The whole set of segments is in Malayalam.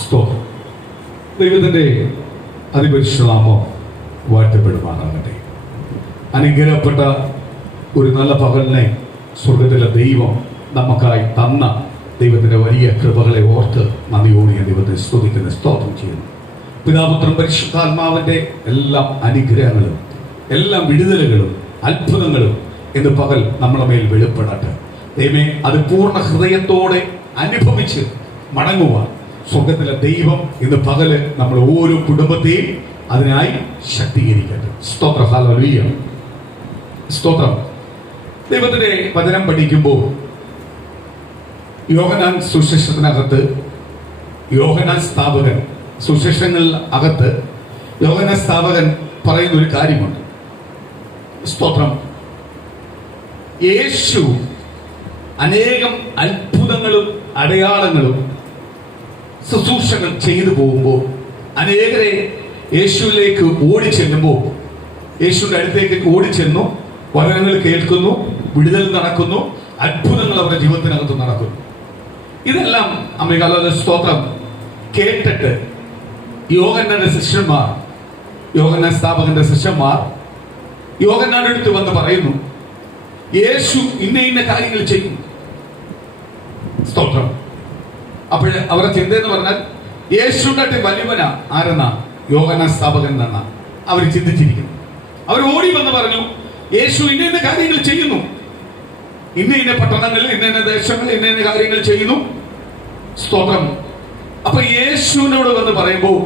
സ്തോത്രം. ദൈവത്തിൻ്റെ അതിപരിശുദ്ധനാമം വാഴ്ത്തപ്പെടുമാറാകട്ടെ. അനുഗ്രഹപ്പെട്ട ഒരു നല്ല പകലിനെ സ്വർഗത്തിലെ ദൈവം നമുക്കായി തന്ന ദൈവത്തിൻ്റെ വലിയ കൃപകളെ ഓർത്ത് നന്ദിയോടെ ഞാൻ ദൈവത്തെ സ്തുതിക്കുന്ന സ്തോത്രം ചെയ്യുന്നു. പിതാപുത്രൻ പരിശുദ്ധാത്മാവിൻ്റെ എല്ലാം അനുഗ്രഹങ്ങളും എല്ലാം വിടുതലുകളും അത്ഭുതങ്ങളും ഇന്ന് പകൽ നമ്മളെ മേൽ വെളിപ്പെടട്ടെ. ദൈവമേ, അത് പൂർണ്ണ ഹൃദയത്തോടെ അനുഭവിച്ച് മടങ്ങുവാൻ സ്വർഗത്തിലെ ദൈവം ഇന്ന് പകല് നമ്മൾ ഓരോ കുടുംബത്തെയും അതിനായി ശക്തീകരിക്കട്ടെ. സ്തോത്രം. ഹല്ലേലൂയ. സ്തോത്രം. ദൈവത്തിന്റെ വചനം പഠിക്കുമ്പോൾ യോഹന്നാൻ സുവിശേഷത്തിനകത്ത് യോഹന്നാൻ സ്ഥാപകൻ സുവിശേഷങ്ങളിൽ അകത്ത് യോഹന്നാൻ സ്ഥാപകൻ പറയുന്ന ഒരു കാര്യമുണ്ട്. സ്തോത്രം. യേശു അനേകം അത്ഭുതങ്ങളും അടയാളങ്ങളും ശുശ്രൂഷകൾ ചെയ്തു പോകുമ്പോൾ അനേകരെ യേശുവിലേക്ക് ഓടിച്ചെല്ലുമ്പോൾ യേശുവിന്റെ അടുത്തേക്ക് ഓടിച്ചെന്നു, വചനങ്ങൾ കേൾക്കുന്നു, വിടുതൽ നടക്കുന്നു, അത്ഭുതങ്ങൾ അവരുടെ ജീവിതത്തിനകത്ത് നടക്കുന്നു. ഇതെല്ലാം അമ്മയുടെ സ്തോത്രം കേട്ടിട്ട് യോഹന്നാന്റെ ശിഷ്യന്മാർ, യോഹന്നാൻ സ്ഥാപകന്റെ ശിഷ്യന്മാർ യോഹന്നാന്റെ അടുത്ത് വന്ന് പറയുന്നു, യേശു ഇന്ന ഇന്ന കാര്യങ്ങൾ ചെയ്യും. സ്തോത്രം. അപ്പോൾ അവരുടെ ചിന്ത എന്ന് പറഞ്ഞാൽ യേശുവിന്റെ വലിയവനാ ആരെന്നാ? യോഹന്നാൻ സ്ഥാപകൻ എന്നാ അവർ ചിന്തിച്ചിരിക്കുന്നു. അവർ ഓടി വന്ന് പറഞ്ഞു, യേശു ഇന്ന ഇന്ന കാര്യങ്ങൾ ചെയ്യുന്നു, ഇന്ന ഇന്ന പട്ടണങ്ങളിൽ ഇന്ന ഇന്ന ദേശങ്ങളിൽ ഇന്ന ഇന്ന കാര്യങ്ങൾ ചെയ്യുന്നു. സ്തോത്രം. അപ്പൊ യേശുവിനോട് വന്ന് പറയുമ്പോൾ,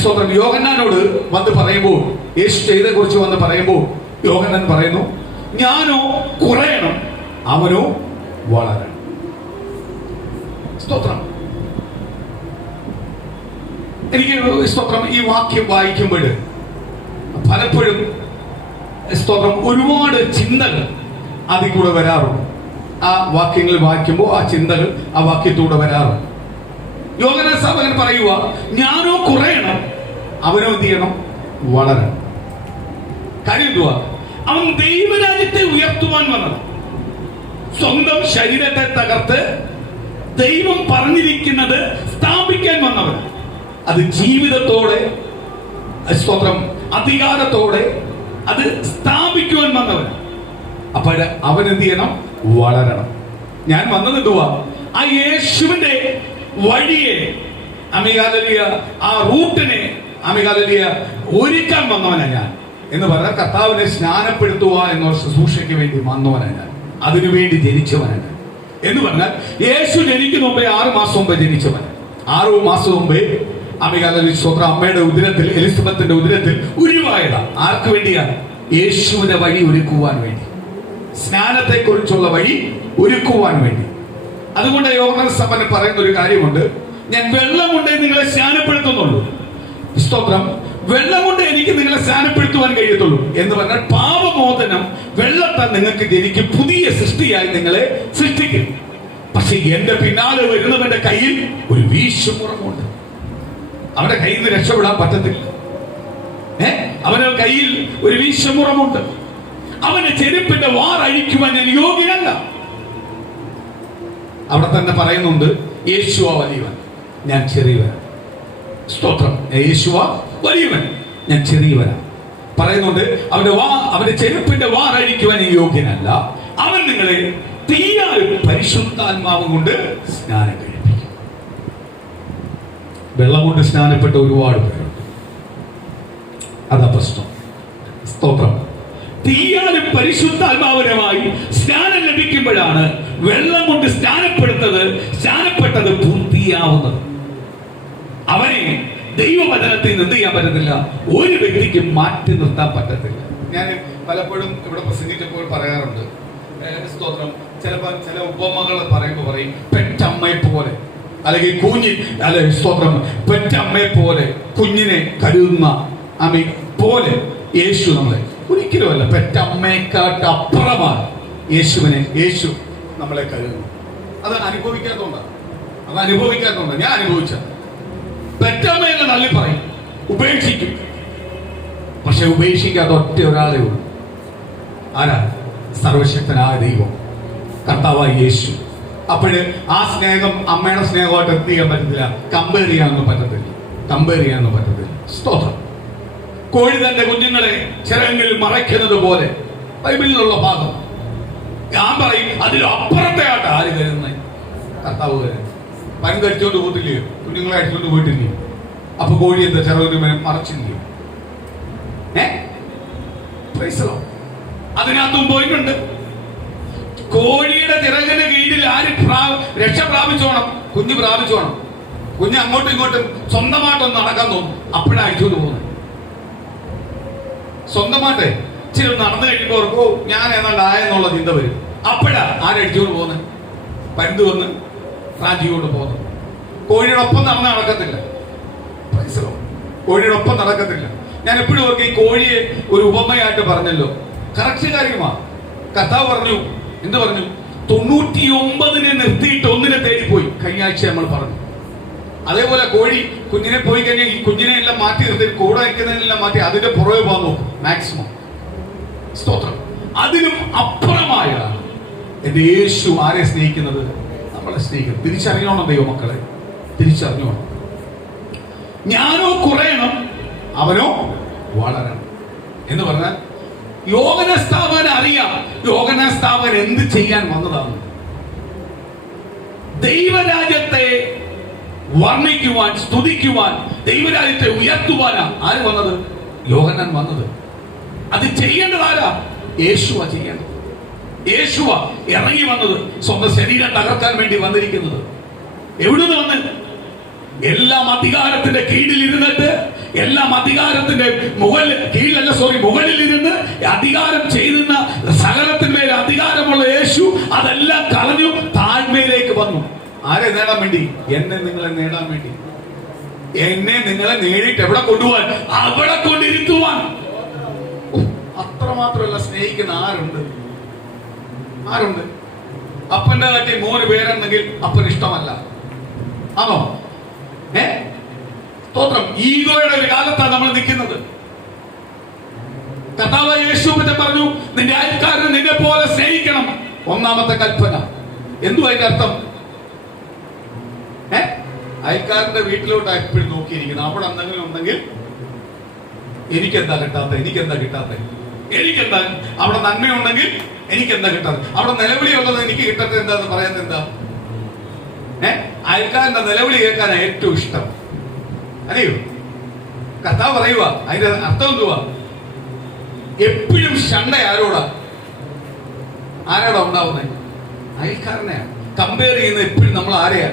സ്തോത്രം, യോഹന്നാനോട് വന്ന് പറയുമ്പോൾ, യേശു ചെയ്തതിനെ കുറിച്ച് വന്ന് പറയുമ്പോൾ യോഹന്നാൻ പറയുന്നു, ഞാനോ കുറയണം, അവനോ വളരണം. സ്തോത്രം. എനിക്ക് സ്തോത്രം ഈ വാക്യം വായിക്കുമ്പോൾ പലപ്പോഴും സ്തോത്രം ഒരുപാട് ചിന്തകൾ അതിൽ കൂടെ വരാറുണ്ട്. ആ വാക്യങ്ങൾ വായിക്കുമ്പോൾ ആ ചിന്തകൾ ആ വാക്യത്തൂടെ വരാറുണ്ട്. യോഹന്നാൻ സ്ഥാപകൻ പറയുക, ഞാനോ കുറയണം, അവനോ എന്ത് ചെയ്യണം? വളരണം. കാര്യം എന്തുവാ? അവൻ ദൈവരാജ്യത്തെ ഉയർത്തുവാൻ വന്നത്. സ്വന്തം ശരീരത്തെ തകർത്ത് ദൈവം പറഞ്ഞിരിക്കുന്നത് സ്ഥാപിക്കാൻ വന്നവൻ. അത് ജീവിതത്തോടെ, സ്തോത്രം, അധികാരത്തോടെ അത് സ്ഥാപിക്കുവാൻ വന്നവൻ. അപ്പോൾ അവൻ എന്ത് ചെയ്യണം? വളരണം. ഞാൻ വന്നത് എന്തുവാ? ആ യേശുവിന്റെ വഴിയെ അമികാലിയ, ആ റൂട്ടിനെ അമികാലിയ ഒരുക്കാൻ വന്നവനാണ് ഞാൻ എന്ന് പറഞ്ഞാൽ കർത്താവിനെ സ്നാനപ്പെടുത്തുക എന്ന ശുശ്രൂഷയ്ക്ക് വേണ്ടി വന്നവനാണ് ഞാൻ. അതിനുവേണ്ടി ജനിച്ചവനാണ് എന്ന് പറഞ്ഞാൽ യേശു ജനിക്കുന്ന മുമ്പേ 6 മാസം മുമ്പേ ജനിച്ചവൻ. 6 മാസം മുമ്പേ അമികാലിയ സ്വത്ര അമ്മയുടെ ഉദരത്തിൽ, എലിസബത്തിന്റെ ഉദരത്തിൽ ഉരുവായതാ. ആർക്ക് വേണ്ടിയാണ്? യേശുവിന്റെ വഴി ഒരുക്കുവാൻ വേണ്ടി, സ്നാനത്തെ കുറിച്ചുള്ള വഴി ഒരുക്കുവാൻ വേണ്ടി. അതുകൊണ്ട് യോഹന്നാൻ സ്ഥാപകൻ പറയുന്ന ഒരു കാര്യമുണ്ട്, ഞാൻ വെള്ളം കൊണ്ടേ നിങ്ങളെ സ്നാനപ്പെടുത്തുന്നുള്ളൂ. സ്തോത്രം. വെള്ളം കൊണ്ട് എനിക്ക് നിങ്ങളെ സ്നാനപ്പെടുത്തുവാൻ കഴിയത്തുള്ളൂ എന്ന് പറഞ്ഞാൽ പാപമോചനം വെള്ളത്താൽ നിങ്ങൾക്ക് ജനിക്കും, പുതിയ സൃഷ്ടിയായി നിങ്ങളെ സൃഷ്ടിക്കും. പക്ഷെ എന്റെ പിന്നാലെ വരുന്നവന്റെ കയ്യിൽ ഒരു വീശുമുറമുണ്ട്. അവന്റെ കയ്യിൽ നിന്ന് രക്ഷപ്പെടാൻ പറ്റത്തില്ല. അവന്റെ കയ്യിൽ ഒരു വീശുമുറമുണ്ട്. അവന്റെ ചെരുപ്പിന്റെ വാർ അഴിക്കുവാൻ ഞാൻ യോഗ്യനല്ല. അവിടെ തന്നെ പറയുന്നുണ്ട്, യേശുവ വലിയവൻ, ഞാൻ ചെറിയവനാണ്. സ്തോത്രം. യേശുവ വലിയവൻ, ഞാൻ ചെറിയവനാണ്. പറയുന്നുണ്ട്, അവന്റെ ചെരുപ്പിന്റെ വാർ അഴിക്കുവാൻ ഞാൻ യോഗ്യനല്ല. അവൻ നിങ്ങളെ തീയാലും പരിശുദ്ധാത്മാവും കൊണ്ട് സ്നാനം കഴിപ്പിക്കും. വെള്ളം കൊണ്ട് സ്നാനപ്പെട്ട ഒരുപാട് പേരുണ്ട്. അതാ പ്രശ്നം. സ്തോത്രം. തീയാലും പരിശുദ്ധാത്മാവുമായി സ്നാനം ലഭിക്കുമ്പോഴാണ് വെള്ളം കൊണ്ട് സ്നാനപ്പെട്ടത് പൂർത്തിയാവുന്നത്. അവനെ ദൈവവചനത്തിൽ നിന്ന് എന്ത് ചെയ്യാൻ പറ്റത്തില്ല, ഒരു വ്യക്തിക്ക് മാറ്റി നിർത്താൻ പറ്റത്തില്ല. ഞാൻ പലപ്പോഴും ഇവിടെ പ്രസംഗിച്ചപ്പോൾ പറയാറുണ്ട്, സ്തോത്രം, ചിലപ്പോൾ ചില ഉപമകൾ പറയുമ്പോൾ പറയും, പെറ്റമ്മയെ പോലെ അല്ലെങ്കിൽ സ്തോത്രം, പെറ്റമ്മയെ പോലെ കുഞ്ഞിനെ കരുതുന്ന അമ്മ പോലെ യേശു നമ്മളെ ഒരിക്കലുമല്ല, പെറ്റമ്മയെക്കാട്ട് അപ്പുറമാണ് യേശു നമ്മളെ കരുതുന്നു. അത് അനുഭവിക്കാത്തതുകൊണ്ടാണ്. ഞാൻ അനുഭവിച്ച പെറ്റമ്മയെന്ന് തള്ളി പറയും, ഉപേക്ഷിക്കും. പക്ഷെ ഉപേക്ഷിക്കാത്ത ഒറ്റ ഒരാളേ ഉള്ളൂ. ആരാ? സർവശക്തനായ ദൈവം, കർത്താവായ യേശു. അപ്പോഴ് ആ സ്നേഹം അമ്മയുടെ സ്നേഹമായിട്ട് എന്ത് ചെയ്യാൻ പറ്റത്തില്ല, കമ്പയർ ചെയ്യാനൊന്നും പറ്റത്തില്ല. സ്തോത്രം. കോഴി തന്റെ കുഞ്ഞുങ്ങളെ ചിറകിൽ മറയ്ക്കുന്നത് പോലെ ബൈബിളിലുള്ള ഭാഗം. ഞാൻ പറയും അതിലപ്പുറത്തെ ആയിട്ട് ആര് കരുതുന്നത്? കർത്താവ് കരുതുന്നത്. പനി ധരിച്ചോണ്ട് പോകത്തില്ലയോ? കുഞ്ഞുങ്ങളെ അടിച്ചോണ്ട് പോയിട്ടില്ലയോ? അപ്പൊ കോഴി എന്താ ചിറകിൽ മറച്ചില്ലയോ? അതിനകത്തും പോയിട്ടുണ്ട്. കോഴിയുടെ ചിറകിന് കീഴിൽ ആര് രക്ഷ പ്രാപിച്ചോണം? കുഞ്ഞ് പ്രാപിച്ചോണം. കുഞ്ഞ് അങ്ങോട്ടും ഇങ്ങോട്ടും സ്വന്തമായിട്ടൊന്ന് നടക്കാൻ തോന്നും. അപ്പോഴാണ് അടിച്ചോണ്ട് പോകുന്നത്. സ്വന്തമായിട്ട് ഇച്ചിരി നടന്നു കഴിയുമ്പോൾ ഓർക്കോ ഞാൻ ഏതാണ്ട് ആയെന്നുള്ള ചിന്ത വരും. അപ്പോഴാ ആരടിച്ചോണ്ട് പോകുന്നത്? പരുന്ത് വന്ന് റാഞ്ചിക്കൊണ്ട് പോകുന്നത്. കോഴിയുടെ ഒപ്പം നടക്കത്തില്ല. ഞാൻ എപ്പോഴും ഓർക്കും, ഈ കോഴിയെ ഒരു ഉപമയായിട്ട് പറഞ്ഞല്ലോ. കറക്റ്റ് കാര്യമാണ്. കർത്താവ് പറഞ്ഞു, എന്ത് പറഞ്ഞു? 99 നിർത്തിയിട്ട് 1 തേടിപ്പോയി. കഴിഞ്ഞ ആഴ്ച നമ്മൾ പറഞ്ഞു. അതേപോലെ കോഴി കുഞ്ഞിനെ പോയി കഴിഞ്ഞാൽ ഈ കുഞ്ഞിനെ എല്ലാം മാറ്റി നിർത്തി, കൂടെ വയ്ക്കുന്നതിനെല്ലാം മാറ്റി അതിന്റെ പുറകെ പോകാൻ നോക്കും മാക്സിമം. സ്തോത്രം. അതിനും അപ്പുറമായ എന്റെ യേശു ആരെ സ്നേഹിക്കുന്നത്? നമ്മളെ സ്നേഹിക്കുന്നത്. തിരിച്ചറിയണം ദൈവമക്കളെ, തിരിച്ചറിഞ്ഞോണം. ഞാനോ കുറയണം, അവനോ വളരണം എന്ന് പറഞ്ഞാൽ യോഹന്നാൻ അറിയാം യോഹന്നാൻ എന്ത് ചെയ്യാൻ വന്നതാണ്. ദൈവരാജ്യത്തെ വർണ്ണിക്കുവാൻ, സ്തുതിക്കുവാൻ, ദൈവരാജ്യത്തെ ഉയർത്തുവാനാ ആര് വന്നത്? യോഹന്നാൻ വന്നത്. അത് ചെയ്യേണ്ടത് ആരാ? യേശുവ ചെയ്യേണ്ടത്. യേശുവ ഇറങ്ങി വന്നത്. സ്വന്തം ശരീരം തകർക്കാൻ വേണ്ടി വന്നിരിക്കുന്നത്. എവിടുന്ന് വന്ന്? എല്ലാം അധികാരത്തിന്റെ കീഴിൽ ഇരുന്നിട്ട്, എല്ലാം അധികാരത്തിന്റെ മുകളിൽ ഇരുന്ന് അധികാരം ചെയ്യുന്ന സകലത്തിന്മേൽ അധികാരമുള്ള യേശു അതെല്ലാം കളഞ്ഞു താഴ്മയിലേക്ക് വന്നു. ആരെ നേടാൻ വേണ്ടി? എന്നെ നിങ്ങളെ നേടാൻ വേണ്ടി. എന്നെ നിങ്ങളെ നേടിയിട്ട് എവിടെ കൊണ്ടുപോകാൻ? അവിടെ കൊണ്ടിരുത്തുവാൻ. അത്രമാത്രമല്ല സ്നേഹിക്കുന്ന ആരുണ്ട്? അപ്പന്റെ കാട്ടി 3 പേരുണ്ടെങ്കിൽ അപ്പന് ഇഷ്ടമല്ല. ആണോ? സ്തോത്രം. ഈഗോയുടെ ഒരു കാലത്താണ് നമ്മൾ നിൽക്കുന്നത്. കർത്താവ് യേശു പറഞ്ഞു, നിന്റെ അയൽക്കാരനെ നിന്നെ പോലെ സ്നേഹിക്കണം. 1-ാമത്തെ കൽപ്പന. എന്തുവാ അതിന്റെ അർത്ഥം? അയൽക്കാരന്റെ വീട്ടിലോട്ട് എപ്പോഴും നോക്കിയിരിക്കുന്നത്. അവിടെ എന്തെങ്കിലും ഉണ്ടെങ്കിൽ എനിക്കെന്താ കിട്ടാത്ത, അവിടെ നന്മയുണ്ടെങ്കിൽ എനിക്കെന്താ കിട്ടാതെ, അവിടെ നിലവിളിയുള്ളത് എനിക്ക് കിട്ടട്ടെ. എന്താന്ന് പറയുന്നത്? എന്താ? അയൽക്കാരന്റെ നിലവിളി കേൾക്കാനാണ് ഏറ്റവും ഇഷ്ടം. അറിയോ? കർത്താവ് പറയുക, അതിന്റെ അർത്ഥം എന്തുവാ? എപ്പോഴും ശണ്ട ആരോടാ ഉണ്ടാവുന്നത്? അയൽക്കാരനെയാണ് കമ്പയർ ചെയ്യുന്നത്. എപ്പോഴും നമ്മൾ ആരെയാ?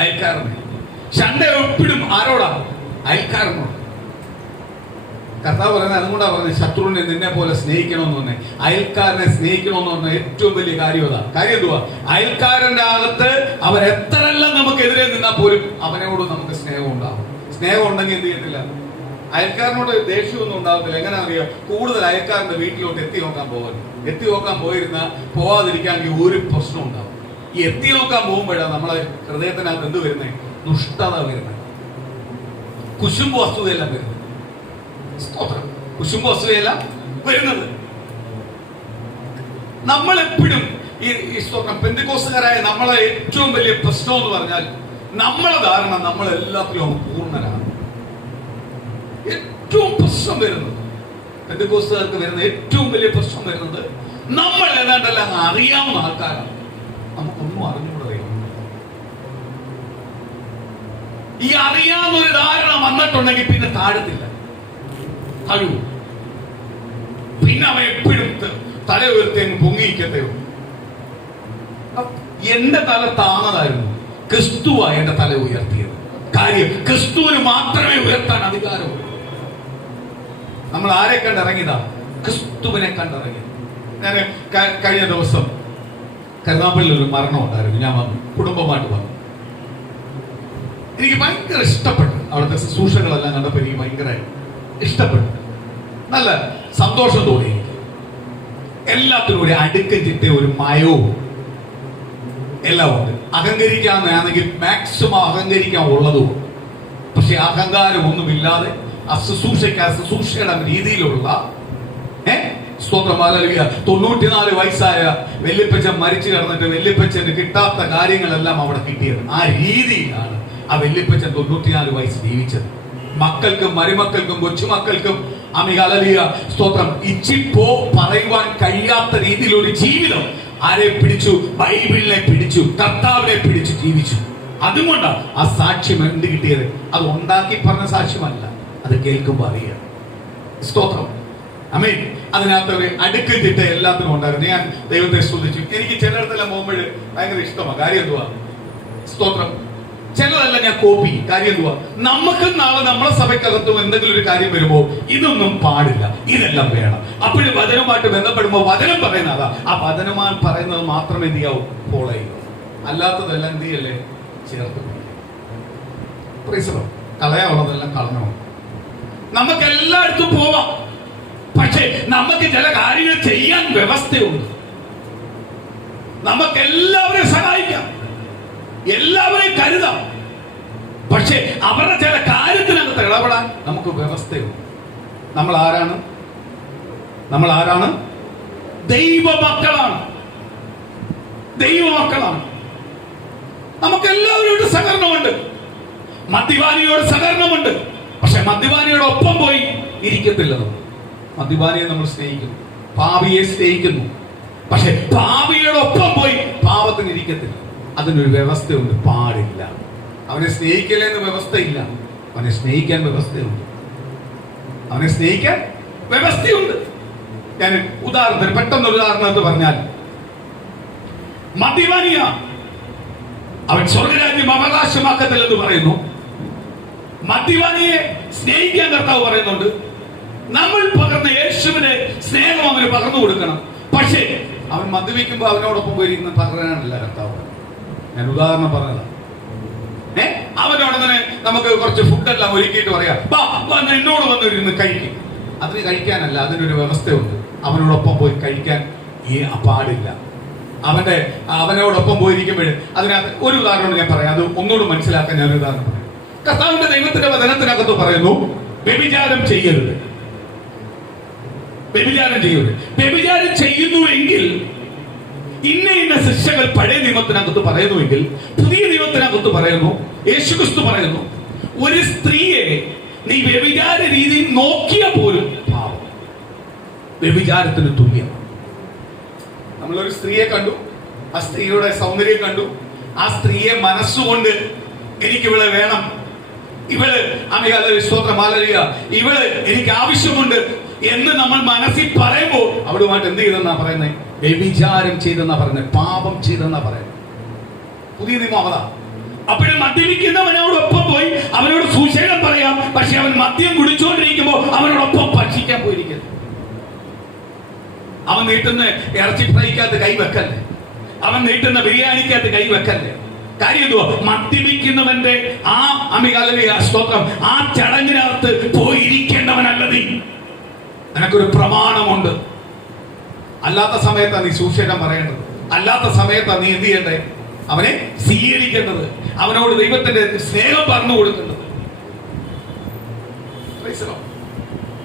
അയൽക്കാരനെ. ശണ്ട എപ്പോഴും ആരോടാ? അയൽക്കാരനോട്. കർത്താവ് പറയുന്നത് അതുകൊണ്ടാ പറഞ്ഞത്, ശത്രുവിനെ നിന്നെ പോലെ സ്നേഹിക്കണമെന്ന് പറഞ്ഞേ. അയൽക്കാരനെ സ്നേഹിക്കണമെന്ന് പറഞ്ഞ ഏറ്റവും വലിയ കാര്യം എന്തുവാ? അയൽക്കാരന്റെ അകത്ത് അവൻ എത്രയെല്ലാം നമുക്കെതിരെ നിന്നാൽ പോലും അവനോട് നമുക്ക് സ്നേഹം ഉണ്ടാവും. സ്നേഹം ഉണ്ടെങ്കിൽ എന്ത് ചെയ്യത്തില്ല? അയൽക്കാരനോട് ദേഷ്യമൊന്നും ഉണ്ടാകത്തില്ല. എങ്ങനെ അറിയാം? കൂടുതൽ അയൽക്കാരന്റെ വീട്ടിലോട്ട് എത്തി നോക്കാൻ പോവാതിരിക്കാമെങ്കിൽ ഒരു പ്രശ്നം ഉണ്ടാവും. ഈ എത്തി നോക്കാൻ പോകുമ്പോഴാണ് നമ്മളെ ഹൃദയത്തിനകത്ത് എന്ത് വരുന്നത്? ദുഷ്ടത വരുന്നത്, കുശുമ്പ് വസ്തുതയെല്ലാം വരുന്നത്. കുശുമ്പ് വസ്തുതയെല്ലാം വരുന്നത്. നമ്മളെപ്പോഴും ഈ സ്തോത്രം പെന്തക്കോസ്തുകാരായ നമ്മളെ ഏറ്റവും വലിയ പ്രശ്നം എന്ന് പറഞ്ഞാൽ നമ്മളെ ധാരണ നമ്മൾ എല്ലാത്തിലും പൂർണ്ണരാണ്. ഏറ്റവും പ്രശ്നം വരുന്നത് പെന്തക്കോസ്തുകാർക്ക് വരുന്ന ഏറ്റവും വലിയ പ്രശ്നം വരുന്നത് നമ്മൾ ഏതാണ്ടെല്ലാം അറിയാവുന്ന ആൾക്കാരാണ്. നമുക്കൊന്നും അറിഞ്ഞുകൂടെ. ഈ അറിയാവുന്ന ഒരു ധാരണ വന്നിട്ടുണ്ടെങ്കിൽ പിന്നെ താഴത്തില്ല, കഴിവ്. പിന്നെ അവൻ എപ്പോഴും തല ഉയർത്തി പൊങ്ങിയിരിക്കത്തേ. എന്റെ തല താണതായിരുന്നു, ക്രിസ്തുവാ എന്റെ തല ഉയർത്തിയത്. കാര്യം ക്രിസ്തുവിന് മാത്രമേ ഉയർത്താൻ അധികാരമുള്ളൂ. നമ്മൾ ആരെ കണ്ടിറങ്ങിയതാ? ക്രിസ്തുവിനെ കണ്ടിറങ്ങിയത്. ഞാൻ കഴിഞ്ഞ ദിവസം കരുനാപ്പള്ളിയിൽ ഒരു മരണം ഉണ്ടായിരുന്നു. ഞാൻ വന്നു, കുടുംബമായിട്ട് വന്നു. എനിക്ക് ഭയങ്കര ഇഷ്ടപ്പെട്ടു. അവിടുത്തെ ശുശ്രൂഷകളെല്ലാം കണ്ടപ്പോൾ എനിക്ക് ഭയങ്കര ഇഷ്ടപ്പെട്ടു. നല്ല സന്തോഷം തോന്നി. എല്ലാത്തിനും ഒരു അടുക്കും ചിട്ടയും ഒരു മയവും എല്ലാം ഉണ്ട്. അഹങ്കരിക്കാമെന്നാണെങ്കിൽ മാക്സിമം അഹങ്കരിക്കാൻ ഉള്ളതും. പക്ഷെ അഹങ്കാരം ഒന്നുമില്ലാതെ ശുശ്രൂഷയുടെ രീതിയിലുള്ള സ്തോത്രം, ഹല്ലേലൂയ. 94 വയസ്സായ വല്യപ്പച്ചൻ മരിച്ചു കിടന്നിട്ട് വല്യപ്പച്ചന് കിട്ടാത്ത കാര്യങ്ങളെല്ലാം അവിടെ കിട്ടിയത്. ആ രീതിയിലാണ് ആ വല്യപ്പച്ചൻ 94 വയസ്സ് ജീവിച്ചത്. മക്കൾക്കും മരുമക്കൾക്കും കൊച്ചുമക്കൾക്കും ഹല്ലേലൂയ സ്തോത്രം ഇച്ചിപ്പോ പറയുവാൻ കഴിയാത്ത രീതിയിലൊരു ജീവിതം ആരെ പിടിച്ചു? ബൈബിളിനെ പിടിച്ചു, കർത്താവിനെ പിടിച്ചു ജീവിച്ചു. അതുകൊണ്ടാണ് ആ സാക്ഷ്യം എന്ത് കിട്ടിയത്. അത് ഉണ്ടാക്കി പറഞ്ഞ സാക്ഷ്യമല്ല, അത് കേൾക്കുമ്പോൾ അറിയാം. സ്തോത്രം, ആമേൻ. അതിനകത്ത് ഒരു അടുക്ക് ചിട്ട എല്ലാത്തിനും ഉണ്ടായിരുന്നു. ഞാൻ ദൈവത്തെ സ്തുതിച്ചു. എനിക്ക് ചിലയിടത്തെല്ലാം പോകുമ്പോൾ ഭയങ്കര ഇഷ്ടമാണ്. കാര്യം എന്തുവാ? സ്തോത്രം. ചിലതല്ല ഞാൻ കോപ്പി. കാര്യം എന്തുവാ? നമുക്ക് നാളെ നമ്മളെ സഭയ്ക്കകത്തും എന്തെങ്കിലും ഒരു കാര്യം വരുമ്പോൾ ഇതൊന്നും പാടില്ല, ഇതെല്ലാം വേണം. അപ്പോഴും വചനവുമായിട്ട് ബന്ധപ്പെടുമ്പോൾ വചനം പറയുന്നതാ. ആ വചനമാൻ പറയുന്നത് മാത്രമേ എന്ത് ചെയ്യാവൂ? ഫോളോ ചെയ്യുക. അല്ലാത്തതെല്ലാം എന്ത് ചെയ്യല്ലേ? ചേർത്ത് കളയാനുള്ളതെല്ലാം കളഞ്ഞോ. നമുക്ക് എല്ലായിടത്തും പോവാം, പക്ഷേ നമുക്ക് ചില കാര്യങ്ങൾ ചെയ്യാൻ വ്യവസ്ഥയുണ്ട്. നമുക്ക് എല്ലാവരെയും സഹായിക്കാം, എല്ലാവരെയും കരുതാം, പക്ഷേ അവരുടെ ചില കാര്യത്തിനകത്ത് ഇടപെടാൻ നമുക്ക് വ്യവസ്ഥയുണ്ട്. നമ്മൾ ആരാണ്? നമ്മൾ ആരാണ്? ദൈവമക്കളാണ്. ദൈവമക്കളാണ്. നമുക്ക് എല്ലാവരോടും സഹകരണമുണ്ട്. മദ്യപാനിയോട് സഹകരണമുണ്ട്, പക്ഷെ മദ്യപാനിയോട് ഒപ്പം പോയി ഇരിക്കത്തില്ല. മദ്യപാനിയെ നമ്മൾ സ്നേഹിക്കുന്നു, പാപിയെ സ്നേഹിക്കുന്നു, പക്ഷെ പാപിയോടൊപ്പം പോയി പാപത്തിന് ഇരിക്കത്തില്ല. അതിനൊരു വ്യവസ്ഥയുണ്ട്. പാടില്ല. അവനെ സ്നേഹിക്കലെന്ന് വ്യവസ്ഥയില്ല, അവനെ സ്നേഹിക്കാൻ വ്യവസ്ഥയുണ്ട്. അവനെ സ്നേഹിക്കാൻ വ്യവസ്ഥയുണ്ട്. ഞാൻ ഉദാഹരണത്തിന് പെട്ടെന്നൊരു ഉദാഹരണത്ത് പറഞ്ഞാൽ, മദ്യപാനിയ അവൻ സ്വർഗരാജ്യം അവകാശമാക്കത്തില്ലെന്ന് പറയുന്നു. മദ്യപാനിയെ സ്നേഹിക്കാൻ കർത്താവ് പറയുന്നുണ്ട്. നമ്മൾ പകർന്ന യേശുവിനെ സ്നേഹം അവന് പകർന്നു കൊടുക്കണം. പക്ഷേ അവൻ മദ്യപിക്കുമ്പോൾ അവനോടൊപ്പം പോയിരിക്കുന്ന പകരാനല്ല കർത്താവ്. ഞാൻ ഉദാഹരണം പറഞ്ഞതാണ്. അവനോട് തന്നെ നമുക്ക് കുറച്ച് ഫുഡെല്ലാം ഒരുക്കിയിട്ട് പറയാം, എന്നോട് വന്നിരുന്ന് കഴിക്കും. അതിന് കഴിക്കാനല്ല, അതിനൊരു വ്യവസ്ഥയുണ്ട്. അവനോടൊപ്പം പോയി കഴിക്കാൻ പാടില്ല. അവനോടൊപ്പം പോയിരിക്കുമ്പോൾ അതിനകത്ത് ഒരു ഉദാഹരണം ഞാൻ പറയാം. അത് ഒന്നുകൂടെ മനസ്സിലാക്കാൻ ഞാൻ ഒരു ഉദാഹരണം പറയാം. കർത്താവിന്റെ ദൈവത്തിന്റെ വചനത്തിനകത്ത് പറയുന്നു, വ്യഭിചാരം ചെയ്യരുത്. വ്യഭിചാരം ചെയ്യരുത്. വ്യഭിചാരം ചെയ്യുന്നുവെങ്കിൽ ഇന്ന ഇന്ന ശിക്ഷകൾ പഴയ നിയമത്തിനകത്ത് പറയുന്നുവെങ്കിൽ പുതിയ നിയമത്തിനകത്ത് പറയുന്നു, യേശുക്രിസ്തു പറയുന്നു, ഒരു സ്ത്രീയെ നീ വ്യഭിചാര രീതിയിൽ നോക്കിയ പോലും പാപം. വ്യഭിചാരത്തിന് തുല്യമാണ്. നമ്മളൊരു സ്ത്രീയെ കണ്ടു, ആ സ്ത്രീയുടെ സൗന്ദര്യം കണ്ടു, ആ സ്ത്രീയെ മനസ്സുകൊണ്ട് എനിക്ക് ഇവളെ വേണം, ഇവള് സ്തോത്രം ഹല്ലേലൂയ, ഇവള് എനിക്ക് ആവശ്യമുണ്ട് എന്ന് നമ്മൾ മനസ്സിൽ പറയുമ്പോൾ അവളുമായിട്ട് എന്ത് ചെയ്തെന്നാ പറയുന്നത്? വ്യഭിചാരം ചെയ്തെന്നാ പറയുന്നത്, പാപം ചെയ്തെന്നാ പറയുന്നത്. പുതിയ നിയമം അതാ. അപ്പോഴും മദ്യപിക്കുന്നവനോടൊപ്പം പോയി അവനോട് സുശേഷം പറയാം, പക്ഷെ അവൻ മദ്യം കുടിച്ചുകൊണ്ടിരിക്കുമ്പോൾ അവനോടൊപ്പം ഭക്ഷിക്കാൻ പോയിരിക്കുന്നു. അവൻ നീട്ടുന്ന ഇറച്ചി ഫ്രൈക്കകത്ത് കൈവെക്കല്ലേ, അവൻ നീട്ടുന്ന ബിരിയാണിക്കകത്ത് കൈവെക്കല്ലേ. കാര്യം എന്തുവാ? മദ്യപിക്കുന്നവന്റെ ആ സ്തോത്രം ആ ചടങ്ങിനകത്ത് പോയിരിക്കേണ്ടവനല്ല നീ. നിനക്കൊരു പ്രമാണമുണ്ട്. അല്ലാത്ത സമയത്താണ് നീ സുശേഷം പറയേണ്ടത്. അല്ലാത്ത സമയത്താണ് നീ എന്ത് ചെയ്യേണ്ടത്? അവനെ സ്വീകരിക്കേണ്ടത്, അവനോട് ദൈവത്തിന്റെ സ്നേഹം പറഞ്ഞു കൊടുക്കേണ്ടത്.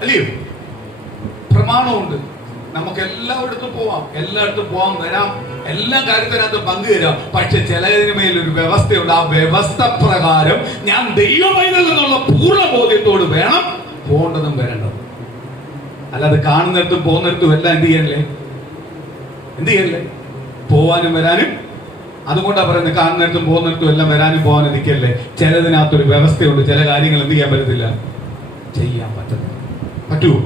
അല്ലയോ? പ്രമാണമുണ്ട്. നമുക്ക് എല്ലായിടത്തും പോവാം, എല്ലായിടത്തും പോവാം, വരാം, എല്ലാ കാര്യത്തിനകത്ത് പങ്കുചേരാം. പക്ഷെ ചിലതിന് മേലൊരു വ്യവസ്ഥയുണ്ട്. ആ വ്യവസ്ഥ പ്രകാരം ഞാൻ ദൈവമൈതൽ എന്നുള്ള പൂർണ്ണ ബോധ്യത്തോട് വേണം പോകേണ്ടതും വരേണ്ടതും. അല്ലാതെ കാണുന്നിടത്തും പോകുന്നിടത്തും എല്ലാം എന്ത് ചെയ്യല്ലേ? എന്ത് ചെയ്യല്ലേ? പോവാനും വരാനും. അതുകൊണ്ടാണ് പറയുന്നത്, കാണുന്നിടത്തും പോകുന്നിടത്തും എല്ലാം വരാനും പോകാനും നിൽക്കല്ലേ. ചിലതിനകത്തൊരു വ്യവസ്ഥയുണ്ട്. ചില കാര്യങ്ങൾ എന്ത് ചെയ്യാൻ പറ്റത്തില്ല, ചെയ്യാൻ പറ്റത്തില്ല. പറ്റുമോ?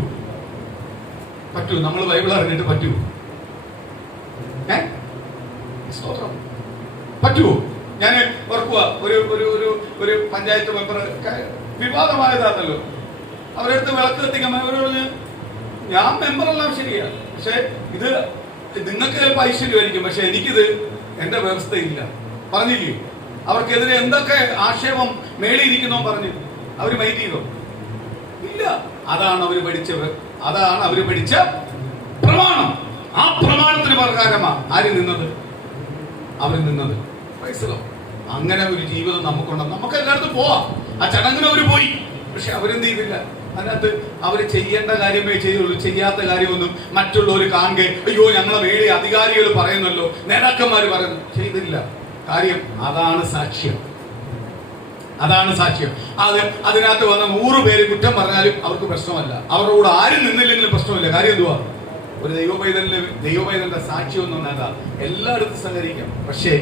പറ്റൂ? നമ്മൾ ബൈബിൾ അറിഞ്ഞിട്ട് പറ്റുമോ? സ്തോത്രം. പറ്റുമോ? ഞാൻ ഓർക്കുക, ഒരു പഞ്ചായത്ത് മെമ്പർ വിവാദമായതാണല്ലോ. അവരെടുത്ത് വിളക്ക് കത്തിക്കാൻ അവരോട്, ഞാൻ മെമ്പറെല്ലാം ശരിയാണ്, പക്ഷെ ഇത് നിങ്ങൾക്ക് ചിലപ്പോൾ ഐശ്വര്യമായിരിക്കും, പക്ഷെ എനിക്കിത് എന്റെ വ്യവസ്ഥയില്ല പറഞ്ഞില്ലേ? അവർക്കെതിരെ എന്തൊക്കെ ആക്ഷേപം മേളിയിരിക്കുന്നോ പറഞ്ഞു. അവർ മൈൻഡ് ചെയ്തോ? ഇല്ല. അതാണ് അവര് പഠിച്ച പ്രമാണം. ആ പ്രമാണത്തിന് പ്രകാരമാ ആര് നിന്നത്? അവർ നിന്നത്. അങ്ങനെ ഒരു ജീവിതം നമുക്കുണ്ട്. നമുക്ക് എല്ലായിടത്തും പോവാം. ആ ചടങ്ങിന് അവര് പോയി, പക്ഷെ അവരെന്ത് ചെയ്തില്ല? അതിനകത്ത് അവർ ചെയ്യേണ്ട കാര്യമേ ചെയ്യുള്ളൂ. ചെയ്യാത്ത കാര്യമൊന്നും മറ്റുള്ളവർ കാണുക, അയ്യോ ഞങ്ങളെ വേണ്ടി അധികാരികൾ പറയുന്നല്ലോ, നേതാക്കന്മാർ പറയുന്നു, ചെയ്തില്ല. കാര്യം അതാണ് സാക്ഷ്യം. അതാണ് സാക്ഷ്യം. അതിനകത്ത് വന്ന 100 പേര് കുറ്റം പറഞ്ഞാലും അവർക്ക് പ്രശ്നമല്ല, അവരുടെ കൂടെ ആരും നിന്നില്ലെങ്കിലും പ്രശ്നമില്ല. കാര്യം എന്തുവാ? ഒരു ദൈവപൈതലിന്റെ സാക്ഷ്യം എന്ന് പറഞ്ഞാൽ എല്ലായിടത്തും സഹകരിക്കാം. പക്ഷേ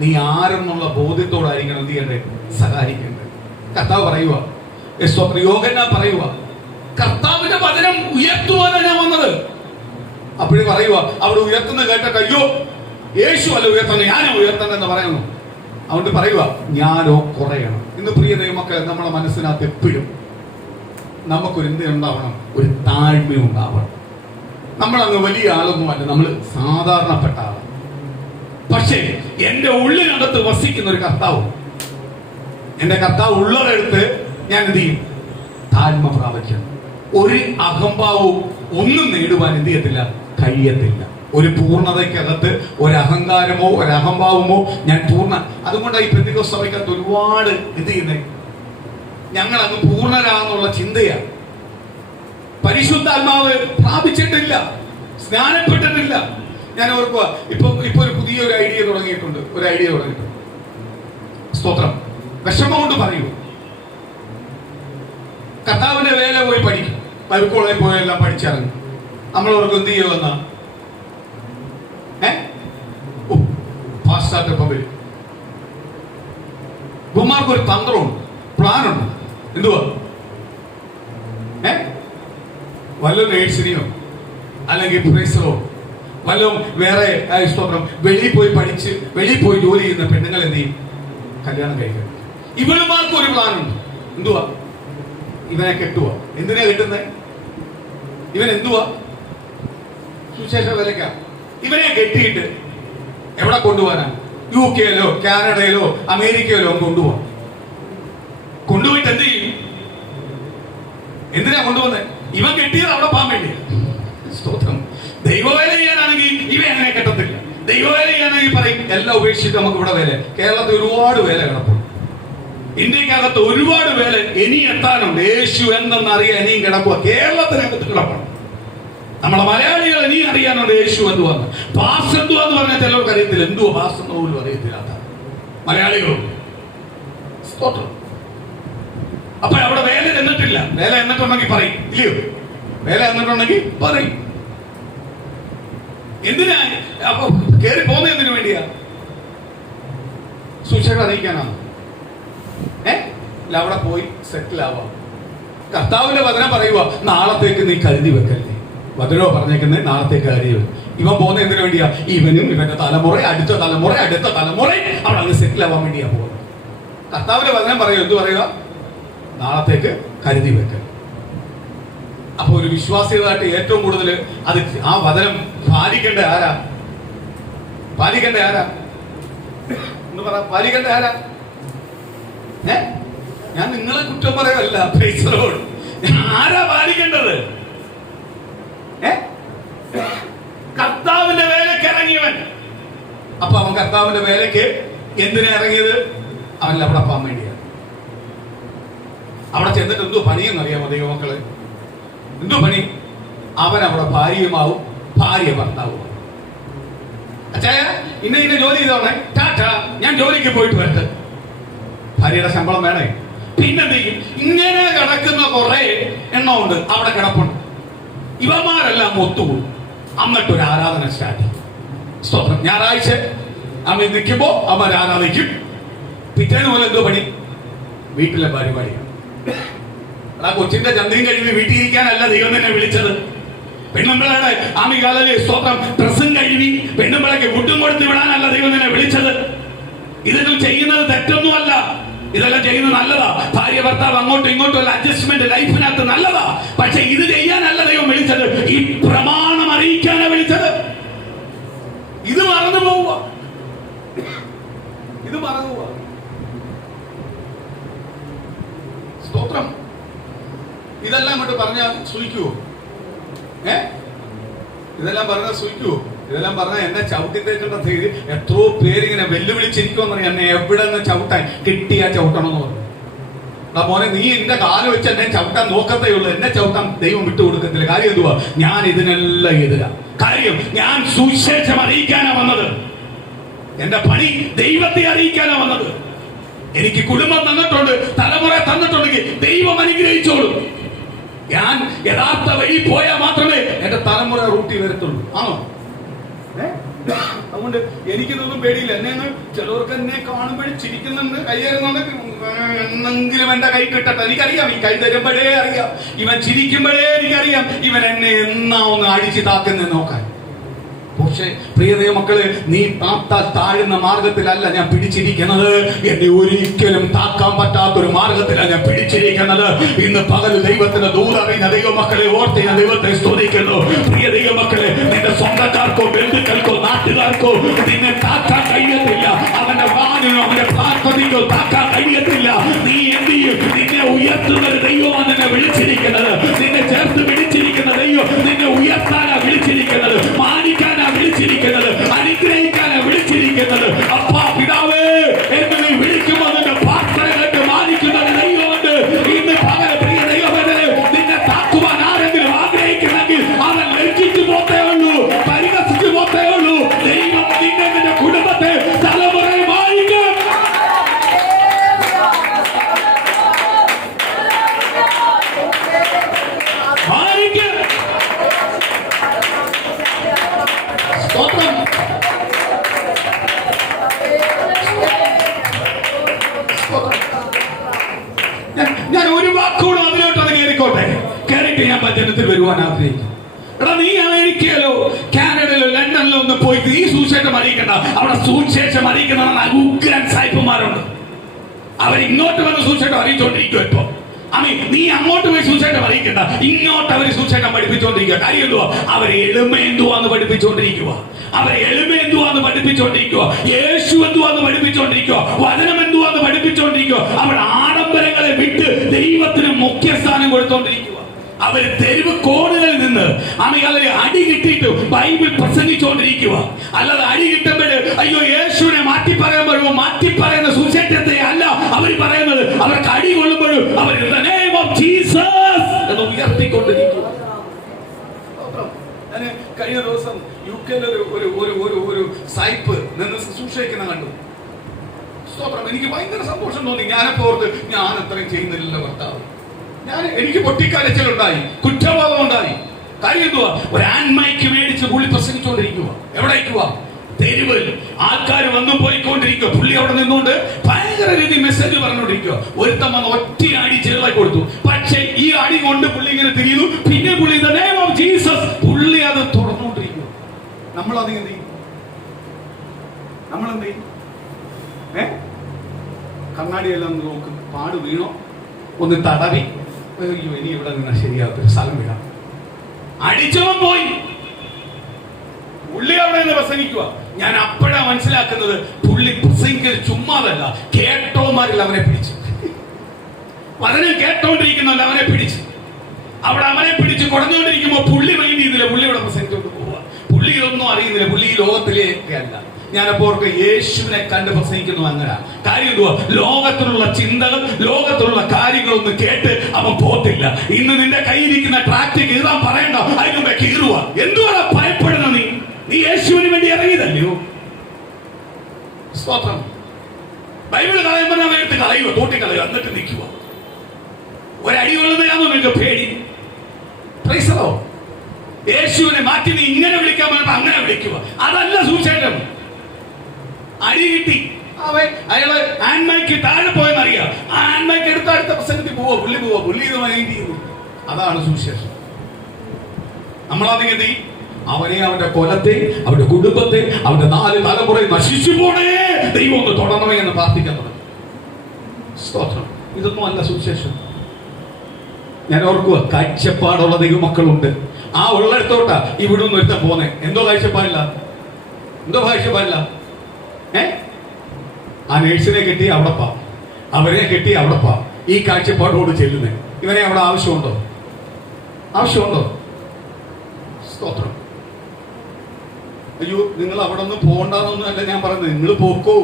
നീ ആരെന്നുള്ള ബോധ്യത്തോടായിരിക്കണം എന്ത് ചെയ്യേണ്ടത്? സഹകരിക്കേണ്ടത്. കർത്താവ് പറയുക, യോഹന്നാൻ പറയുക, കർത്താവിന്റെ വചനം ഉയർത്തുവാനാണ് ഞാൻ വന്നത്. അപ്പോഴും പറയുക, അവിടെ ഉയർത്തുന്ന കേട്ടിട്ട് അയ്യോ യേശു അല്ല ഉയർത്തുന്നത്, ഞാനോ ഉയർത്തണെന്ന് പറയുന്നു. അതുകൊണ്ട് പറയുക, ഞാനോ കുറയണം. ഇന്ന് പ്രിയ ദൈവമക്കളെ, നമ്മുടെ മനസ്സിനകത്ത് എപ്പോഴും നമുക്കൊരു എന്തുണ്ടാവണം? ഒരു താഴ്മ ഉണ്ടാവണം. നമ്മളങ്ങ് വലിയ ആളൊന്നുമല്ല, നമ്മൾ സാധാരണപ്പെട്ട ആളാണ്. പക്ഷേ എന്റെ ഉള്ളിനകത്ത് വസിക്കുന്ന ഒരു കർത്താവ്, എന്റെ കർത്താവ് ഉള്ളതെടുത്ത് ഞാൻ എന്ത് ചെയ്യും? താഴ്മ പ്രാപിക്കണം. ഒരു അഹംഭാവവും ഒന്നും നേടുവാൻ എന്ത് ചെയ്യത്തില്ല? കഴിയത്തില്ല. ഒരു പൂർണ്ണതയ്ക്കകത്ത് ഒരു അഹങ്കാരമോ ഒരു അഹംഭാവമോ ഞാൻ പൂർണ്ണ. അതുകൊണ്ടാണ് ഈ പെന്തക്കോസ്ത് സഭയ്ക്കകത്ത് ഒരുപാട് എന്ത് ചെയ്യുന്നത്? ഞങ്ങൾ അങ്ങ് പൂർണ്ണരാന്നുള്ള ചിന്തയാണ്. പരിശുദ്ധാത്മാവ് പ്രാപിച്ചിട്ടില്ല, സ്നാനപ്പെട്ടിട്ടില്ല. ഞാൻ ഓർക്കുക, ഇപ്പൊ ഒരു പുതിയൊരു ഐഡിയ തുടങ്ങിയിട്ടുണ്ട്. സ്തോത്രം. വിഷമം കൊണ്ട് പറയൂ, കർത്താവിന്റെ വേല പോയി പഠിക്കും, ബൈബിൾ കോളേജിൽ പോയെല്ലാം പഠിച്ചിറങ്ങും. നമ്മളവർക്ക് എന്ത് ചെയ്യുമെന്ന പാശ്ചാത്യപ്പം വരും. ഗുമാർക്ക് ഒരു തന്ത്രമുണ്ട്, പ്ലാനുണ്ട്. എന്തുവാ? വല്ല നേഴ്സിനെയോ അല്ലെങ്കിൽ പ്രൊഫസറോ വല്ലതും വേറെ സ്തോത്രം വെളിയിൽ പോയി പഠിച്ച് വെളിയിൽ പോയി ജോലി ചെയ്യുന്ന പെണ്ണുങ്ങൾ എന്ത് ചെയ്യും? കല്യാണം കഴിക്കണം. ഇവളുമാർക്ക് ഒരു പ്ലാനുണ്ട്. എന്തുവാ? ഇവനെ കെട്ടുക. എന്തിനാ കെട്ടുന്നത്? ഇവൻ എന്തുവാ? സുശേഷ വിലക്ക. ഇവനെ കെട്ടിയിട്ട് എവിടെ കൊണ്ടുപോകാനാ? UK-യിലോ കാനഡയിലോ അമേരിക്കയിലോ കൊണ്ടുപോകാം. കൊണ്ടുപോയിട്ട് എന്ത് ചെയ്യും? എന്തിനാ കൊണ്ടുപോകുന്നത്? ഇവൻ കെട്ടിയത് അവിടെ പോകാൻ വേണ്ടി. സ്തോത്രം. ദൈവവേല ചെയ്യാനാണെങ്കിൽ ഇവ അങ്ങനെ കെട്ടത്തില്ല. ദൈവവേല ചെയ്യാനാണെങ്കിൽ പറയും എല്ലാം ഉപേക്ഷിച്ചിട്ട് നമുക്ക് ഇവിടെ വേല. കേരളത്തിൽ ഒരുപാട് വേല കിടപ്പുണ്ട്. ഇന്ത്യക്കകത്ത് ഒരുപാട് വേല ഇനി എത്താനുണ്ട്. യേശു എന്തെന്ന് അറിയാൻ ഇനിയും കിടക്കുക. കേരളത്തിനകത്ത് കിടപ്പണം. നമ്മളെ മലയാളികൾ ഇനി അറിയാനുണ്ട് യേശു എന്തുവാന്ന്. പാസ് എന്തുവാന്ന് പറഞ്ഞാൽ ചിലർക്ക് അറിയത്തില്ല. എന്തുവാ പാസ് എന്ന് പോലും അറിയത്തില്ലാത്ത മലയാളികളുണ്ട്. സ്തോത്രം. അപ്പൊ അവിടെ വേല എന്നിട്ടില്ല. വേല എന്നിട്ടുണ്ടെങ്കിൽ പറയും, ഇല്ലയോ? വേല എന്നിട്ടുണ്ടെങ്കിൽ പറയും. എന്തിനാ അപ്പൊ കേറി പോകുന്ന? എന്തിനു വേണ്ടിയാ? സുശേഷം അറിയിക്കാനാണ്. അല്ല, അവിടെ പോയി സെറ്റിൽ ആവാം. കർത്താവിന്റെ വചനം പറയുക, നാളത്തേക്ക് നീ കരുതി വെക്കല്ലേ. വചനോ പറഞ്ഞേക്കുന്നത് നാളത്തേക്ക് കരുതി വെക്കും. ഇവൻ പോകുന്ന എന്തിനു വേണ്ടിയാ? ഇവനും ഇവന്റെ തലമുറ അടുത്ത തലമുറ അവിടെ അങ്ങ് സെറ്റിൽ ആവാൻ വേണ്ടിയാ പോകുന്നത്. കർത്താവിന്റെ വചനം പറയുക, എന്ത് പറയുക? നാളത്തേക്ക് കരുതി വെക്കൽ. അപ്പൊ ഒരു വിശ്വാസികളായിട്ട് ഏറ്റവും കൂടുതൽ അത് ആ വചനം പാലിക്കേണ്ട ആരാ? എന്ന് പറ. പാലിക്കേണ്ട ആരാ? ഞാൻ നിങ്ങളെ കുറ്റം പറയല്ല. ആരാ പാലിക്കേണ്ടത്? കർത്താവിന്റെ വേലക്ക് ഇറങ്ങിയവൻ. അപ്പൊ അവൻ കർത്താവിന്റെ വേലക്ക് എന്തിനാ ഇറങ്ങിയത്? അവൻ അവിടെ പോകാൻ വേണ്ടിയാണ്. അവിടെ ചെന്നിട്ട് എന്തോ പണിയെന്നറിയാമോ ദൈവമക്കള്? എന്തോ പണി? അവൻ അവിടെ ഭാര്യയുമാവും, ഭാര്യ ഭർത്താവും. അച്ചായ ഇന്ന ജോലി ചെയ്തോണേ, ടാറ്റാ ഞാൻ ജോലിക്ക് പോയിട്ട് വരട്ടെ. ഭാര്യയുടെ ശമ്പളം വേണേ. പിന്നെന്ത് ചെയ്യും? ഇങ്ങനെ കിടക്കുന്ന കുറെ എണ്ണമുണ്ട് അവിടെ കിടപ്പുണ്ട്. ഇവന്മാരെല്ലാം ഒത്തുകൂടും. എന്നിട്ടൊരു ആരാധന സ്റ്റാർട്ട് ചെയ്യും. സ്തോത്രം. ഞായറാഴ്ച അമ്മ നിൽക്കുമ്പോ അമ്മ ആരാധിക്കും. പിറ്റേന്ന് പോലെ എന്തോ പണി? വീട്ടിലെ പരിപാടിയാണ്. ആ കൊച്ചിന്റെ ചന്തയും കഴിവ് വീട്ടിൽ ഇരിക്കാനല്ല ദൈവം തന്നെ വിളിച്ചത്. പെണ്ണുമ്പിളയുടെ ആമികാലയിലെ സ്തോത്രം ഡ്രസ്സും കഴിവി പെണ്ണുമ്പിളയ്ക്ക് ഫുഡും കൊടുത്ത് വിടാനല്ല ദൈവം തന്നെ വിളിച്ചത്. ഇതെല്ലാം ചെയ്യുന്നത് തെറ്റൊന്നുമല്ല. ഇതെല്ലാം ചെയ്യുന്നത് നല്ലതാ. ഭാര്യ ഭർത്താവ് അങ്ങോട്ടും ഇങ്ങോട്ടും ഉള്ള അഡ്ജസ്റ്റ്മെന്റ് ലൈഫിനകത്ത് നല്ലതാ. പക്ഷെ ഇത് ചെയ്യാനല്ല ദൈവം വിളിച്ചത്. ഈ പ്രമാണം അറിയിക്കാനാണ് വിളിച്ചത്. ഇത് മറന്നു പോവുക. സ്തോത്രം. ഇതെല്ലാം കൊണ്ട് പറഞ്ഞാൽ സൂഹിക്കുവോ? ഇതെല്ലാം പറഞ്ഞാൽ സൂഹിക്കുവോ? ഇതെല്ലാം പറഞ്ഞാൽ എന്നെ ചവിട്ടിത്തേക്കേണ്ട തീര് എത്രയോ പേരിങ്ങനെ വെല്ലുവിളിച്ചിരിക്കുമെന്ന് എന്നെ എവിടെ നിന്ന് ചവിട്ടാൻ കിട്ടിയാ ചവിട്ടണമെന്ന് പറഞ്ഞു. മോനെ, നീ എന്റെ കാല് വെച്ച് എന്നെ ചവിട്ടാൻ നോക്കത്തേ ഉള്ളൂ, എന്നെ ചവിട്ടാൻ ദൈവം വിട്ടുകൊടുക്കത്തില്ല. കാര്യം എന്തുവാ? ഞാൻ ഇതിനെല്ലാം എതിരാ. കാര്യം ഞാൻ സുവിശേഷം അറിയിക്കാനാ വന്നത്. എന്റെ പണി ദൈവത്തെ അറിയിക്കാനാ വന്നത്. എനിക്ക് കുടുംബം തന്നിട്ടുണ്ട്, തലമുറ തന്നിട്ടുണ്ടെങ്കിൽ ദൈവം അനുഗ്രഹിച്ചോളൂ. ഞാൻ യഥാർത്ഥ വഴി പോയാൽ മാത്രമേ എന്റെ തലമുറ റൂട്ടി വരത്തുള്ളൂ. ആണോ? അതുകൊണ്ട് എനിക്കിതൊന്നും പേടിയില്ല. എന്നെ ചിലവർക്ക് എന്നെ കാണുമ്പോഴും ചിരിക്കുന്നുണ്ട്, കയ്യേറുന്നുണ്ട്. എന്നെങ്കിലും എന്റെ കൈ കിട്ടട്ടെ. എനിക്കറിയാം, ഈ കൈ തരുമ്പോഴേ അറിയാം, ഇവൻ ചിരിക്കുമ്പോഴേ എനിക്കറിയാം ഇവൻ എന്നെ എന്നാ ഒന്ന് അടിച്ചു താക്കുന്ന നോക്കാൻ. പക്ഷേ പ്രിയ ദൈവമക്കളെ, നീ താഴുന്ന മാർഗത്തിലല്ല ഞാൻ പിടിച്ചിരിക്കുന്നത്. എന്നെ ഒരിക്കലും താക്കാൻ പറ്റാത്തൊരു മാർഗത്തിലാണ് ഞാൻ പിടിച്ചിരിക്കുന്നത്. ഇന്ന് പകൽ ദൈവത്തിന്റെ ദൂതറിയുന്ന ദൈവമക്കളെ ഓർത്ത് ഞാൻ ദൈവത്തെ സ്തുതിക്കുന്നു. പ്രിയ ദൈവമക്കളെ, നിന്റെ സ്വന്തക്കാർക്കോ ബന്ധുക്കൾക്കോ നാട്ടുകാർക്കോ നിന്നെ താക്കാൻ കഴിയത്തില്ല. അവന്റെ വാനിനോ അവന്റെ പ്രാർത്ഥനയോ താക്കാൻ കഴിയത്തില്ല. നീ എന്ത് ചെയ്യും? നിന്നെ ഉയർത്തുന്ന ദൈവമാണ് നിന്നെ വിളിച്ചിരിക്കുന്നത്. നിന്നെ ചേർത്ത് വിളിച്ചിരിക്കുന്ന ദൈവം നിന്നെ ഉയർത്താനാ വിളിച്ചിരിക്കുന്നത്, മാനിക്കാനാ വിളിച്ചിരിക്കുന്നത്, അനുഗ്രഹിക്കാനാ വിളിച്ചിരിക്കുന്നത്. അപ്പാ പിതാവേ എന്ന് നീ വിളിക്കുമ്പോൾ നിന്റെ പ്രാർത്ഥന കണ്ട് മാനിക്കുന്ന ദൈവമുണ്ട്. ഇന്ന് പകൽ പ്രിയ ദൈവമേ, നിന്നെ താക്കുവാൻ ആരെങ്കിലും ആഗ്രഹിക്കുന്നെങ്കിൽ അവൻ ലജ്ജിച്ചു പോത്തേ ഉള്ളൂ, പരിഹസിച്ചു പോത്തേ ഉള്ളൂ. ദൈവം നിന്നെ നിന്റെ കുടുംബത്തെ തലമുറയെ മാനിക്കും. ഞാൻ ഒരു വാക്കുകൂടെ അതിലോട്ട് അത് കയറിയിട്ട് ഞാൻ വചനത്തിൽ വരുവാൻ ആഗ്രഹിക്കും. എടാ, നീ അമേരിക്കയിലോ കാനഡയിലോ ലണ്ടനിലോ ഒന്ന് പോയിട്ട് ഈ സുവിശേഷം അറിയിക്കണ്ട. അവിടെ സുവിശേഷം അറിയിക്കുന്ന ഉഗ്രൻ സായിപ്പന്മാരുണ്ട്. അവർ ഇങ്ങോട്ട് വന്ന് സുവിശേഷം അറിയിച്ചോണ്ടിരിക്കും. ഇപ്പൊ നീ അങ്ങോട്ട് പോയി സുവിശേഷം അറിയിക്കണ്ട, ഇങ്ങോട്ട് അവർ സുവിശേഷം പഠിപ്പിച്ചോണ്ടിരിക്കുക. കാര്യം എന്തുവാ? അവർ എളിമ എന്തുവാന്ന് പഠിപ്പിച്ചോണ്ടിരിക്കുക. അവർ എളിമ എന്തുവാന്ന് പഠിപ്പിച്ചോണ്ടിരിക്കുക. യേശു എന്തുവാന്ന് പഠിപ്പിച്ചോണ്ടിരിക്കുക. വചനം എന്തുവാന്ന് പഠിപ്പിച്ചോണ്ടിരിക്കുക. അവർ ആഡംബരങ്ങളെ വിട്ട് ദൈവത്തിന് മുഖ്യസ്ഥാനം കൊടുത്തോണ്ടിരിക്കുക. അവര് തെരുവ് കോണുകളിൽ നിന്ന് അവരെ അടി കിട്ടിയിട്ട് ബൈബിൾ പ്രസംഗിച്ചുകൊണ്ടിരിക്കുക. അല്ലാതെ അടി കിട്ടുമ്പോൾ അയ്യോ യേശുവിനെ മാറ്റി പറയുമ്പോഴോ മാറ്റി പറയുന്ന സുവിശേഷത്തെ അല്ല അവർ പറയുന്നത്. അവർക്ക് അടി കൊള്ളുമ്പോഴും അവർ എന്ന് ഉയർത്തിക്കൊണ്ടിരിക്കുക. കഴിഞ്ഞ ദിവസം UK-ൽ ഒരു സായിപ്പ് നിന്ന് സൂക്ഷിക്കുന്ന കണ്ടു. സ്തോത്രം. എനിക്ക് ഭയങ്കര സന്തോഷം തോന്നി. ഞാനപ്പോ ഓർത്ത്, ഞാൻ അത്രയും ചെയ്യുന്നില്ലല്ലോ ഭർത്താവ്. എനിക്ക് പൊട്ടിക്കരച്ചിലുണ്ടായി, കുറ്റബോധം ഉണ്ടായി. കാര്യം എന്തുവാ? ഒരു ആൻമൈക്ക് മേടിച്ച് പുള്ളി പ്രസംഗിച്ചുകൊണ്ടിരിക്കുക. എവിടേക്കുക? തെരുവിൽ ആൾക്കാർ വന്നും പോയിക്കൊണ്ടിരിക്കുക. പുള്ളി അവിടെ നിന്നുകൊണ്ട് ഭയങ്കര രീതി മെസ്സേജ് പറഞ്ഞുകൊണ്ടിരിക്കുക. ഒരുത്തം വന്ന് ഒറ്റ അടി ചെറുതായി കൊടുത്തു. പക്ഷെ ഈ അടി കൊണ്ട് പുള്ളി ഇങ്ങനെ തിരിയുന്നു. പിന്നെ പുള്ളി ദ നെയിം ഓഫ് ജീസസ് പുള്ളി അത് തുറന്നുകൊണ്ടിരിക്കുക. നമ്മളത് എന്ത് ചെയ്യും? നമ്മളെന്ത് ചെയ്യും? കണ്ണാടിയെല്ലാം നോക്കും. പാട് വീണോ ഒന്ന് തടവി, അയ്യോ ഇനി ഇവിടെ നിന്ന് ശരിയാത്തൊരു സ്ഥലം വിടാം. അടിച്ചവൻ പോയി, പുള്ളി അവിടെ നിന്ന് പ്രസംഗിക്കുക. ഞാൻ അപ്പോഴാ മനസ്സിലാക്കുന്നത് പുള്ളി പ്രസംഗിക്കുന്നത് ചുമ്മാതല്ല, കേട്ടോമാരിൽ അവനെ പിടിച്ചു. വചനം കേട്ടോണ്ടിരിക്കുന്നവൻ അവനെ പിടിച്ചു. അവിടെ അവനെ പിടിച്ച് കുടഞ്ഞുകൊണ്ടിരിക്കുമ്പോ പുള്ളി മൈൻഡ് ചെയ്യുന്നില്ല. പുള്ളി ഇവിടെ പ്രസംഗിച്ചോണ്ട് പോവുക. പുള്ളി ഇതൊന്നും അറിയുന്നില്ല. പുള്ളി ഈ ലോകത്തിലേക്ക് അല്ല. ഞാനപ്പോ ഓർക്ക് യേശുവിനെ കണ്ട് പ്രസംഗിക്കുന്നു. അങ്ങനെ കാര്യം എന്തുവാ? ലോകത്തിലുള്ള ചിന്തകൾ, ലോകത്തിലുള്ള കാര്യങ്ങളൊന്നും കേട്ട് അവൻ പോത്തില്ല. ഇന്ന് നിന്റെ കയ്യിരിക്കുന്ന ട്രാക്ട് കീറാൻ പറയണ്ട, അതിന് മുമ്പേ കീറുക. എന്തുവാ ഭയപ്പെടുന്ന നീ? നീ യേശുവിന് വേണ്ടി ഇറങ്ങിയതല്ലയോ? സ്തോത്രം. ബൈബിൾ കളയുമ്പോൾ അവൻ എടുത്ത് കളയുക, തോട്ടിക്കളയുക, എന്നിട്ട് നിൽക്കുക. ഒരടി കൊള്ളുന്നതാണോ നിന്റെ പേടി? പ്രൈസലോ. യേശുവിനെ മാറ്റി നീ ഇങ്ങനെ വിളിക്കാൻ പറഞ്ഞപ്പോ അങ്ങനെ വിളിക്കുക. അതല്ല സുവിശേഷം. അടി കിട്ടി, അയാള് ആൻമൈക്ക് താഴെ പോയെന്നറിയാം. ആ ആൻമൈക്ക് എടുത്ത അടുത്ത പ്രസംഗത്തിൽ പോവോ, പുള്ളി ഇത് മൈൻഡ് ചെയ്യുന്നു. അതാണ് സുവിശേഷം. നമ്മളതിങ്ങനെ അവനെ, അവന്റെ കൊലത്തെ, അവന്റെ കുടുംബത്തെ, അവന്റെ 4 തലമുറ നശിച്ചു പോണേ, ദൈവം ഒന്ന് തുടരണമേ എന്ന് പ്രാർത്ഥിക്കാൻ തുടങ്ങി. സ്തോത്രം. ഇതൊന്നും അല്ല സുവിശേഷം. ഞാൻ ഓർക്കുക, കാഴ്ചപ്പാടുള്ള ദൈവമക്കളുണ്ട്. ആ ഉള്ളിടത്തോട്ടാ ഇവിടെ നിന്ന് ഒരുത്ത പോന്നെ. എന്തോ കാഴ്ചപ്പാടില്ല, എന്തോ കാഴ്ചപ്പാടില്ല. ആ നേഴ്സിനെ കെട്ടി അവിടെ പാ, അവരെ കെട്ടി അവിടെ പാ. ഈ കാഴ്ചപ്പാടോട് ചെല്ലുന്നേ. ഇവനെ അവിടെ ആവശ്യമുണ്ടോ? ആവശ്യമുണ്ടോ? സ്തോത്രം. അയ്യോ, നിങ്ങൾ അവിടെ ഒന്നും പോകണ്ടെന്നൊന്നും അല്ല ഞാൻ പറയുന്നത്. നിങ്ങൾ പോക്കോ,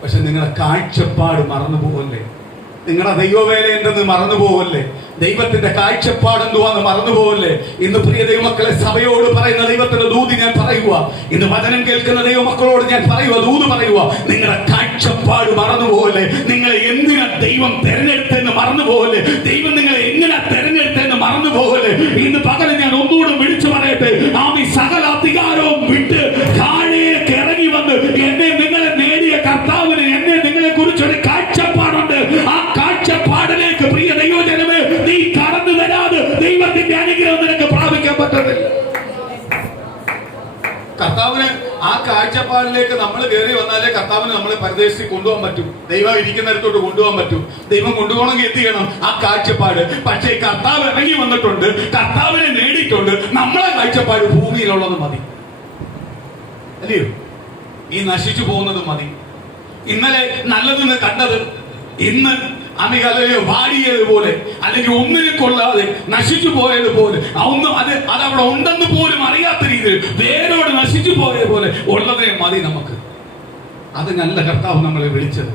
പക്ഷെ നിങ്ങളുടെ കാഴ്ചപ്പാട് മറന്നു പോകല്ലേ. നിങ്ങളുടെ ദൈവവേല എന്തെന്ന് മറന്നു പോവല്ലേ? ദൈവത്തിന്റെ കാഴ്ചപ്പാട് എന്തുവാന്ന് മറന്നു പോവല്ലേ? ഇന്ന് പ്രിയ ദൈവമക്കളെ, സഭയോട് പറയുന്ന ദൈവത്തിന്റെ ദൂതി ഞാൻ പറയുക. ഇന്ന് വചനം കേൾക്കുന്ന ദൈവമക്കളോട് ഞാൻ പറയുക, ദൂത് പറയുക. നിങ്ങളുടെ കാഴ്ചപ്പാട് മറന്നു പോവല്ലേ? നിങ്ങളെ എന്തിനാ ദൈവം തെരഞ്ഞെടുത്തെന്ന് മറന്നു പോവല്ലേ? ദൈവം നിങ്ങളെ എങ്ങനെ തെരഞ്ഞെടുത്തെന്ന് മറന്നു പോവല്ലേ? ഇന്ന് പകരം ഞാൻ ഒന്നുകൂടെ വിളിച്ചു പറയട്ടെ, ആമി സകല അധികാരവും വിട്ട് താഴേക്ക് ഇറങ്ങി വന്ന് എന്നെ നിങ്ങളെ നേടിയ കർത്താവിന് എന്നെ നിങ്ങളെ കുറിച്ചൊരു കാഴ്ചപ്പാടുണ്ട്. ആ കാഴ്ചപ്പാടിലേക്ക് പ്രിയ ദൈവജനമേ, നീ കടന്നു വരാതെ ദൈവത്തിന്റെ അനുഗ്രഹം നിനക്ക് പ്രാപിക്കാൻ പറ്റത്തില്ല. കർത്താവിന് ആ കാഴ്ചപ്പാടിലേക്ക് നമ്മൾ കയറി വന്നാലേ കർത്താവിന് നമ്മളെ പരദേശത്തിൽ കൊണ്ടുപോകാൻ പറ്റും. ദൈവം ഇരിക്കുന്നിടത്തോട്ട് കൊണ്ടുപോകാൻ പറ്റും. ദൈവം കൊണ്ടുപോകണമെങ്കിൽ എന്ത് ചെയ്യണം? ആ കാഴ്ചപ്പാട്. പക്ഷേ കർത്താവ് ഇറങ്ങി വന്നിട്ടുണ്ട്, കർത്താവിനെ നേടിയിട്ടുണ്ട്. നമ്മളെ കാഴ്ചപ്പാട് ഭൂമിയിലുള്ളത് മതി, അല്ലയോ? ഈ നശിച്ചു പോകുന്നത് മതി. ഇന്നലെ നല്ലതെന്ന് കണ്ടത് ഇന്ന് അമികലയോ വാടിയതുപോലെ, അല്ലെങ്കിൽ ഒന്നിനെ കൊള്ളാതെ നശിച്ചു പോയതുപോലെ, അതവിടെ ഉണ്ടെന്ന് പോലും അറിയാത്ത രീതിയിൽ വേരോട് നശിച്ചു പോയതുപോലെ ഉള്ളതേ മതി നമുക്ക്. അത് നല്ല കർത്താവ് നമ്മളെ വിളിച്ചത്.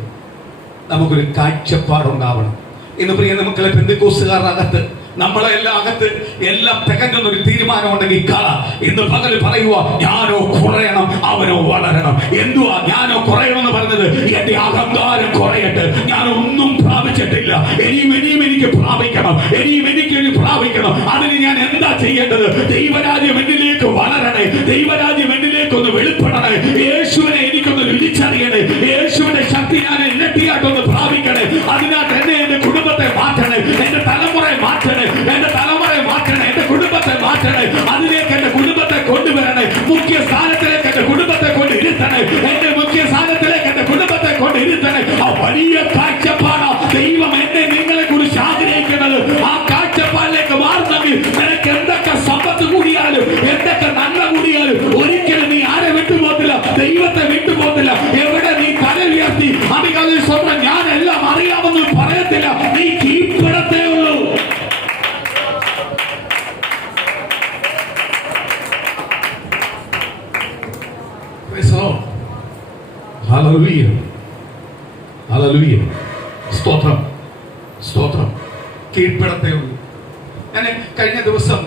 നമുക്കൊരു കാഴ്ചപ്പാടുണ്ടാവണം. ഇന്ന് പ്രിയ മക്കളെ, പെന്തക്കോസ്തുകാരുടെ നമ്മളെ എല്ലാം അകത്ത് എല്ലാം തികഞ്ഞൊരു ഒരു തീരുമാനം ഉണ്ടെങ്കിൽ കള ഇന്ന് പകൽ പറയുക, ഞാനോ കുറയണം അവനോ വളരണം. എന്തുവാ ഞാനോ കുറയണം എന്ന് പറഞ്ഞത്? എന്റെ അഹങ്കാരം കുറയട്ടെ. ഞാൻ ഒന്നും പ്രാപിച്ചിട്ടില്ല, ഇനിയും എനിക്ക് പ്രാപിക്കണം, എനിക്ക് പ്രാപിക്കണം. അതിന് ഞാൻ എന്താ ചെയ്യേണ്ടത്? ദൈവരാജ്യം എന്നിലേക്ക് വളരണേ, ദൈവരാജ്യം എന്നിലേക്ക് ഒന്ന് വെളിപ്പെടണേ, യേശുവിനെ എനിക്കൊന്ന് രുചിച്ചറിയണേ, യേശുവിന്റെ ശക്തി ഞാൻ ഇരട്ടിയായിട്ടൊന്ന് പ്രാപിക്കണേ. അതിനകത്ത് എന്നെ എന്റെ കുടുംബത്തെ മാറ്റണേ, എന്റെ തലമുറയെ മാറ്റണേ, എന്റെ തലമുറയെ മാറ്റണേ, എന്റെ കുടുംബത്തെ മാറ്റണേ. അതിലേക്ക് എന്റെ കുടുംബത്തെ കൊണ്ടുവരണേ, മുഖ്യ സ്ഥാനത്തിലേക്ക് എന്റെ കുടുംബത്തെ കൊണ്ട് ഇരുത്തണേ, എന്റെ മുഖ്യ സ്ഥാനത്തിലേക്ക് എന്റെ കുടുംബത്തെ കൊണ്ട് ഇരുത്തണേ. ആ വലിയ കാഴ്ചപ്പാടാ ദൈവം എന്നെ നിങ്ങളെ കുറിച്ച് ആഗ്രഹിക്കുന്നത്. ആ കാഴ്ചപ്പാടിലേക്ക് മാറുന്നെങ്കിൽ നിനക്ക് എന്തൊക്കെ സമ്പത്ത് കൂടിയാലും എന്തൊക്കെ നന്മ കൂടിയാലും ഒരിക്കലും നീ ആരെ വിട്ടുപോകത്തില്ല, ദൈവത്തെ വിട്ടുപോകത്തില്ല. എവിടെ നീ തല ഉയർത്തി അധികാരി സ്വന്തം ഞാൻ എല്ലാം അറിയാമെന്ന് പറയത്തില്ല, നീ കീഴ്പ്പെടത്തേ ഉള്ളൂ. ഹല്ലേലൂയ, ഹല്ലേലൂയ, സ്തോത്രം, സ്തോത്രം. കീഴ്പ്പെടത്തേ ഉള്ളൂ. ഞാൻ കഴിഞ്ഞ ദിവസം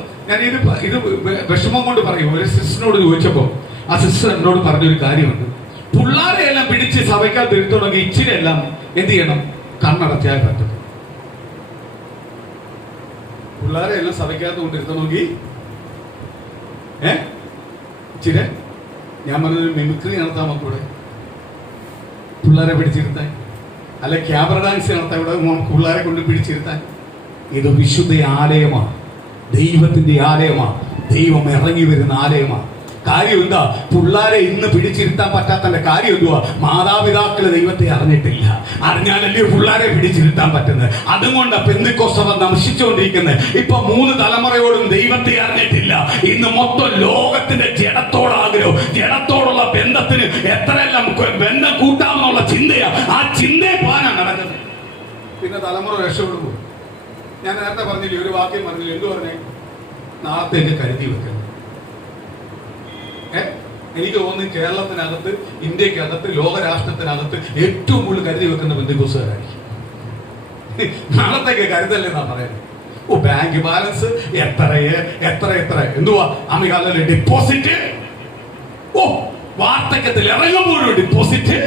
ഇത് വിഷമം കൊണ്ട് പറയും. ഒരു സിസ്റ്ററിനോട് ചോദിച്ചപ്പോ ആ സിസ്റ്റർ എന്നോട് പറഞ്ഞൊരു കാര്യമുണ്ട്. പിള്ളാരെ എല്ലാം പിടിച്ച് സഭയ്ക്കകത്ത് ഇരുത്തണമെങ്കിൽ ഇച്ചിരി എല്ലാം എന്ത് ചെയ്യണം? കണ്ണടച്ചാൽ പറ്റും. പിള്ളാരെ എല്ലാം സഭയ്ക്കകത്ത് കൊണ്ടിരുത്തണമെങ്കിൽ ഇച്ചിരി, ഞാൻ പറഞ്ഞൊരു മിമിക്രി നടത്താൻ മക്കൂടെ, പിള്ളേരെ പിടിച്ചിരുത്താൻ, അല്ലെ ക്യാമറ ഡാൻസ് നടത്താൻ, ഇവിടെ പിള്ളേരെ കൊണ്ട് പിടിച്ചിരുത്താൻ. ഇത് വിശുദ്ധ ആലയമാണ്, ദൈവത്തിന്റെ ആലയമാണ്, ദൈവം ഇറങ്ങി വരുന്ന ആലയമാണ്. കാര്യം എന്താ? പിള്ളേരെ ഇന്ന് പിടിച്ചിരുത്താൻ പറ്റാത്തതിന്റെ കാര്യം എന്തുവാ? മാതാപിതാക്കള് ദൈവത്തെ അറിഞ്ഞിട്ടില്ല. അറിഞ്ഞാലല്ലേ പിള്ളേരെ പിടിച്ചിരുത്താൻ പറ്റുന്നത്. അതുകൊണ്ട് പെന്തക്കോസ്ത് നശിച്ചുകൊണ്ടിരിക്കുന്നത്. ഇപ്പൊ 3 തലമുറയോടും ദൈവത്തെ അറിഞ്ഞിട്ടില്ല. ഇന്ന് മൊത്തം ലോകത്തിന്റെ ജഡത്തോട് ആഗ്രഹം, ജഡത്തോടുള്ള ബന്ധത്തിന് എത്രയെല്ലാം ബന്ധം കൂട്ടാമെന്നുള്ള ചിന്തയാ. ആ ചിന്തയെ പാനാണ് നടക്കുന്നത്. പിന്നെ തലമുറ രക്ഷപ്പെടുമ്പോൾ ഞാൻ നേരത്തെ പറഞ്ഞില്ലേ, ഒരു വാക്യം പറഞ്ഞില്ലേ, എന്തു പറഞ്ഞേ? നാളത്തേക്ക് കരുതി വെക്കണം. എനിക്ക് തോന്നുന്നു കേരളത്തിനകത്ത്, ഇന്ത്യക്കകത്ത്, ലോകരാഷ്ട്രത്തിനകത്ത് ഏറ്റവും കൂടുതൽ കരുതി വെക്കുന്ന പെന്തക്കോസ്തുകാരായിരിക്കും. നാളത്തേക്ക് കരുതല്ലെന്നാ പറയുന്നത്. ഓ, ബാങ്ക് ബാലൻസ് എത്ര എന്തുവാ അമികാലല്ലേ ഡിപ്പോസിറ്റ്. ഓ, വാർത്തക്കത്തിൽ ഇറങ്ങുമ്പോഴും ഡിപ്പോസിറ്റ്.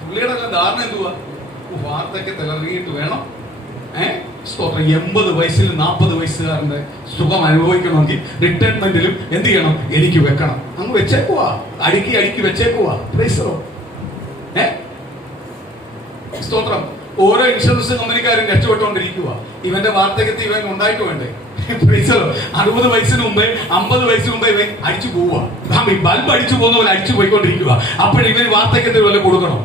പുള്ളിയുടെ ധാരണ എന്തുവാ? വാർത്തക്കത്തിൽ ഇറങ്ങിയിട്ട് വേണം സ്തോത്രം 80 വയസ്സിൽ 40 വയസ്സുകാരന്റെ സുഖം അനുഭവിക്കണമെങ്കിൽ റിട്ടയർമെന്റിലും എന്ത് ചെയ്യണം? എനിക്ക് വെക്കണം. അങ്ങ് വെച്ചേക്കുവാ, അടുക്കി വെച്ചേക്കുവാ. സ്തോത്രം. ഓരോ ഇൻഷുറൻസ് കമ്പനിക്കാരും രക്ഷപ്പെട്ടുകൊണ്ടിരിക്കുക. ഇവന്റെ വാർത്തകത്തിൽ ഇവൻ ഉണ്ടായിട്ട് വേണ്ടേ? 60 വയസ്സിന് മുമ്പേ 50 വയസ്സിന് മുമ്പേ ഇവൻ അടിച്ചു പോവുക. ബൾബ് അടിച്ചു പോകുന്ന പോലെ അടിച്ചു പോയിക്കൊണ്ടിരിക്കുക. അപ്പോഴിവന് വാർത്തകത്തിൽ വല്ല കൊടുക്കണോ?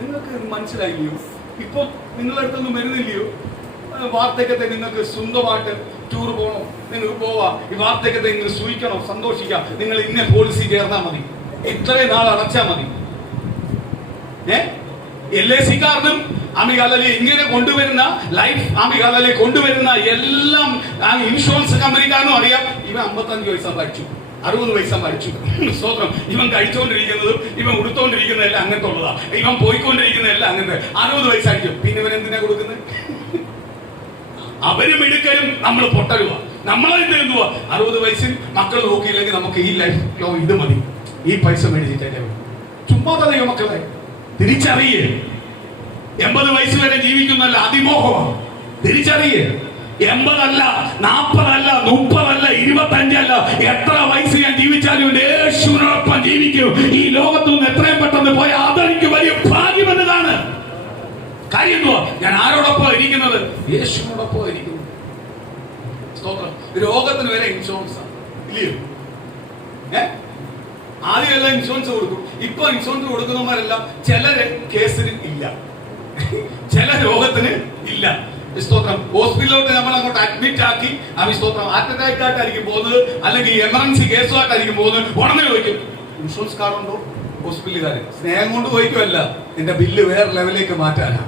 നിങ്ങൾക്ക് മനസ്സിലായില്ലയോ? ഇപ്പൊ നിങ്ങളുടെ അടുത്തൊന്നും വരുന്നില്ലയോ? വാർത്തക്കത്തെ നിങ്ങൾക്ക് സ്വന്തമായിട്ട് ടൂർ പോകണം, നിങ്ങൾക്ക് പോവാ. ഈ വാർത്തക്കത്തെ നിങ്ങൾ സൂക്ഷിക്കണം, സന്തോഷിക്കാം. നിങ്ങൾ ഇന്ന പോളിസി ചേർന്നാൽ മതി, ഇത്രയും നാൾ അടച്ചാൽ മതി. LIC കാർഡും അമികാലയെ ഇങ്ങനെ കൊണ്ടുവരുന്ന ലൈഫ് അമികാലയെ കൊണ്ടുവരുന്ന എല്ലാം ഇൻഷുറൻസ് കമ്പനിക്കാരനും അറിയാം. ഇവ 55 വയസ്സാകുമ്പോൾ അടിച്ചു. 60 പൈസ മരിച്ചു. സ്തോത്രം. ഇവൻ കഴിച്ചുകൊണ്ടിരിക്കുന്നതും ഇവൻ ഉടുത്തോണ്ടിരിക്കുന്നതെല്ലാം അങ്ങനത്തെ ഉള്ളതാ, ഇവൻ പോയിക്കൊണ്ടിരിക്കുന്നതെല്ലാം അങ്ങനത്തെ. 60 പൈസ അടിച്ചു. പിന്നെ ഇവൻ എന്തിനാ കൊടുക്കുന്നത്? അവരും എടുക്കലും നമ്മൾ പൊട്ടലുവാ. നമ്മളെന്ത് എന്തുവാ? 60 വയസ്സിൽ മക്കൾ നോക്കിയില്ലെങ്കിൽ നമുക്ക് ഈ ലൈഫ് ഇത് മതി, ഈ പൈസ മേടിച്ചിട്ടേ ചുമ്മാതെ ദൈവമക്കളെ തിരിച്ചറിയേ. 80 വയസ്സ് വരെ ജീവിക്കുന്നല്ല അതിമോഹമാണ്. തിരിച്ചറിയേ. 80 അല്ല, 40 അല്ല, 30 അല്ല, 25 അല്ല, എത്ര വയസ്സ് ഞാൻ ജീവിച്ചാലും യേശുവിനോടൊപ്പം ജീവിക്കും. ഈ ലോകത്തു നിന്ന് എത്രയും പെട്ടെന്ന് പോയാൽ അതെനിക്ക് വലിയ ഭാഗ്യമെന്നതാണ്. കാര്യം എന്തുവാ? ഞാൻ ആരോടൊപ്പം ഇരിക്കുന്നത്? യേശുവിനോടൊപ്പം ഇരിക്കുന്നു. സ്തോത്രം. രോഗത്തിന് വരെ ഇൻഷുറൻസ് ആണ്, ഇല്ലയോ? ആദ്യമെല്ലാം ഇൻഷുറൻസ് കൊടുക്കും. ഇപ്പൊ ഇൻഷുറൻസ് കൊടുക്കുന്നവരെല്ലാം ചിലര് കേസിന് ഇല്ല, ചില രോഗത്തിന് ഇല്ല. സ്തോത്രം. ഹോസ്പിറ്റലിലോട്ട് നമ്മൾ അങ്ങോട്ട് അഡ്മിറ്റ് ആക്കി, സ്തോത്രം, ഹാർട്ട് അറ്റാക്ക് ആയിട്ടായിരിക്കും പോകുന്നത്, അല്ലെങ്കിൽ എമർജൻസി കേസുമായിട്ടായിരിക്കും പോകുന്നത്. ഉടനെ ചോദിക്കും ഇൻഷുറൻസ് കാർഡ് ഉണ്ടോ? ഹോസ്പിറ്റലുകാര് സ്നേഹം കൊണ്ട് ചോദിക്കുമല്ല, നിന്റെ ബില്ല് വേറെ ലെവലിലേക്ക് മാറ്റാനാ.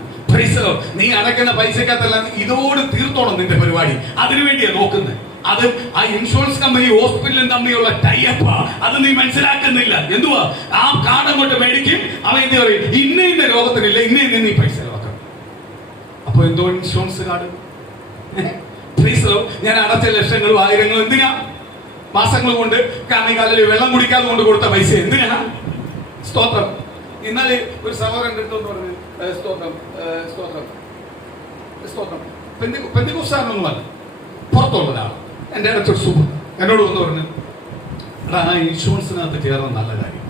നീ അടയ്ക്കുന്ന പൈസക്കകത്തെല്ലാം ഇതോട് തീർത്തോണം നിന്റെ പരിപാടി. അതിനുവേണ്ടിയാ നോക്കുന്നത്. അത് ആ ഇൻഷുറൻസ് കമ്പനി ഹോസ്പിറ്റലും തമ്മിലുള്ള ടൈപ്പാ. അത് നീ മനസ്സിലാക്കുന്നില്ല. എന്തുവാ? ആ കാർഡ് അങ്ങോട്ട് മേടിക്കും. അവൻ എന്ത് പറയും? ഇന്ന രോഗത്തിനില്ല, ഇന്ന നീ പൈസ ചെലവാക്കണം. അപ്പൊ എന്തോ ഇൻഷുറൻസ് കാർഡ്? ഞാൻ അടച്ച ലക്ഷങ്ങളും ആയിരങ്ങളും എന്തിനാ? മാസങ്ങൾ കൊണ്ട് കാലിൽ വെള്ളം കുടിക്കാതെ കൊണ്ട് കൊടുത്ത പൈസ എന്തിനാ? സ്തോത്രം. ഇന്നലെ ഒരു സഹോദരൻ എടുത്തോന്ന് പറഞ്ഞു, സ്തോത്രം സ്തോത്രം സ്തോത്രം, പെന്തിക്കോസ്തുകാരനൊന്നുമല്ല, പുറത്തുള്ളതാണ്. എൻ്റെ അടുത്തൊരു സുഹൃത്ത് എന്നോട് വന്ന് പറഞ്ഞു, എടാ ആ ഇൻഷുറൻസിനകത്ത് ചേർന്ന നല്ല കാര്യം.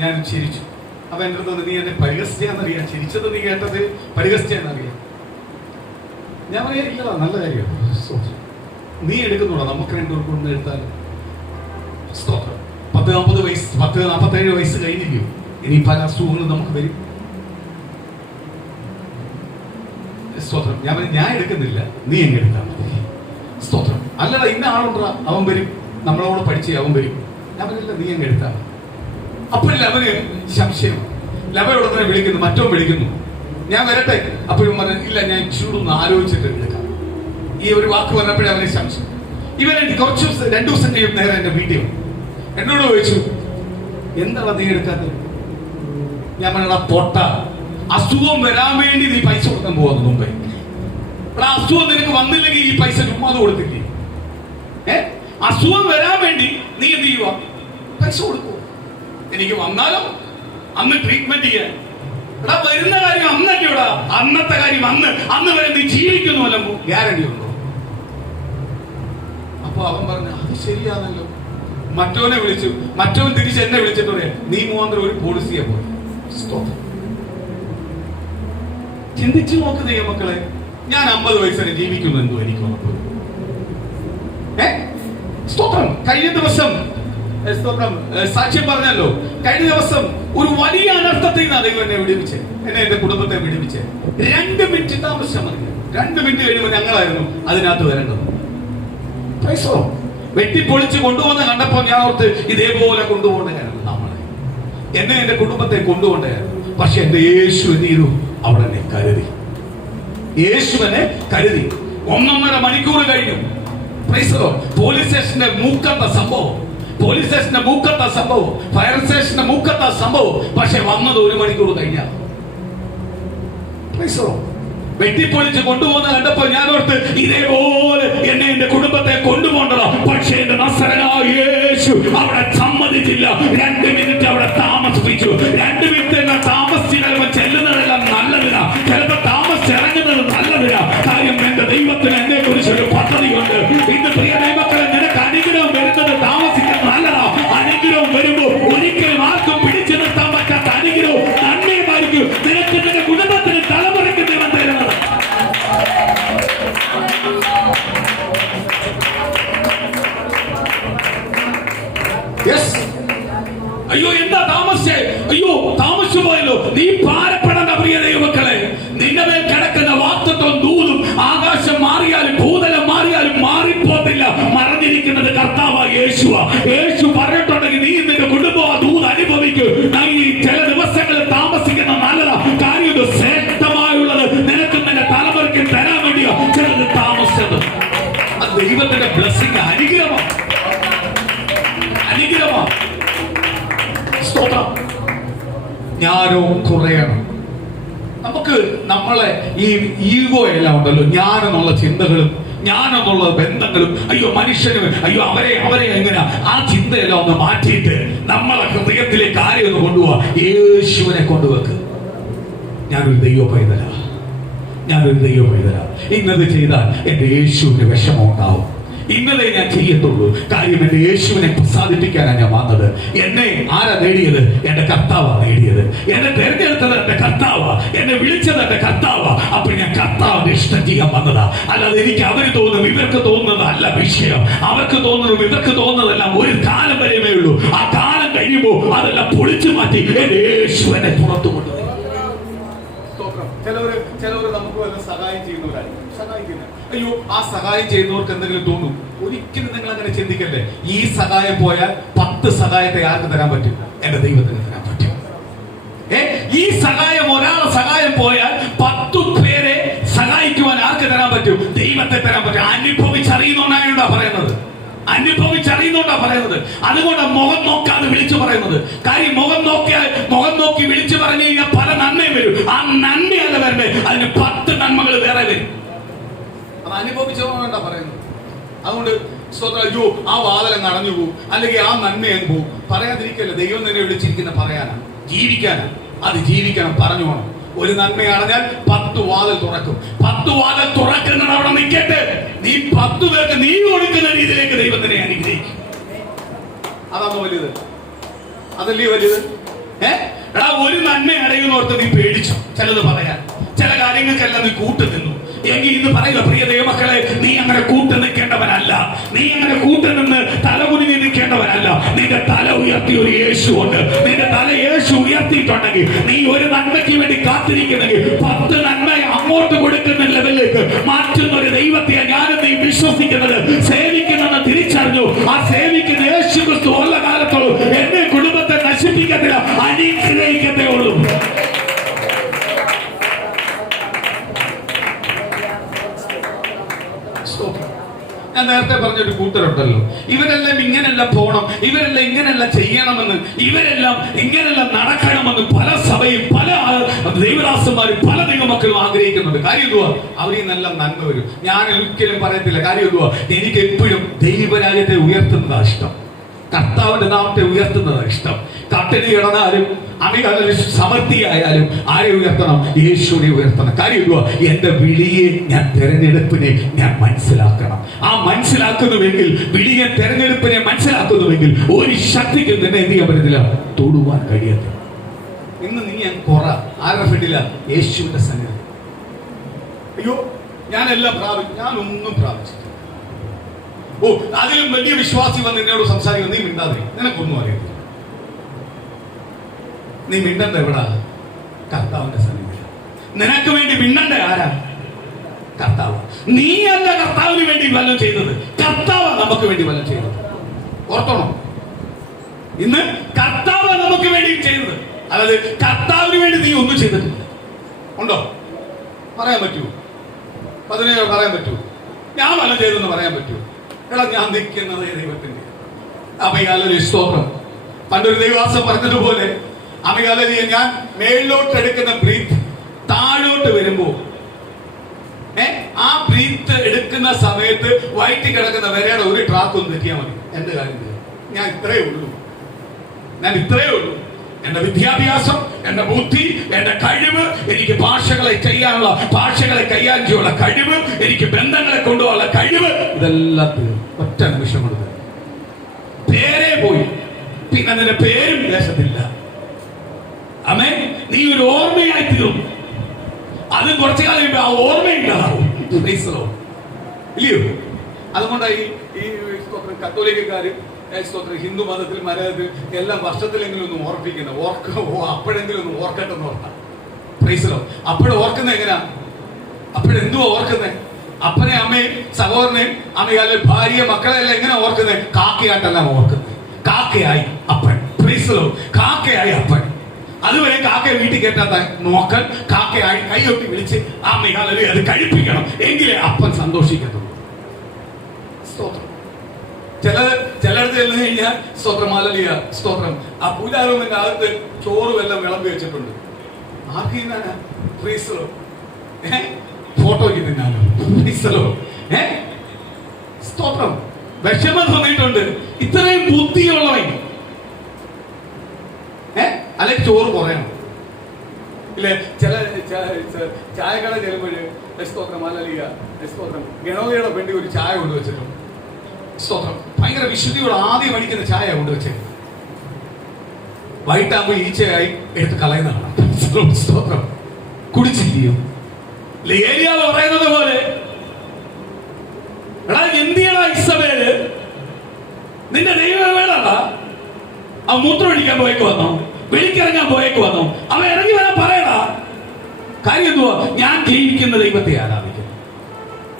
ഞാൻ ചിരിച്ചു. അപ്പൊ എൻ്റെ അടുത്ത് വന്ന്, നീ എന്നെ പരിഹസിച്ചാന്നറിയാം, ചിരിച്ചത് നീ കേട്ടത് പരിഹസിച്ചാന്നറിയാം. ഞാൻ പറയാ, ഇല്ല നല്ല കാര്യം, നീ എടുക്കുന്നുണ്ടോ? നമുക്ക് രണ്ടുപേർക്കൊന്ന് എടുത്താൽ. സ്തോത്രം. 40 വയസ്സ് 47 വയസ്സ് കഴിഞ്ഞില്ലയോ? ഇനി പല അസുഖങ്ങളും നമുക്ക് വരും. സ്തോത്രം. ഞാൻ എടുക്കുന്നില്ല, നീ എങ്ങനെ എടുത്താൽ മതി. സ്തോത്രം. അല്ലടാ ഇന്ന ആളുണ്ടാ, അവൻ വരും, നമ്മളോട് പഠിച്ചേ അവൻ വരും. ഞാൻ പറഞ്ഞില്ല, നീ എങ്ങനെ എടുത്താൽ. അപ്പോഴല്ല അവന് സംശയം. ലവയോട് തന്നെ വിളിക്കുന്നു, മറ്റോ വിളിക്കുന്നു, ഞാൻ വരട്ടെ. അപ്പോഴും പറഞ്ഞു, ഇല്ല ഞാൻ ചൂടൊന്ന് ആലോചിച്ചിട്ട് എടുക്കാം. ഈ ഒരു വാക്ക് പറഞ്ഞപ്പോഴേ അവനെ സംശയം. ഇവൻ കുറച്ച് ദിവസം 2 ദിവസം കഴിയും നേരെ എന്റെ വീട്ടിൽ എന്നോട് ചോദിച്ചു, എന്താണ് നീ എടുക്കാത്തത്? ഞാൻ പറഞ്ഞ, പൊട്ട, അസുഖം വരാൻ വേണ്ടി നീ പൈസ കൊടുക്കാൻ പോകുന്നു മുമ്പേ. ഇവിടെ അസുഖം നിനക്ക് വന്നില്ലെങ്കിൽ ഈ പൈസ ചുമ്മാതെ കൊടുത്തില്ലേ? അസുഖം വരാൻ വേണ്ടി നീ എന്ത് ചെയ്യുക? പൈസ കൊടുക്കുവോ? എനിക്ക് വന്നാലോ അന്ന് ട്രീറ്റ്മെന്റ് ചെയ്യാൻ. ഇവിടെ വരുന്ന കാര്യം അന്നല്ലേ, ഇവിടെ അന്നത്തെ കാര്യം അന്ന് വരെ നീ ജീവിക്കുന്നുവല്ലോ, ഗ്യാരണ്ടി ഉണ്ടോ? അപ്പൊ അവൻ പറഞ്ഞു, അത് ശരിയാണല്ലോ. മറ്റവനെ വിളിച്ചു, മറ്റവൻ തിരിച്ച് എന്നെ വിളിച്ചിട്ട് പറയാം, നീ മുഖാന്തരം ഒരു പോളിസിയെ പോയി. ചിന്തിച്ചു നോക്ക് ദൈവമക്കളെ. ഞാൻ 50 വയസ്സ് വരെ ജീവിക്കുന്നു എന്തോ എനിക്ക് ഉറപ്പ്. സ്തോത്രം. കഴിഞ്ഞ ദിവസം സ്തോത്രം സാക്ഷ്യം പറഞ്ഞല്ലോ. കഴിഞ്ഞ ദിവസം ഒരു വലിയ അനർത്ഥത്തിൽ നിന്നാണ് ദൈവം എന്നെ വിടുവിച്ച്, എന്റെ കുടുംബത്തെ വിടുവിച്ച്. 2 മിനിറ്റ് താമസിച്ചാൽ മതി. 2 മിനിറ്റ് കഴിയുമ്പോൾ ഞങ്ങളായിരുന്നു അതിനകത്ത് വരേണ്ടത്. വെട്ടിപ്പൊളിച്ച് കൊണ്ടുവന്ന് കണ്ടപ്പോൾ ഞാൻ ഓർത്ത്, ഇതേപോലെ കൊണ്ടുപോകേണ്ടതാണ് നമ്മളെ, എന്നെ എന്റെ കുടുംബത്തെ കൊണ്ടുപോകേണ്ടതാണ്. പക്ഷെ എന്റെ യേശു എന്ത് ചെയ്തു? അവിടെ എന്നെ കരുതി. യേശുവിനെ കരുതി. 1.5 മണിക്കൂർ കഴിഞ്ഞു. പോലീസ് സ്റ്റേഷന്റെ മൂക്കത്ത സംഭവം, പോലീസ് സ്റ്റേഷന്റെ മൂക്കത്ത സംഭവം, ഫയർ സ്റ്റേഷന്റെ മൂക്കത്ത സംഭവം. പക്ഷെ വന്നത് 1 മണിക്കൂർ കഴിഞ്ഞാ. വെട്ടിപ്പൊളിച്ച് കൊണ്ടുപോകുന്ന കണ്ടപ്പോൾ ഞാൻ ഓർത്ത്, ഇതേപോലെ എന്നെ എന്റെ കുടുംബത്തെ കൊണ്ടുപോകണ്ടോ. പക്ഷേ എന്റെ നസറേനായ യേശു അവിടെ സമ്മതിച്ചില്ല. 2 മിനിറ്റ് അവിടെ താമസിപ്പിച്ചു. 2 മിനിറ്റ് എന്നെ താമസിച്ച് ചിലപ്പോൾ ചെല്ലുന്നതെല്ലാം നല്ലതില്ല, ചിലപ്പോൾ താമസിച്ചിറങ്ങുന്നത് നല്ലതില്ല. കാര്യം എന്റെ ദൈവത്തിന് എന്നെ കുറിച്ച് ഒരു പദ്ധതിയുണ്ട്. ഇന്ന് പ്രിയ ദൈവമക്കളെ, നിനക്ക് അനുഗ്രഹം വരുന്നത് താമസിക്കുന്നത് നല്ലതാ. അനുഗ്രഹം വരുമ്പോൾ ഒരിക്കലും ആർക്കും പിടിച്ചു നിർത്താൻ പറ്റാത്ത അനുഗ്രഹവും നന്മയുമായിരിക്കും നിനക്ക് നിന്റെ കുടുംബത്തിന് തലമുറയ്ക്ക് ദൈവം തരുന്നത്. അയ്യോ എന്താ താമസിച്ചേ? അയ്യോ താമസിച്ചു പോയല്ലോ. നീ ഭാരപ്പെടേണ്ട പ്രിയ ദൈവമക്കളെ. നിന്റെ മേൽ കിടക്കുന്ന വാഗ്ദത്തം ദൂതും ആകാശം മാറിയാലും ഭൂതലം മാറിയാലും മാറിപ്പോത്തില്ല. മറഞ്ഞിരിക്കുന്നത് കർത്താവായ യേശുവാ. യേശു പറഞ്ഞിട്ടുണ്ടെങ്കിൽ നീ നിന്റെ കുടുംബം ആ ദൂത് അനുഭവിക്കും. ഈ ചില ദിവസങ്ങളിൽ താമസിക്കുന്ന നല്ലതാ. കാര്യം ശ്രേഷ്ഠമായുള്ളത് നിനക്ക് നിന്റെ തലമുറയ്ക്ക് തരാൻ വേണ്ടിയോ ചിലത് താമസിച്ചത്. ദൈവത്തിന്റെ ബ്ലെസ്സിംഗ് അനുഗ്രഹമാണ്. സ്തോത്രം. ഞാനോ കുറയണം. നമുക്ക് നമ്മളെ ഈ ഈഗോ എല്ലാം ഉണ്ടല്ലോ, ഞാനെന്നുള്ള ചിന്തകളും ഞാനെന്നുള്ള ബന്ധങ്ങളും, അയ്യോ മനുഷ്യന്, അയ്യോ അവരെ എങ്ങനെ, ആ ചിന്തയെല്ലാം ഒന്ന് മാറ്റിയിട്ട് നമ്മളെ ഹൃദയത്തിലേക്ക് ആരെ ഒന്ന് കൊണ്ടുപോവാ, യേശുവിനെ കൊണ്ടുവെക്ക്. ഞാനൊരു ദൈവ പൈതലാ. ഇന്നത് ചെയ്താൽ എന്റെ യേശുവിന് വിഷമം ഉണ്ടാവും. ഇന്നലെ ഞാൻ ചെയ്യത്തുള്ളൂ. കാര്യം എന്റെ യേശുവിനെ പ്രസാദിപ്പിക്കാനാണ് ഞാൻ വന്നത്. എന്നെ ആരാ നേടിയത്? എന്റെ കർത്താവാ നേടിയത്. എന്നെ തെരഞ്ഞെടുത്തത് എന്റെ കർത്താവാ. എന്നെ വിളിച്ചത് എന്റെ കർത്താവാ. അപ്പൊ ഞാൻ കർത്താവിന്റെ ഇഷ്ടം ചെയ്യാൻ വന്നതാ. അല്ലാതെ എനിക്ക് അവര് തോന്നും ഇവർക്ക് തോന്നുന്നത് അല്ല വിഷയം. അവർക്ക് തോന്നുന്നതും ഇവർക്ക് തോന്നുന്നതെല്ലാം ഒരു കാലം വരെയേ ഉള്ളൂ. ആ കാലം കഴിയുമ്പോൾ അതെല്ലാം പൊളിച്ചു മാറ്റി എന്റെ യേശുവിനെ പുറത്തു കൊണ്ടുപോയി. ചിലവര് നമുക്ക് വല്ല സഹായം ചെയ്യുന്നവരായിരിക്കും. സഹായിക്കുന്നത്, അയ്യോ ആ സഹായം ചെയ്യുന്നവർക്ക് എന്തെങ്കിലും തോന്നും. ഒരിക്കലും നിങ്ങൾ അങ്ങനെ ചിന്തിക്കല്ലേ. ഈ സഹായം പോയാൽ 10 സഹായത്തെ ആർക്ക് തരാൻ പറ്റും? എന്റെ ദൈവത്തിന് തരാൻ പറ്റും. ഈ സഹായം, ഒരാളെ സഹായം പോയാൽ 10 പേരെ സഹായിക്കുവാൻ ആർക്ക് തരാൻ പറ്റും? ദൈവത്തെ തരാൻ പറ്റും. അനുഭവിച്ചറിയുന്നോണ്ടാ പറയുന്നത്. അതുകൊണ്ട് മുഖം നോക്കാതെ വിളിച്ചു പറയുന്നത്. കാര്യം മുഖം നോക്കി വിളിച്ചു പറഞ്ഞു കഴിഞ്ഞാൽ പല നന്മയും വരും. ആ നന്മയല്ല വരണ്ടേ, അതിന് 10 നന്മകൾ വേറെ വരും. അത് അനുഭവിച്ചോണ്ടാ പറയുന്നത്. അതുകൊണ്ട് അയ്യോ ആ വാതിലങ്ങ് അടഞ്ഞു പോകും, അല്ലെങ്കിൽ ആ നന്മയങ്ങ് പോകും പറയാതിരിക്കല്ല. ദൈവം തന്നെ വിളിച്ചിരിക്കുന്ന പറയാനാ, ജീവിക്കാനാ. അത് ജീവിക്കണം, പറഞ്ഞു പോകണം. ഒരു നന്മ അടഞ്ഞാൽ 10 വാതിൽ തുറക്കും. 10 വാതിൽ തുറക്കുന്നത് അവിടെ നിൽക്കട്ടെ. നീ 10 പേർക്ക് നീ കൊടുക്കുന്ന രീതിയിലേക്ക് ദൈവം തന്നെ അനുഗ്രഹിക്കും. അതാണോ വലുത്? അതല്ലേ വലുത്? എടാ ഒരു നന്മ അടയുന്നോർത്ത് നീ പേടിച്ചു ചിലത് പറയാൻ, ചില കാര്യങ്ങൾക്കെല്ലാം നീ കൂട്ടു നിന്നു എങ്കിൽ ഇന്ന് പറയുക, പ്രിയ ദൈവമക്കളെ, നീ അങ്ങനെ കൂട്ടു നിൽക്കേണ്ടവനല്ല. നീ അങ്ങനെ കൂട്ടു നിന്ന് തലകുനിഞ്ഞ് നിൽക്കേണ്ടവനല്ല. നിന്റെ തല ഉയർത്തിയ ഒരു യേശു ഉണ്ട്. നിന്റെ തല യേശു ഉയർത്തിയിട്ടുണ്ടെങ്കിൽ, നീ ഒരു നന്മയ്ക്ക് വേണ്ടി കാത്തിരിക്കുന്നെങ്കിൽ 10 നന്മ അങ്ങോട്ട് കൊടുക്കുന്ന ലെവലിലേക്ക് മാറ്റുന്ന ഒരു ദൈവത്തെ ഞാനും നീ വിശ്വസിക്കുന്നത്, സേവിക്കുന്നെന്ന് തിരിച്ചറിഞ്ഞു. ആ സേവിക്കുന്ന യേശു ക്രിസ്തു ഉള്ള കാലത്തോളം എന്നെ കുടുംബത്തെ നശിപ്പിക്കത്തില്ല, അനുഗ്രഹിക്കത്തേ ഉള്ളൂ. ഞാൻ നേരത്തെ പറഞ്ഞൊരു കൂട്ടരുണ്ടല്ലോ, ഇവരെല്ലാം ഇങ്ങനെല്ലാം പോണം, ഇവരെല്ലാം ഇങ്ങനെല്ലാം ചെയ്യണമെന്ന്, ഇവരെല്ലാം ഇങ്ങനെല്ലാം നടക്കണമെന്ന് പല സഭയും പല ദൈവദാസന്മാരും പല ദൈവമക്കളും ആഗ്രഹിക്കുന്നുണ്ട്. കാര്യം എന്തുവാ? അവരിൽ നിന്നെല്ലാം നന്മ വരും. ഞാൻ ഒരിക്കലും പറയത്തില്ല. കാര്യം എന്തുവാ? എനിക്ക് എപ്പോഴും ദൈവരാജ്യത്തെ ഉയർത്തുന്നതാണ് ഇഷ്ടം. കർത്താവിന്റെ നാമത്തെ ഉയർത്തുന്നതാണ് ഇഷ്ടം. കട്ടിന് കിടന്നാലും സമൃദ്ധിയായാലും ആരെ ഉയർത്തണം? യേശുവിനെ ഉയർത്തണം. കാര്യം എന്തുവാ? എന്റെ വിളിയെ ഞാൻ തെരഞ്ഞെടുപ്പിനെ ഞാൻ മനസ്സിലാക്കണം. ആ മനസ്സിലാക്കുന്നുവെങ്കിൽ, വിളിയെ തെരഞ്ഞെടുപ്പിനെ മനസ്സിലാക്കുന്നുവെങ്കിൽ ഒരു ശക്തിക്ക് തന്നെ എന്ത് ചെയ്യാൻ പറ്റത്തില്ല, തൊടുവാൻ കഴിയത്തില്ല. ഇന്ന് നീ ഞാൻ ആരുടെ ഫീൽഡില്ല? യേശുവിന്റെ സന്നിധി. അയ്യോ ഞാനെല്ലാം പ്രാപിച്ചു, ഞാനൊന്നും പ്രാപിച്ചിട്ടില്ല. ഓ അതിലും വലിയ വിശ്വാസി വന്ന് എന്നോട് സംസാരിക്കും, നീ മിണ്ടാതെ, നിനക്കൊന്നും അറിയത്തില്ല. നീ മിണ്ടണ്ട എവിടാ? കർത്താവിന്റെ സന്നിധി. നിനക്ക് വേണ്ടി മിണ്ടണ്ട ആരാ? കർത്താവ്. നീയല്ല കർത്താവിന് വേണ്ടി വല്ലതും ചെയ്തത്, കർത്താവ് നമുക്ക് വേണ്ടി വല്ലതും ചെയ്തത്. ഓർത്തോണം, ഇന്ന് കർത്താവ് നമുക്ക് വേണ്ടി ചെയ്തത്. അതായത് കർത്താവിന് വേണ്ടി നീ ഒന്നും ചെയ്തിട്ടില്ല. ഉണ്ടോ? പറയാൻ പറ്റൂ? 17 പറയാൻ പറ്റൂ? ഞാൻ വല്ലതും ചെയ്തെന്ന് പറയാൻ പറ്റൂ? എടാ ഞാൻ നിൽക്കുന്നത് ദൈവത്തിന്റെ. അമ്മയാലൊരു സ്തോത്രം. പണ്ടൊരു ദൈവദാസൻ പറഞ്ഞതുപോലെ, അമ്മയാലിയ ഞാൻ മേളിലോട്ട് എടുക്കുന്ന ബ്രീത്ത് താഴോട്ട് വരുമ്പോ ആ ബ്രീത്ത് എടുക്കുന്ന സമയത്ത് വയറ്റി കിടക്കുന്ന വരയുടെ ഒരു ട്രാക്ക് ഒന്ന് തെറ്റിയാൽ മതി. എന്റെ കാര്യം ഞാൻ ഇത്രയേ ഉള്ളൂ. എന്റെ വിദ്യാഭ്യാസം, എന്റെ ബുദ്ധി, എന്റെ കഴിവ്, എനിക്ക് ഭാഷകളെ കൈകാര്യം ചെയ്യാനുള്ള കഴിവ്, എനിക്ക് ബന്ധങ്ങളെ കൊണ്ടുപോകാനുള്ള കഴിവ്, ഇതെല്ലാം ഒറ്റ നിമിഷം കൊടുത്ത് പേരെ പോയി. പിന്നെ നിന്റെ പേരും വിദേശത്തില്ല. അമേ, നീ ഒരു ഓർമ്മയായി തീരും. അതും കുറച്ചു കാലം ആ ഓർമ്മയുണ്ടാവും. ഇല്ലയോ? അതുകൊണ്ടായി ഈ കത്തോലിക്കക്കാര്, ഹിന്ദു മതത്തിൽ, മലയാളത്തിൽ എല്ലാം വർഷത്തിലെങ്കിലും ഒന്ന് ഓർപ്പിക്കുന്നത്. അപ്പോഴെങ്കിലും ഒന്ന് ഓർക്കട്ടെന്ന് ഓർക്കാം. പ്രൈസലോ. അപ്പോഴും ഓർക്കുന്നത് എങ്ങനെയാ? അപ്പോഴെന്തുവാ ഓർക്കുന്നേ? അപ്പനെ, അമ്മയും സഹോദരനെയും, അമ്മയെ, ഭാര്യ, മക്കളെ എല്ലാം എങ്ങനെ ഓർക്കുന്നേ? കാക്കയായിട്ടെല്ലാം ഓർക്കുന്നത്. കാക്കയായി അപ്പൻ. പ്രൈസലോ. കാക്കയായി അപ്പൻ. അതുവരെ കാക്കയെ വീട്ടിൽ കയറ്റാത്ത നോക്കൽ കാക്കയായി കൈയൊട്ടി വിളിച്ച് അമ്മയാലെ അത് കഴിപ്പിക്കണം, എങ്കിലേ അപ്പൻ സന്തോഷിക്കത്തുള്ളൂ. സ്തോത്രം. ചിലടത്ത് ചെന്ന് കഴിഞ്ഞാൽ സ്തോത്രം, ഹല്ലേലൂയ, സ്തോത്രം. ആ പൂജാറൂമിന്റെ അകത്ത് ചോറും എല്ലാം വിളമ്പി വെച്ചിട്ടുണ്ട്. ആർക്ക് തിന്നാനാ? ഫ്രീസറോ? ഫോട്ടോയ്ക്ക് തിന്നാനോ? ഫ്രീസറോ? സ്തോത്രം. വിഷമം തോന്നിയിട്ടുണ്ട്. ഇത്രയും ബുദ്ധിയുള്ളവൻ അല്ലെങ്കിൽ ചോറ് കുറയണം ഇല്ലേ? ചില ചായക്കട ചെല്ലുമ്പോഴ് സ്തോത്രം, ഹല്ലേലൂയ, സ്തോത്രം, ഗണോദയുടെ പെണ്ണി ഒരു ചായ കൊണ്ടുവച്ചിട്ടുണ്ട്. സ്തോത്രം. ഭയങ്കര വിശുദ്ധിയോട് ആദ്യം അടിക്കുന്ന ചായ കൊണ്ടുവച്ചേക്കുന്നത്. വൈകിട്ടാകുമ്പോ ഈച്ചയായി എടുത്ത് കളയുന്നതാണ്. സ്തോത്രം. കുടിച്ചില്ലയോ? ഏലിയാവ് പറയുന്നത് പോലെ, എടാ എന്തിയടാ ഇസബേല്, നിന്റെ ദൈവം വേണടാ. അവൻ മൂത്രം ഒഴിക്കാൻ പോയേക്ക് വന്നോ? വെളിക്കിറങ്ങാൻ പോയേക്ക് വന്നോ? അവൻ ഇറങ്ങി വരാൻ പറയടാ. കാര്യം എന്തുവാ? ഞാൻ ജീവിക്കുന്ന ദൈവത്തെ ആരാധിക്കുന്നു.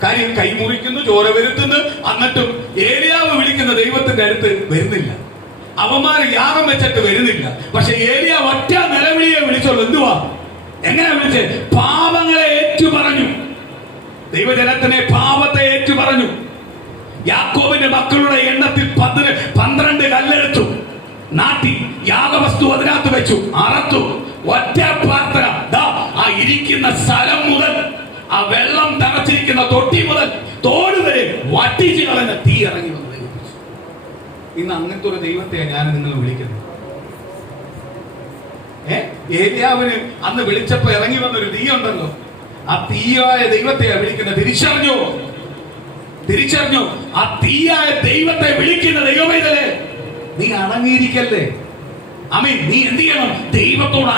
കാര്യം കൈമുറിക്കുന്നു, ചോര വരുത്തുന്നു. എന്നിട്ടും ഏലിയാവ് വിളിക്കുന്ന ദൈവത്തിന്റെ അടുത്ത് വരുന്നില്ല. അവന്മാര് യാഗം വെച്ചിട്ട് വരുന്നില്ല. പക്ഷെ ഏലിയാവ് ഒറ്റ നിലവിളിയെ വിളിച്ചോളൂ. എന്തുവാ? എങ്ങനെ വിളിച്ചേ? പാപങ്ങളെ ഏറ്റു പറഞ്ഞു. ദൈവജനത്തിനെ പാപത്തെ ഏറ്റു പറഞ്ഞു. യാക്കോബിന്റെ മക്കളുടെ എണ്ണത്തിൽ 12 കല്ലെടുത്തു, നാട്ടി യാഗവസ്തു അതിനകത്ത് വെച്ചു, അറത്തു. ഒറ്റ പ്രാർത്ഥന. ആ ഇരിക്കുന്ന സ്ഥലം മുതൽ, ആ വെള്ളം തറച്ചിരിക്കുന്ന തൊട്ടി മുതൽ തോട് വരെ വട്ടിച്ച് കളഞ്ഞ തീ ഇറങ്ങി വന്നു. ഇന്ന് അങ്ങനത്തെ ഒരു ദൈവത്തെയാണ് ഞാൻ നിങ്ങൾ വിളിക്കുന്നത്. ഏലിയാവിന് അന്ന് വിളിച്ചപ്പോ ഇറങ്ങി വന്നൊരു തീ ഉണ്ടല്ലോ, ആ തീയായ ദൈവത്തെയാണ് വിളിക്കുന്നത്. തിരിച്ചറിഞ്ഞു. ആ തീയായ ദൈവത്തെ വിളിക്കുന്ന ദൈവമേതലേ, നീ അടങ്ങിയിരിക്കല്ലേ. ആമേൻ. നീ എന്ത് ചെയ്യണം? ദൈവത്തോട്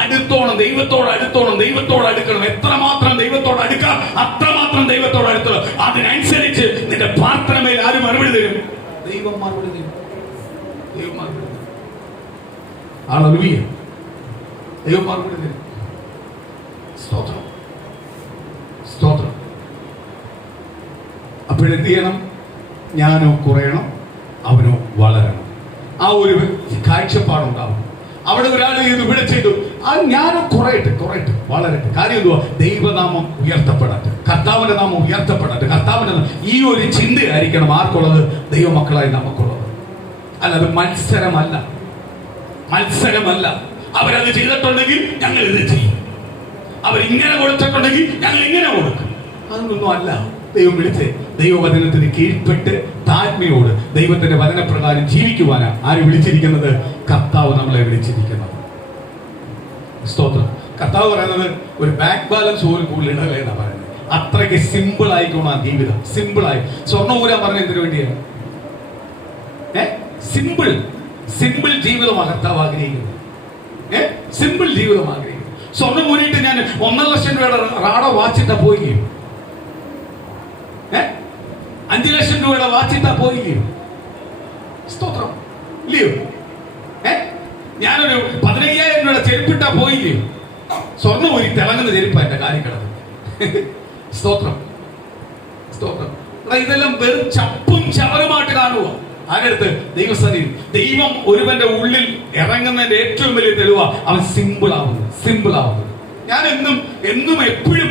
അടുക്കണം. എത്രമാത്രം ദൈവത്തോട് അടുക്കാം അത്രമാത്രം ദൈവത്തോട് അടുത്തത്. അതിനനുസരിച്ച് നിന്റെ പ്രാർത്ഥന മേൽ ആര് മറുപടി തരും? ദൈവം മറുപടി തരും. ഹല്ലേലൂയ. ദൈവം മറുപടി തരും. സ്തോത്രം. അപ്പോഴെന്ത് ചെയ്യണം? ഞാനോ കുറയണം, അവനോ വളരണം. ആ ഒരു കാഴ്ചപ്പാടുണ്ടാവും. അവിടെ ഒരാൾ ചെയ്തു, ഇവിടെ ചെയ്തു, അത് ഞാനോ കുറയട്ടെ, വളരട്ടെ. കാര്യം എന്തുവാ? ദൈവനാമം ഉയർത്തപ്പെടട്ടെ, കർത്താവിന്റെ നാമം ഉയർത്തപ്പെടട്ടെ. കർത്താവിന്റെ ഈ ഒരു ചിന്തയായിരിക്കണം ആർക്കുള്ളത്? ദൈവമക്കളായി നമുക്കുള്ളത്. അല്ലാതെ മത്സരമല്ല. അവരത് ചെയ്തിട്ടുണ്ടെങ്കിൽ ഞങ്ങൾ ഇത് ചെയ്യും, അവരിങ്ങനെ കൊടുത്തിട്ടുണ്ടെങ്കിൽ ഞങ്ങൾ ഇങ്ങനെ കൊടുക്കും. അതൊന്നും അല്ല. ദൈവം വിളിച്ച് ദൈവവചനത്തിന് കീഴ്പ്പെട്ട് താഴ്മയോട് ദൈവത്തിന്റെ വചനപ്രകാരം ജീവിക്കുവാനാണ് ആര് വിളിച്ചിരിക്കുന്നത്? കർത്താവ് നമ്മളെ വിളിച്ചിരിക്കുന്നത്. സ്തോത്രം. കർത്താവ് പറയുന്നത് ഒരു ബാങ്ക് ബാലൻസ് പോലും കൂടുതൽ ഇടലേ എന്നാ പറയുന്നത്. അത്രയ്ക്ക് സിമ്പിൾ ആയിക്കോണം ആ ജീവിതം. സിമ്പിളായി. സ്വർണ്ണം ഊരാൻ പറഞ്ഞ എന്തിനു വേണ്ടിയാണ്? സിമ്പിൾ ജീവിതമാണ് കർത്താവ് ആഗ്രഹിക്കുന്നത്. സിമ്പിൾ ജീവിതം ആഗ്രഹിക്കുന്നു. സ്വർണ്ണം ഊരിയിട്ട് ഞാൻ 1.5 ലക്ഷം രൂപയുടെ റാഡോ വാച്ചിട്ടാ പോയില്ലയോ? 5 ലക്ഷം രൂപയുടെ വാച്ചിട്ടാ പോയില്ലയോ? സ്തോത്രം. ഇല്ലയോ? ഞാനൊരു 15,000 രൂപയുടെ ചെരുപ്പിട്ടാ പോയില്ലയോ? സ്വർണ്ണം ഊരി തിളങ്ങുന്ന ചെരുപ്പാ എന്റെ കാര്യം കിടന്നത്. സ്തോത്രം. ഇതെല്ലാം വെറും ചപ്പും ചവറുമായിട്ട് കാണുക. ആരടുത്ത്? ദൈവസന്നിധിയിൽ. ദൈവം ഒരുവന്റെ ഉള്ളിൽ ഇറങ്ങുന്നതിന്റെ ഏറ്റവും വലിയ തെളിവാ അവൻ സിമ്പിൾ ആവുന്നത്. ഞാൻ എന്നും എപ്പോഴും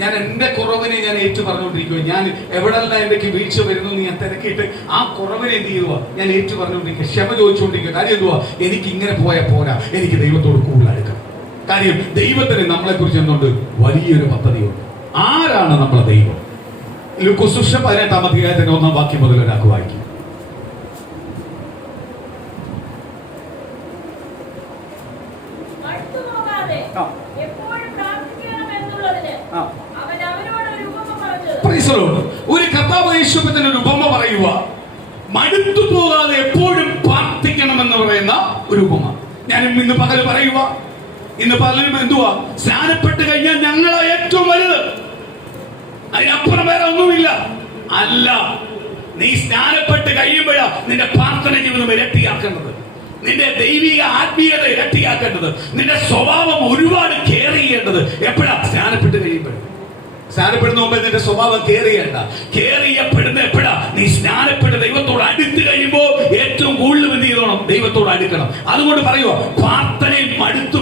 ഞാൻ എന്റെ കുറവിനെ ഞാൻ ഏറ്റു പറഞ്ഞുകൊണ്ടിരിക്കുക. ഞാൻ എവിടെല്ലാം എനിക്ക് വീഴ്ച വരുന്നു ഞാൻ തിരക്കിയിട്ട് ആ കുറവിനെ എന്ത് ചെയ്യുക? ഞാൻ ഏറ്റു പറഞ്ഞുകൊണ്ടിരിക്കുക, ക്ഷമ ചോദിച്ചുകൊണ്ടിരിക്കുക. കാര്യം എന്തുവാ? എനിക്ക് ഇങ്ങനെ പോയാൽ പോരാ, എനിക്ക് ദൈവത്തോട് കൂടുതൽ അടുക്കണം. കാര്യം ദൈവത്തിന് നമ്മളെ കുറിച്ച് എന്തുണ്ട്? വലിയൊരു പദ്ധതിയുണ്ട്. ആരാണ് നമ്മളെ ദൈവം? ലൂക്കോസ് 18-ാം അധ്യായത്തിന്റെ 1-ാം വാക്യം മുതൽ ഒരാൾക്ക് വായിക്കും. ഒരു കർത്താവ് യേശുവിന് ഒരു ഉപമ പറയുക. മടുത്തു പോകാതെ എപ്പോഴും പ്രാർത്ഥിക്കണമെന്ന് പറയുന്ന ഒരു ഉപമ ഞാൻ ഇന്ന് പകൽ പറയുക. ഇന്ന് പകലും എന്തുവാ? സ്നാനപ്പെട്ട് കഴിഞ്ഞാൽ ഞങ്ങളാ ഏറ്റവും വലുത്, അതിനപ്പുറം വേറെ ഒന്നുമില്ല. അല്ല, നീ സ്നാനപ്പെട്ട് കഴിയുമ്പോഴാ നിന്റെ പ്രാർത്ഥന ജീവിതം ഇരട്ടിയാക്കേണ്ടത്, നിന്റെ ദൈവിക ആത്മീയത ഇരട്ടിയാക്കേണ്ടത്, നിന്റെ സ്വഭാവം ഒരുപാട് കെയർ ചെയ്യേണ്ടത് എപ്പോഴാ? സ്നാനപ്പെട്ട് കഴിയുമ്പോഴാണ്. സ്നാനപ്പെടുന്ന മുമ്പ് നിന്റെ സ്വഭാവം കേറിയപ്പെടുന്ന എപ്പോഴാ? നീ സ്നാനപ്പെട്ട് ദൈവത്തോട് അടുത്ത് കഴിയുമ്പോൾ ഏറ്റവും കൂടുതൽ എന്ത് ചെയ്തോണം? ദൈവത്തോട് അടുക്കണം. അതുകൊണ്ട് പറയുക, പ്രാർത്ഥനയിൽ മടുത്തു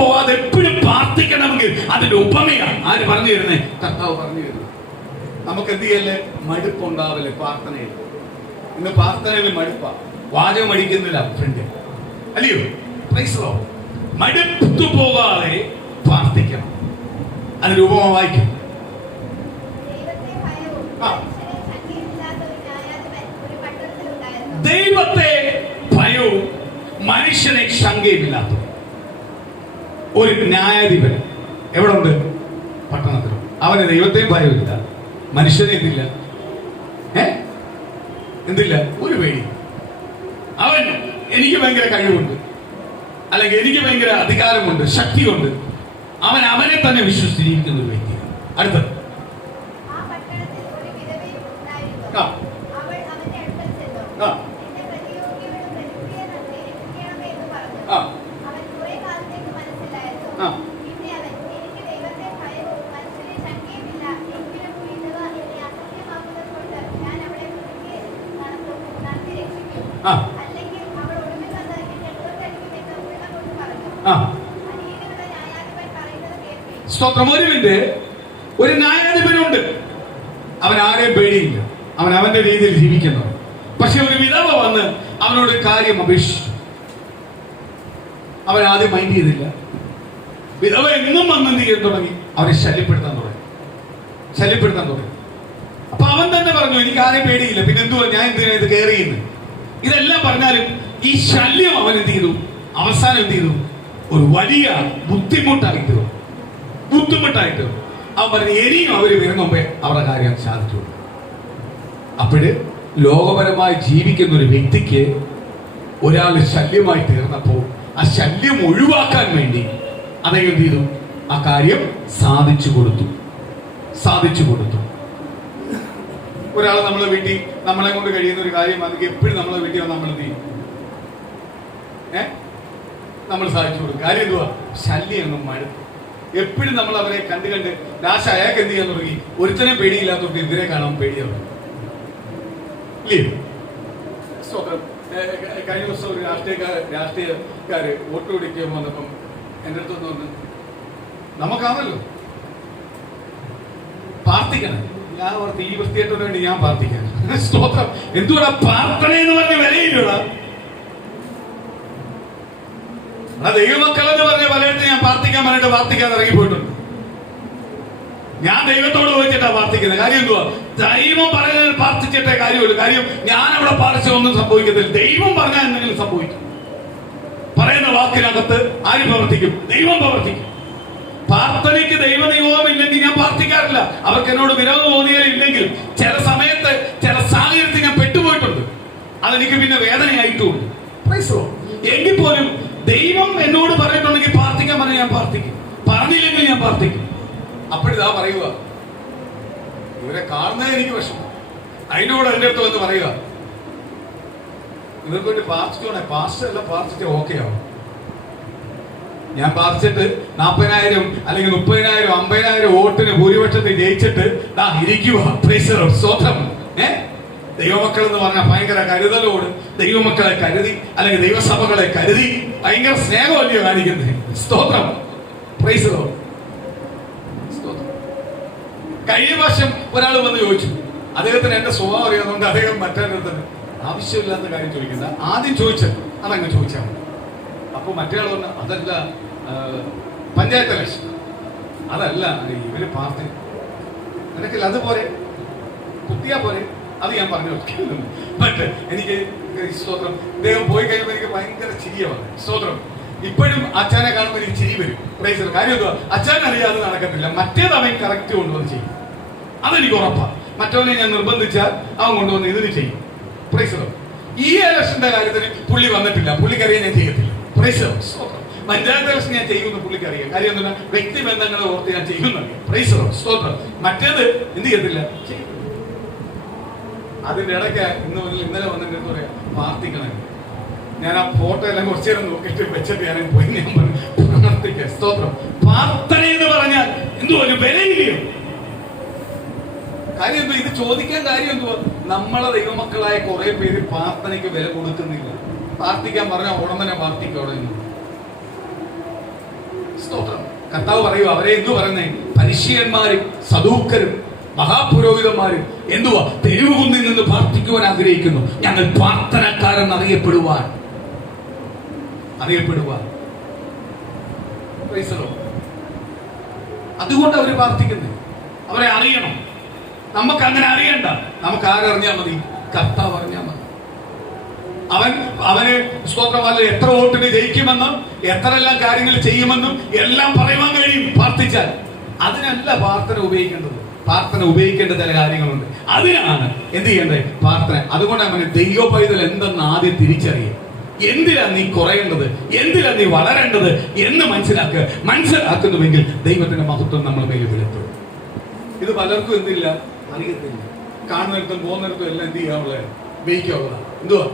പോകാതെ എപ്പോഴും പ്രാർത്ഥിക്കണമെങ്കിൽ അതിന്റെ ഉപമയാണ് ആര് പറഞ്ഞു തരുന്നേ? കർത്താവ് പറഞ്ഞു തരുന്നത്. നമുക്ക് എന്ത് ചെയ്യല്ലേ? മടുപ്പുണ്ടാവില്ലേ പ്രാർത്ഥനയിൽ? ഇന്ന് പ്രാർത്ഥനയിൽ മടുപ്പാ, വാചകം അടിക്കുന്നില്ല ഫ്രണ്ട്, അല്ലയോ? Praise the Lord. മടുത്തു പോകാതെ പ്രാർത്ഥിക്കണം. അതിന് ഉപമ വായിക്കും. ദൈവത്തെ ഭയവും മനുഷ്യനെ ശങ്കയുമില്ലാത്ത ഒരു ന്യായാധിപൻ എവിടെ ഉണ്ട്? പട്ടണത്തിൽ. അവന് ദൈവത്തെയും ഭയമില്ല, മനുഷ്യനെ എന്തില്ല, എന്തില്ല, ഒരു പേടി. അവൻ എനിക്ക് ഭയങ്കര കഴിവുണ്ട്, അല്ലെങ്കിൽ എനിക്ക് ഭയങ്കര അധികാരമുണ്ട്, ശക്തിയുണ്ട്. അവൻ അവനെ തന്നെ വിശ്വസിച്ചിരിക്കുന്ന ഒരു വ്യക്തിയാണ്. അടുത്തത് സ്തോത്രം. ഒരു മിനിറ്റ്. ഒരു ന്യായാധിപനുണ്ട്, അവൻ ആരെയും പേടിയില്ല, അവൻ അവന്റെ രീതിയിൽ ജീവിക്കുന്നു. പക്ഷെ ഒരു വിധവ വന്ന് അവനോട് കാര്യം അപേക്ഷിച്ചു. അവൻ ആദ്യം മൈൻഡ് ചെയ്തില്ല. വിധവ എന്നും വന്ന് എന്ത് ചെയ്യാൻ തുടങ്ങി? അവരെ ശല്യപ്പെടുത്താൻ തുടങ്ങി. അപ്പൊ അവൻ തന്നെ പറഞ്ഞു, എനിക്ക് ആരെയും പേടിയില്ല, പിന്നെ എന്തുവാ ഞാൻ എന്തിനാ ഇത് കെയർ ചെയ്യുന്നത്? ഇതെല്ലാം പറഞ്ഞാലും ഈ ശല്യം അവൻ എന്ത് ചെയ്തു? അവസാനം എന്ത് ചെയ്തു? ഒരു വലിയ ബുദ്ധിമുട്ടായിട്ട് അവൻ പറഞ്ഞു, ഇനിയും അവര് വരുന്ന മുമ്പേ അവരുടെ കാര്യം സാധിച്ചു. അപ്പോഴ് ലോകപരമായി ജീവിക്കുന്ന ഒരു വ്യക്തിക്ക് ഒരാൾ ശല്യമായി തീർന്നപ്പോൾ ആ ശല്യം ഒഴിവാക്കാൻ വേണ്ടി അദ്ദേഹം എന്ത് ചെയ്തു? ആ കാര്യം സാധിച്ചു കൊടുത്തു. ഒരാൾ നമ്മളെ വീട്ടിൽ നമ്മളെ കൊണ്ട് കഴിയുന്ന ഒരു കാര്യം അതൊക്കെ എപ്പോഴും നമ്മളെ വീട്ടിൽ നമ്മൾ എന്ത് ചെയ്യും? നമ്മൾ സാധിച്ചു കൊടുക്കും. കാര്യം എന്തുവാ? ശല്യം ഒന്നും മടുത്തു. എപ്പോഴും നമ്മൾ അവരെ കണ്ട് ലാസ്റ്റ് അയാൾക്ക് എന്ത് ചെയ്യാൻ തുടങ്ങി? ഒരുത്തനെ പേടിയില്ലാത്തവർക്ക് ഇവരെ കാണാൻ പേടിയാണ്. ഇല്ലേ? കഴിഞ്ഞ ദിവസം ഒരു രാഷ്ട്രീയക്കാര് വോട്ട് പിടിക്കാൻ വന്നപ്പം എൻ്റെ അടുത്തൊന്ന് വന്ന്, നമുക്കാണല്ലോ പ്രാർത്ഥിക്കണം. ഞാൻ ഓർത്ത് ഈ വൃത്തിയായിട്ടൊരു വേണ്ടി ഞാൻ പ്രാർത്ഥിക്കാൻ. സ്തോത്രം. എന്തുകൂടാ പ്രാർത്ഥന എന്ന് പറഞ്ഞ വിലയില്ലടാ. ദൈവമക്കളെന്ന് പറഞ്ഞ പലയിടത്തും ഞാൻ പ്രാർത്ഥിക്കാൻ പ്രാർത്ഥിക്കാതെ ഇറങ്ങിപ്പോയിട്ടുണ്ട്. ഞാൻ ദൈവത്തോട് ചോദിച്ചിട്ടാ പ്രാർത്ഥിക്കുന്നത്. കാര്യം എന്തുവാ? ദൈവം പറയുന്നത് പ്രാർത്ഥിച്ചിട്ടേ കാര്യമുള്ളൂ. കാര്യം ഞാൻ അവിടെ പ്രാർത്ഥിച്ചൊന്നും സംഭവിക്കത്തില്ല. ദൈവം പറഞ്ഞാൽ എന്തെങ്കിലും സംഭവിക്കും. പറയുന്ന വാക്കിനകത്ത് ആര് പ്രവർത്തിക്കും? ദൈവം പ്രവർത്തിക്കും. പ്രാർത്ഥനയ്ക്ക് ദൈവനിയോഗം ഇല്ലെങ്കിൽ ഞാൻ പ്രാർത്ഥിക്കാറില്ല. അവർക്ക് എന്നോട് വിരോധം തോന്നിയില്ലെങ്കിൽ ചില സമയത്ത് ചില സാഹചര്യത്തിൽ ഞാൻ പെട്ടുപോയിട്ടുണ്ട്. അതെനിക്ക് പിന്നെ വേദനയായിട്ടുമുണ്ട്. എങ്കിൽ പോലും ദൈവം എന്നോട് പറഞ്ഞിട്ടുണ്ടെങ്കിൽ പ്രാർത്ഥിക്കാൻ പറഞ്ഞാൽ ഞാൻ പ്രാർത്ഥിക്കും, പറഞ്ഞില്ലെങ്കിൽ ഞാൻ പ്രാർത്ഥിക്കും. അപ്പോഴിതാ പറയുക, ഇവരെ കാണുന്നത് എനിക്ക് വിഷമം. അതിൻ്റെ കൂടെ എൻ്റെ അടുത്ത് വന്ന് പറയുക, ഇവർക്ക് വേണ്ടി പ്രാർത്ഥിച്ചോണേ. പാസ്റ്റർ എല്ലാം പ്രാർത്ഥിച്ച ഓക്കെ ആവും. ഞാൻ പ്രാർത്ഥിച്ചിട്ട് 40,000 അല്ലെങ്കിൽ 30,000 50,000 വോട്ടിന് ഭൂരിപക്ഷത്തിൽ ജയിച്ചിട്ട് ഇരിക്കുക. സ്വന്തം ദൈവമക്കൾ എന്ന് പറഞ്ഞാൽ ഭയങ്കര കരുതലോട് ദൈവമക്കളെ കരുതി അല്ലെങ്കിൽ ദൈവസഭകളെ കരുതി ഭയങ്കര സ്നേഹമല്ലയോ കാണിക്കുന്നത്? സ്തോത്രം. Praise the Lord. കഴിഞ്ഞ വർഷം ഒരാൾ വന്ന് ചോദിച്ചു, അദ്ദേഹത്തിന് എന്റെ സ്വഭാവം അറിയാവുന്നതുകൊണ്ട് അദ്ദേഹം മറ്റൊരിടത്തിന് ആവശ്യമില്ലാത്ത കാര്യം ചോദിക്കുന്നത് ആദ്യം ചോദിച്ചത് അതങ്ങ് ചോദിച്ചാൽ മതി. അപ്പൊ മറ്റേ ആൾ പറഞ്ഞു, അതല്ല പഞ്ചായത്ത് ഇലക്ഷൻ, അതല്ല ഇവര് പാർട്ടി നിനക്കില്ല, അതുപോലെ കുത്തിയാ പോലെ. അത് ഞാൻ പറഞ്ഞു മറ്റേ എനിക്ക് സ്തോത്രം. ഇദ്ദേഹം പോയി കഴിയുമ്പോൾ എനിക്ക് ഭയങ്കര ചിരിയാണ്. സ്തോത്രം. ഇപ്പോഴും അച്ഛനെ കാണുമ്പോൾ എനിക്ക് ചിരി വരും. പ്രൈസ്. കാര്യം എന്തുവാ? അച്ഛൻ അറിയാതെ നടക്കത്തില്ല. മറ്റേത് അവൻ കറക്റ്റ് കൊണ്ടുവന്ന് ചെയ്യും. അതെനിക്ക് ഉറപ്പാണ്. മറ്റവനെ ഞാൻ നിർബന്ധിച്ചാൽ അവൻ കൊണ്ടുവന്ന് ഇതിന് ചെയ്യും. പ്രൈസ്. ഈ ഇലക്ഷന്റെ കാര്യത്തിന് പുള്ളി വന്നിട്ടില്ല, പുള്ളിക്കറിയാൻ ഞാൻ ചെയ്യത്തില്ല. പ്രൈസ്. പഞ്ചായത്ത് ഇലക്ഷൻ ഞാൻ ചെയ്യുമെന്ന് പുള്ളിക്കറിയാം. കാര്യം എന്താണ്? വ്യക്തിബന്ധങ്ങളെ ഓർത്ത് ഞാൻ ചെയ്യുന്നുണ്ട്. പ്രൈസ്. സ്തോത്രം. മറ്റേത് എന്ത് ചെയ്യത്തില്ല, ചെയ്യും. അതിന്റെ ഇടയ്ക്ക് ഇന്നലെ വന്നിട്ട് എന്താ പറയാ, പ്രാർത്ഥിക്കണം. ഞാൻ ആ ഫോട്ടോ എല്ലാം കുറച്ചു നേരം നോക്കിയിട്ട് വെച്ചിട്ട് ഞാൻ പോയി ഞാൻ പ്രാർത്ഥിക്കാം. സ്തോത്രം. പ്രാർത്ഥന എന്ന് പറഞ്ഞാൽ എന്തോ ഒരു വിലയില്ലയോ? കാര്യം എന്തോ? ഇത് ചോദിക്കാൻ കാര്യം എന്തുവാ? നമ്മളെ ദൈവമക്കളായ കുറെ പേര് പ്രാർത്ഥനയ്ക്ക് വില കൊടുക്കുന്നില്ല. പ്രാർത്ഥിക്കാൻ പറഞ്ഞാൽ ഉടനെ പ്രാർത്ഥിക്കുക ഉടനെ. സ്തോത്രം. കർത്താവ് പറയുക, അവരെ എന്തു പറയുന്നേ? പരിശീലന്മാരും സദൂക്കരും മഹാപുരോഹിതന്മാര് എന്തുവാ തെരുവുകുന്നിൽ നിന്ന് പ്രാർത്ഥിക്കുവാൻ ആഗ്രഹിക്കുന്നു. ഞങ്ങൾ പ്രാർത്ഥനക്കാരെന്ന് അറിയപ്പെടുവാൻ. അതുകൊണ്ട് അവര് പ്രാർത്ഥിക്കുന്നത്. അവരെ അറിയണം. നമുക്ക് അങ്ങനെ അറിയണ്ട. നമുക്ക് ആരറിഞ്ഞാൽ മതി? കർത്താവ് അറിഞ്ഞാൽ മതി. അവന് സ്തോത്രമല്ല എത്ര വോട്ടിന് ജയിക്കുമെന്നും എത്രയെല്ലാം കാര്യങ്ങൾ ചെയ്യുമെന്നും എല്ലാം പറയുവാൻ കഴിയും പ്രാർത്ഥിച്ചാൽ. അതിനല്ല പ്രാർത്ഥന ഉപയോഗിക്കേണ്ടത്. പ്രാർത്ഥന ഉപയോഗിക്കേണ്ട ചില കാര്യങ്ങളുണ്ട്. അതിനാണ് എന്ത് ചെയ്യേണ്ടത്? പ്രാർത്ഥന. അതുകൊണ്ട് അവന് ദൈവ പൈതൽ എന്തെന്ന് ആദ്യം തിരിച്ചറിയും. എന്തിനാ നീ കുറയേണ്ടത്, എന്തിനാ നീ വളരേണ്ടത് എന്ന് മനസ്സിലാക്കുന്നുവെങ്കിൽ ദൈവത്തിന്റെ മഹത്വം നമ്മൾ മേൽ വെളുത്തു. ഇത് പലർക്കും എന്തില്ല, അറിയത്തില്ല. കാണുന്നിടത്തും പോകുന്നിടത്തും എല്ലാം എന്ത് ചെയ്യാനുള്ള ഉപയോഗിക്കാവുക. എന്തുവാ?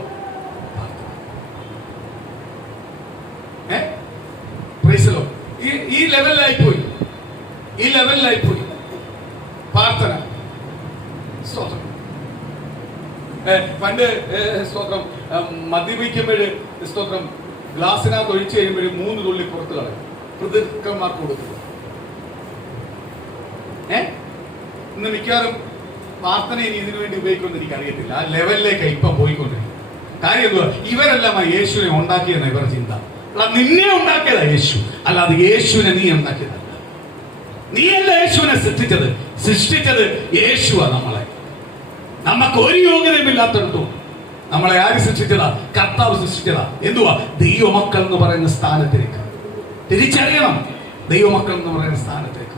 ഈ ലെവലിലായിപ്പോയി പ്രാർത്ഥന. സ്തോത്രം. പണ്ട് സ്തോത്രം മദ്യപിക്കുമ്പോഴ് സ്തോത്രം ഗ്ലാസിനകത്ത് ഒഴിച്ചു കഴിയുമ്പോഴും 3 തുള്ളി പുറത്ത് കളയും. പിതൃക്കന്മാർക്ക് കൊടുക്കുക. ഇന്ന് മിക്കവാറും പ്രാർത്ഥന ഇനി ഇതിനു വേണ്ടി ഉപയോഗിക്കുമെന്ന് എനിക്ക് അറിയത്തില്ല. ആ ലെവലിലേക്ക് ഇപ്പം പോയിക്കൊണ്ടിരിക്കും. കാര്യം എന്തുവാ? ഇവരെല്ലാം ആ യേശുവിനെ ഉണ്ടാക്കിയെന്ന ഇവരുടെ ചിന്ത. നിന്നെ ഉണ്ടാക്കിയതാ യേശു, അല്ലാതെ യേശുവിനെ നീ ഉണ്ടാക്കിയതല്ല. നീയല്ല യേശുവിനെ സൃഷ്ടിച്ചത് യേശുവാ. നമുക്ക് ഒരു യോഗ്യതയുമില്ലാത്തടത്തു നമ്മളെ ആര് സൃഷ്ടിച്ചതാ? കർത്താവ് സൃഷ്ടിച്ചതാ. എന്തുവാ? ദൈവമക്കൾ എന്ന് പറയുന്ന സ്ഥാനത്തിലേക്ക് തിരിച്ചറിയണം. ദൈവമക്കൾ എന്ന് പറയുന്ന സ്ഥാനത്തേക്ക്.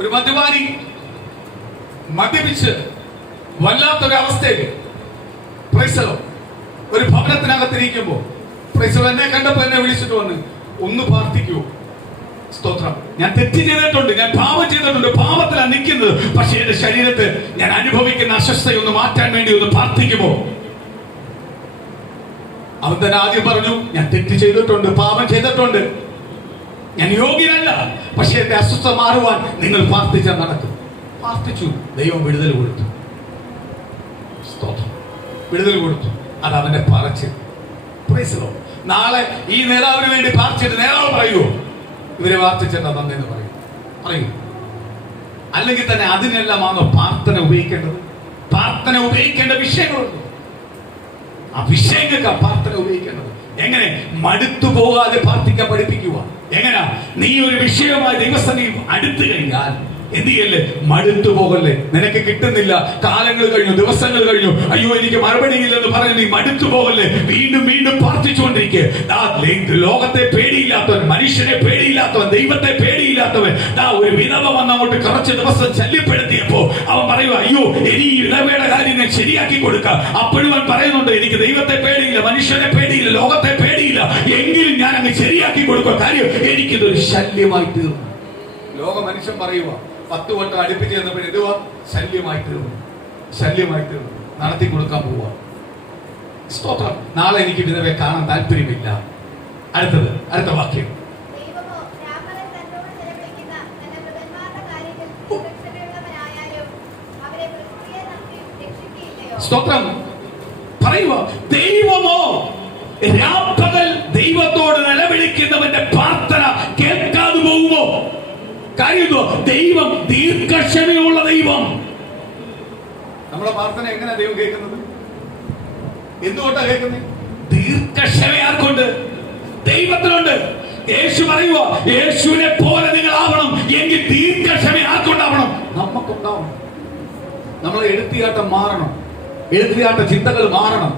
ഒരു മദ്യപാനി മദ്യപിച്ച് വല്ലാത്തൊരവസ്ഥയിൽ ഒരു ഭവനത്തിനകത്തിരിക്കുമ്പോ എന്നെ കണ്ടപ്പോ എന്നെ വിളിച്ചിട്ട് വന്ന്, ഒന്ന് പ്രാർത്ഥിക്കൂ. സ്തോത്രം. ഞാൻ തെറ്റ് ചെയ്തിട്ടുണ്ട്, ഞാൻ പാപം ചെയ്തിട്ടുണ്ട്, പാപത്തിലാണ് നിൽക്കുന്നത്. പക്ഷെ എന്റെ ശരീരത്തിൽ ഞാൻ അനുഭവിക്കുന്ന അസ്വസ്ഥയൊന്ന് മാറ്റാൻ വേണ്ടി ഒന്ന് പ്രാർത്ഥിക്കുമോ? അവൻ തന്നെ ആദ്യം പറഞ്ഞു, ഞാൻ തെറ്റ് ചെയ്തിട്ടുണ്ട്, പാപം ചെയ്തിട്ടുണ്ട്, ഞാൻ യോഗ്യനല്ല. പക്ഷെ എന്റെ അസ്വസ്ഥ മാറുവാൻ നിങ്ങൾ പ്രാർത്ഥിച്ചാൽ നടക്കും. പ്രാർത്ഥിച്ചു. ദൈവം വിടുതൽ കൊടുത്തു. സ്തോത്രം. വിടുതൽ കൊടുത്തു. അത് അവന്റെ പറച്ചിൽ. നാളെ ഈ നേതാവിന് വേണ്ടി പ്രാർത്ഥിച്ചിട്ട് നേതാവ് പറയുമോ ഇവരെ പ്രാർത്ഥിച്ചിട്ടാ തന്നെന്ന് പറയൂ? അല്ലെങ്കിൽ തന്നെ അതിനെല്ലാമാണോ പ്രാർത്ഥന ഉപയോഗിക്കേണ്ടത്? പ്രാർത്ഥന ഉപയോഗിക്കേണ്ട വിഷയങ്ങളുണ്ട്. ആ വിഷയങ്ങൾക്ക് പ്രാർത്ഥന ഉപയോഗിക്കേണ്ടത്. എങ്ങനെ? മടുത്തു പോകാതെ പ്രാർത്ഥിക്കാൻ പഠിപ്പിക്കുക. എങ്ങനെയാ? നീ ഒരു വിഷയമായി ദൈവസന്നിധി അടുത്തു കഴിഞ്ഞാൽ എന്ത് ചെയ്യല്ലേ? മടുത്തു പോകല്ലേ. നിനക്ക് കിട്ടുന്നില്ല, കാലങ്ങൾ കഴിഞ്ഞു, ദിവസങ്ങൾ കഴിഞ്ഞു, അയ്യോ എനിക്ക് മറുപടിയില്ലെന്ന് പറഞ്ഞ് നീ മടുത്തു പോകല്ലേ. വീണ്ടും വീണ്ടും പ്രാർത്ഥിച്ചുകൊണ്ടിരിക്കുക. ലോകത്തെ പേടിയില്ലാത്തവൻ, മനുഷ്യനെ പേടിയില്ലാത്തവൻ, ദൈവത്തെ പേടിയില്ലാത്തവൻ ഒരു വിധവ വന്ന് അങ്ങോട്ട് കുറച്ച് ദിവസം ശല്യപ്പെടുത്തിയപ്പോ അവൻ പറയുക, അയ്യോ ഇനി ഈ വിധവയുടെ കാര്യം ഞാൻ ശരിയാക്കി കൊടുക്കാം. അപ്പോഴും അവൻ പറയുന്നുണ്ട്, എനിക്ക് ദൈവത്തെ പേടിയില്ല, മനുഷ്യനെ പേടിയില്ല, ലോകത്തെ പേടിയില്ല, എങ്കിലും ഞാൻ അങ്ങ് ശരിയാക്കി കൊടുക്കുക. കാര്യം എനിക്കിതൊരു ശല്യമായി തീർന്നു. ലോക മനുഷ്യൻ പറയുക 10 വട്ടം അടുപ്പിച്ച് ചെന്നപ്പോൾ എന്തുവാ? ശല്യമായി തീർന്നു. നടത്തി കൊടുക്കാൻ പോവുക. സ്തോത്രം. നാളെ എനിക്ക് വിധവയെ കാണാൻ താല്പര്യമില്ല. അടുത്ത വാക്യം. സ്തോത്രം. പറയുക, ദൈവമോ രാപ്പകൽ ദൈവത്തോട് നിലവിളിക്കുന്നവന്റെ പ്രാർത്ഥന കേൾക്കാതെ പോകുമോ? കാര്യം ദൈവം ദീർഘക്ഷമയുള്ള ദൈവം. നമ്മുടെ പ്രാർത്ഥന എങ്ങനെ ദൈവം കേൾക്കുന്നത്? എന്തുകൊണ്ടാണ് കേൾക്കുന്നത്? ദീർഘക്ഷമയാർക്കുണ്ട്? ദൈവത്തിനുണ്ട്. യേശു പറയുക, യേശുവിനെ പോലെ നിങ്ങൾ ആവണം എങ്കിൽ ദീർഘക്ഷമ ആർക്കുണ്ടാവണം? നമുക്കുണ്ടാവണം. നമ്മളെ എടുത്തിയാട്ടം മാറണം. എടുത്തിയാട്ട ചിന്തകൾ മാറണം.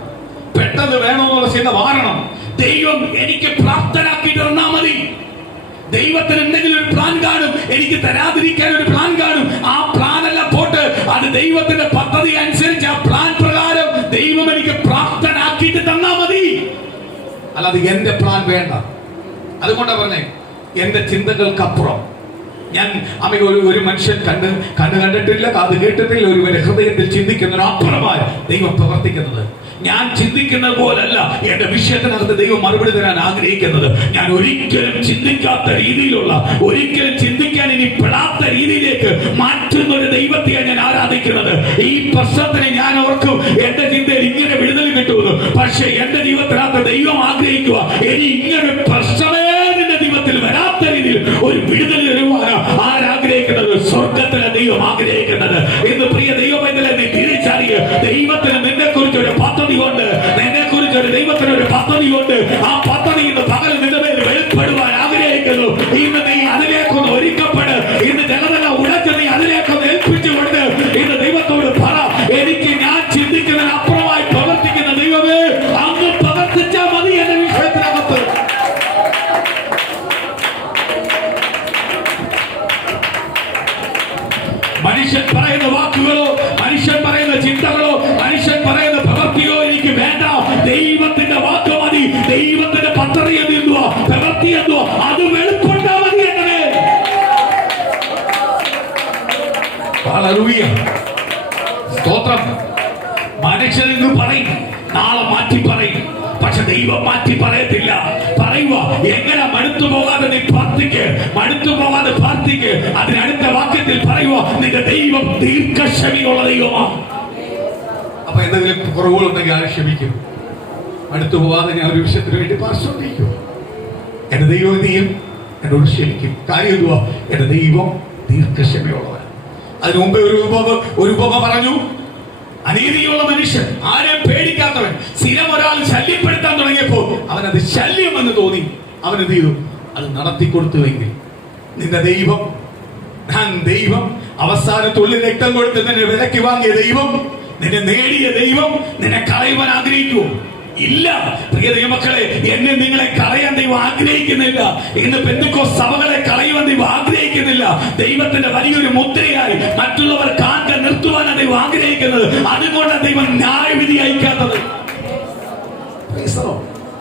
പെട്ടെന്ന് വേണമെന്നുള്ള ചിന്ത മാറണം. ദൈവം എനിക്ക് പ്രാപ്തനാക്കി തന്നാ മതി. ദൈവത്തിന് എന്തെങ്കിലും ഒരു പ്ലാൻ കാണും, എനിക്ക് തരാതിരിക്കാൻ ഒരു പ്ലാൻ കാണും. ആ പ്ലാൻ അല്ല പോട്ട്, അത് ദൈവത്തിന്റെ പദ്ധതി അനുസരിച്ച് ആ പ്ലാൻ പ്രകാരം ദൈവം എനിക്ക് പ്രാപ്തനാക്കിയിട്ട് തന്നാ മതി. അല്ലാതെ എന്റെ പ്ലാൻ വേണ്ട. അതുകൊണ്ടാ പറഞ്ഞേ, എന്റെ ചിന്തകൾക്കപ്പുറം ഞാൻ ഒരു മനുഷ്യൻ കണ്ടിട്ടില്ല, കാത് കേട്ടിട്ടില്ല, ഒരുവരെ ഹൃദയത്തിൽ ചിന്തിക്കുന്നതിന് അപ്പുറമായ ദൈവം പ്രവർത്തിക്കുന്നത്. ഞാൻ ചിന്തിക്കുന്നത് പോലല്ല എന്റെ വിഷയത്തിനകത്ത് ദൈവം മറുപടി തരാൻ ആഗ്രഹിക്കുന്നത്. ഞാൻ ഒരിക്കലും ചിന്തിക്കാത്ത രീതിയിലുള്ള, ഒരിക്കലും ചിന്തിക്കാൻ ഇനി പെടാത്ത രീതിയിലേക്ക് മാറ്റുന്ന ഒരു ദൈവത്തെയാണ് ഞാൻ ആരാധിക്കുന്നത്. ഈ പ്രശ്നത്തിന് ഞാൻ ഓർക്കും എന്റെ ചിന്തയിൽ ഇങ്ങനെ വിടുതൽ കിട്ടുമെന്ന്. പക്ഷെ എന്റെ ജീവിതത്തിനകത്ത് ദൈവം ആഗ്രഹിക്കുക, ഇനി ഇങ്ങനെ പ്രശ്നമേ നിന്റെ ജീവിതത്തിൽ വരാത്ത രീതിയിൽ ഒരു വിടുതൽ വരുവാനോ ആരാഗ്രഹിക്കുന്നത്? സ്വർഗത്തിലെ ദൈവം ആഗ്രഹിക്കുന്നത്. ഇന്ന് പ്രിയ ദൈവമേ, നീ തിരിച്ചറിയ, ദൈവത്തിന് നിന്നെ കുറിച്ച് ഒരു പദ്ധതി കൊണ്ട്, നിന്നെ കുറിച്ച് ഒരു ദൈവത്തിന് ഒരു പദ്ധതി കൊണ്ട്. ആ പദ്ധതി ഇന്ന് പകൽ നിന്റെ മേൽ വെളിപ്പെടുവാൻ ആഗ്രഹിക്കുന്നു. ഇന്ന് നീ അതിലേക്കൊന്ന് ഒരുക്കപ്പെട്. ഇന്ന് ജനതല ഉടച്ച് നീ അതിലേക്കൊന്ന് ഏൽപ്പിച്ചുകൊണ്ട് ഇന്ന് ദൈവത്തോട് പറ, എനിക്ക് ഞാൻ ചിന്തിക്കുന്നതിന് അപ്പുറമായി പ്രവർത്തിക്കുന്ന ദൈവമേ, അങ്ങ് പ്രവർത്തിച്ചാൽ മതി എന്ന വിഷയത്തിനകത്ത്. മനുഷ്യൻ പറയുന്ന വാക്കുകളോ, മനുഷ്യൻ പറയുന്ന ചിന്തകളോ, മനുഷ്യൻ പറയുന്ന പ്രവൃത്തിയോ എനിക്ക് വേണ്ട. ദൈവത്തിന്റെ വാക്ക് മതി. ദൈവത്തിന്റെ പദ്ധതി എന്തുവാ, പ്രവൃത്തി എന്തുവാ, അത് വെളിപ്പെട്ടാ മതി എന്നേ. ഹല്ലേലൂയ, സ്തോത്രം. മനുഷ്യൻ ഇന്ന് പറയും, നാളെ മാറ്റി പറയും. പക്ഷെ ദൈവം മാറ്റി പറയത്തില്ല. പറയുക, എങ്ങനെ മടുത്തു പോകാതെ നീ പ്രാർത്ഥിക്ക്, മടുത്തു പോകാതെ പ്രാർത്ഥിക്ക്. അതിനടുത്ത വാക്യത്തിൽ പറയുക, നിന്റെ ദൈവം ദീർഘക്ഷമയുള്ള ദൈവമാണ്. അപ്പൊ എന്തെങ്കിലും കുറവുകളുണ്ടെങ്കിൽ ആരും ക്ഷമിക്കും. മടുത്തു പോകാതെ ഞാൻ ഒരു വിഷയത്തിന് വേണ്ടി പ്രാർത്ഥിക്കും. എന്റെ ദൈവം നീയും എന്നോട് ക്ഷമിക്കും. കാര്യം എന്തുവാ? എന്റെ ദൈവം ദീർഘക്ഷമയുള്ളവൻ. അതിനു മുമ്പേ ഒരു ഉപമ പറഞ്ഞു. അനീതിയുള്ള മനുഷ്യൻ, ആരെയും പേടിക്കാത്തവൻ, സ്ഥിരം ഒരാൾ ശല്യപ്പെടുത്താൻ തുടങ്ങിയപ്പോൾ അവനത് ശല്യമെന്ന് തോന്നി. അവൻ എന്ത് ചെയ്തു? അത് നടത്തിക്കൊടുത്തുവെങ്കിൽ നിന്റെ ദൈവം, ഞാൻ ദൈവം, അവസാനത്തുള്ളിൽ രക്തം കൊടുത്ത് നിന്നെ വിലക്ക് വാങ്ങിയ ദൈവം, നിന്നെ നേടിയ ദൈവം നിന്നെ കളയുവാൻ ആഗ്രഹിക്കുമോ? ഇല്ല. പ്രിയ ദൈവമക്കളെ, എന്നെ നിങ്ങളെ കളയാൻ ദൈവം ആഗ്രഹിക്കുന്നില്ല. ഇന്ന് പെന്തക്കോസ്ത് സഭകളെ കളയുവാൻ ദൈവം ആഗ്രഹിക്കുന്നില്ല. ദൈവത്തിന്റെ വലിയൊരു മുദ്രയായി മറ്റുള്ളവർ കാണാൻ നിർത്തുവാനാണ് ദൈവം ആഗ്രഹിക്കുന്നത്. അതുകൊണ്ട് ദൈവം ന്യായവിധി അയക്കാത്തത്.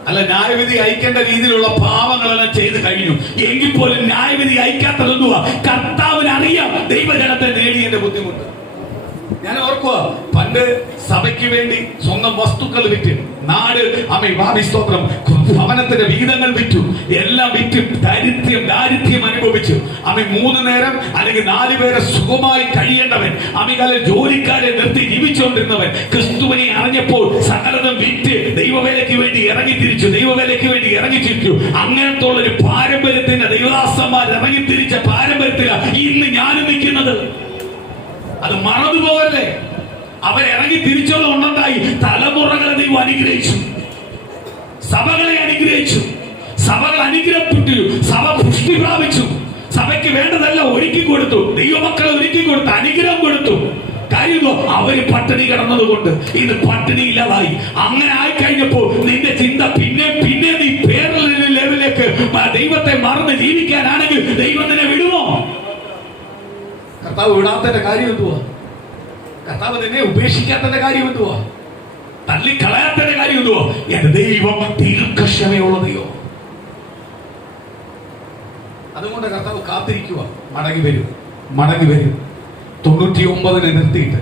അല്ല, ന്യായവിധി അയക്കേണ്ട രീതിയിലുള്ള പാവങ്ങളെല്ലാം ചെയ്ത് കഴിഞ്ഞു. എങ്കിൽ പോലും ന്യായവിധി അയക്കാത്തതെന്തുവാ? കർത്താവിന് അറിയാം ദൈവജനത്തെ നേടിയതിന്റെ ബുദ്ധിമുട്ട്. ഞാൻ ഓർക്കുക, പണ്ട് സഭയ്ക്ക് വേണ്ടി സ്വന്തം വസ്തുക്കൾ വിറ്റ്, നാട് സ്തോത്രം, ഭവനത്തിന്റെ വിഹിതങ്ങൾ വിറ്റു, എല്ലാം വിറ്റ് ദാരിദ്ര്യം അനുഭവിച്ചു. 3 നേരം അല്ലെങ്കിൽ 4 പേരെ സുഖമായി കഴിയേണ്ടവൻ, ജോലിക്കാരെ നിർത്തി ജീവിച്ചുകൊണ്ടിരുന്നവൻ, ക്രിസ്തുവിനെ അറിഞ്ഞപ്പോൾ സകലതും വിറ്റ് ദൈവവേലയ്ക്ക് വേണ്ടി ഇറങ്ങിത്തിരിച്ചു. അങ്ങനത്തെ ഒരു പാരമ്പര്യത്തിന്റെ ദൈവദാസന്മാർ ഇറങ്ങിത്തിരിച്ച പാരമ്പര്യത്തിലാണ് ഇന്ന് ഞാനും നിൽക്കുന്നത്. അത് മറന്നുപോകല്ലേ. അവരിറങ്ങി തിരിച്ചുള്ള ഉണ്ടുണ്ടായി. തലമുറകളെ ദൈവം അനുഗ്രഹിച്ചു, സഭകളെ അനുഗ്രഹിച്ചു, സഭകൾ അനുഗ്രഹപ്പെട്ടു, സഭ പുഷ്ടി പ്രാപിച്ചു. സഭയ്ക്ക് വേണ്ടതെല്ലാം ഒരുക്കി കൊടുത്തു, ദൈവമക്കളെ ഒരുക്കി കൊടുത്തു, അനുഗ്രഹം കൊടുത്തു. കാര്യം അവര് പട്ടിണി കിടന്നതുകൊണ്ട് ഇന്ന് പട്ടിണി ഇല്ലാതായി. അങ്ങനെ ആയിക്കഴിഞ്ഞപ്പോൾ നിന്റെ ചിന്ത പിന്നെ നീ പേരൊരു ലെവലിലേക്ക് ദൈവത്തെ മറന്ന് ജീവിക്കാനാണെങ്കിൽ ദൈവം നിന്നെ വിടുമോ? കർത്താവ് വിടാത്തതിന്റെ കാര്യം എന്തുവാ? കർത്താവ് നിന്നെ ഉപേക്ഷിക്കാത്തതിന്റെ കാര്യം എന്തുവാ? തള്ളിക്കളയാത്തതിന്റെ കാര്യം എന്തുവാ? എന്റെ ദൈവം ദീർഘക്ഷമയുള്ള ദൈവം. അതുകൊണ്ട് കർത്താവ് കാത്തിരിക്കുക, മടങ്ങി വരും. 99 നിർത്തിയിട്ട്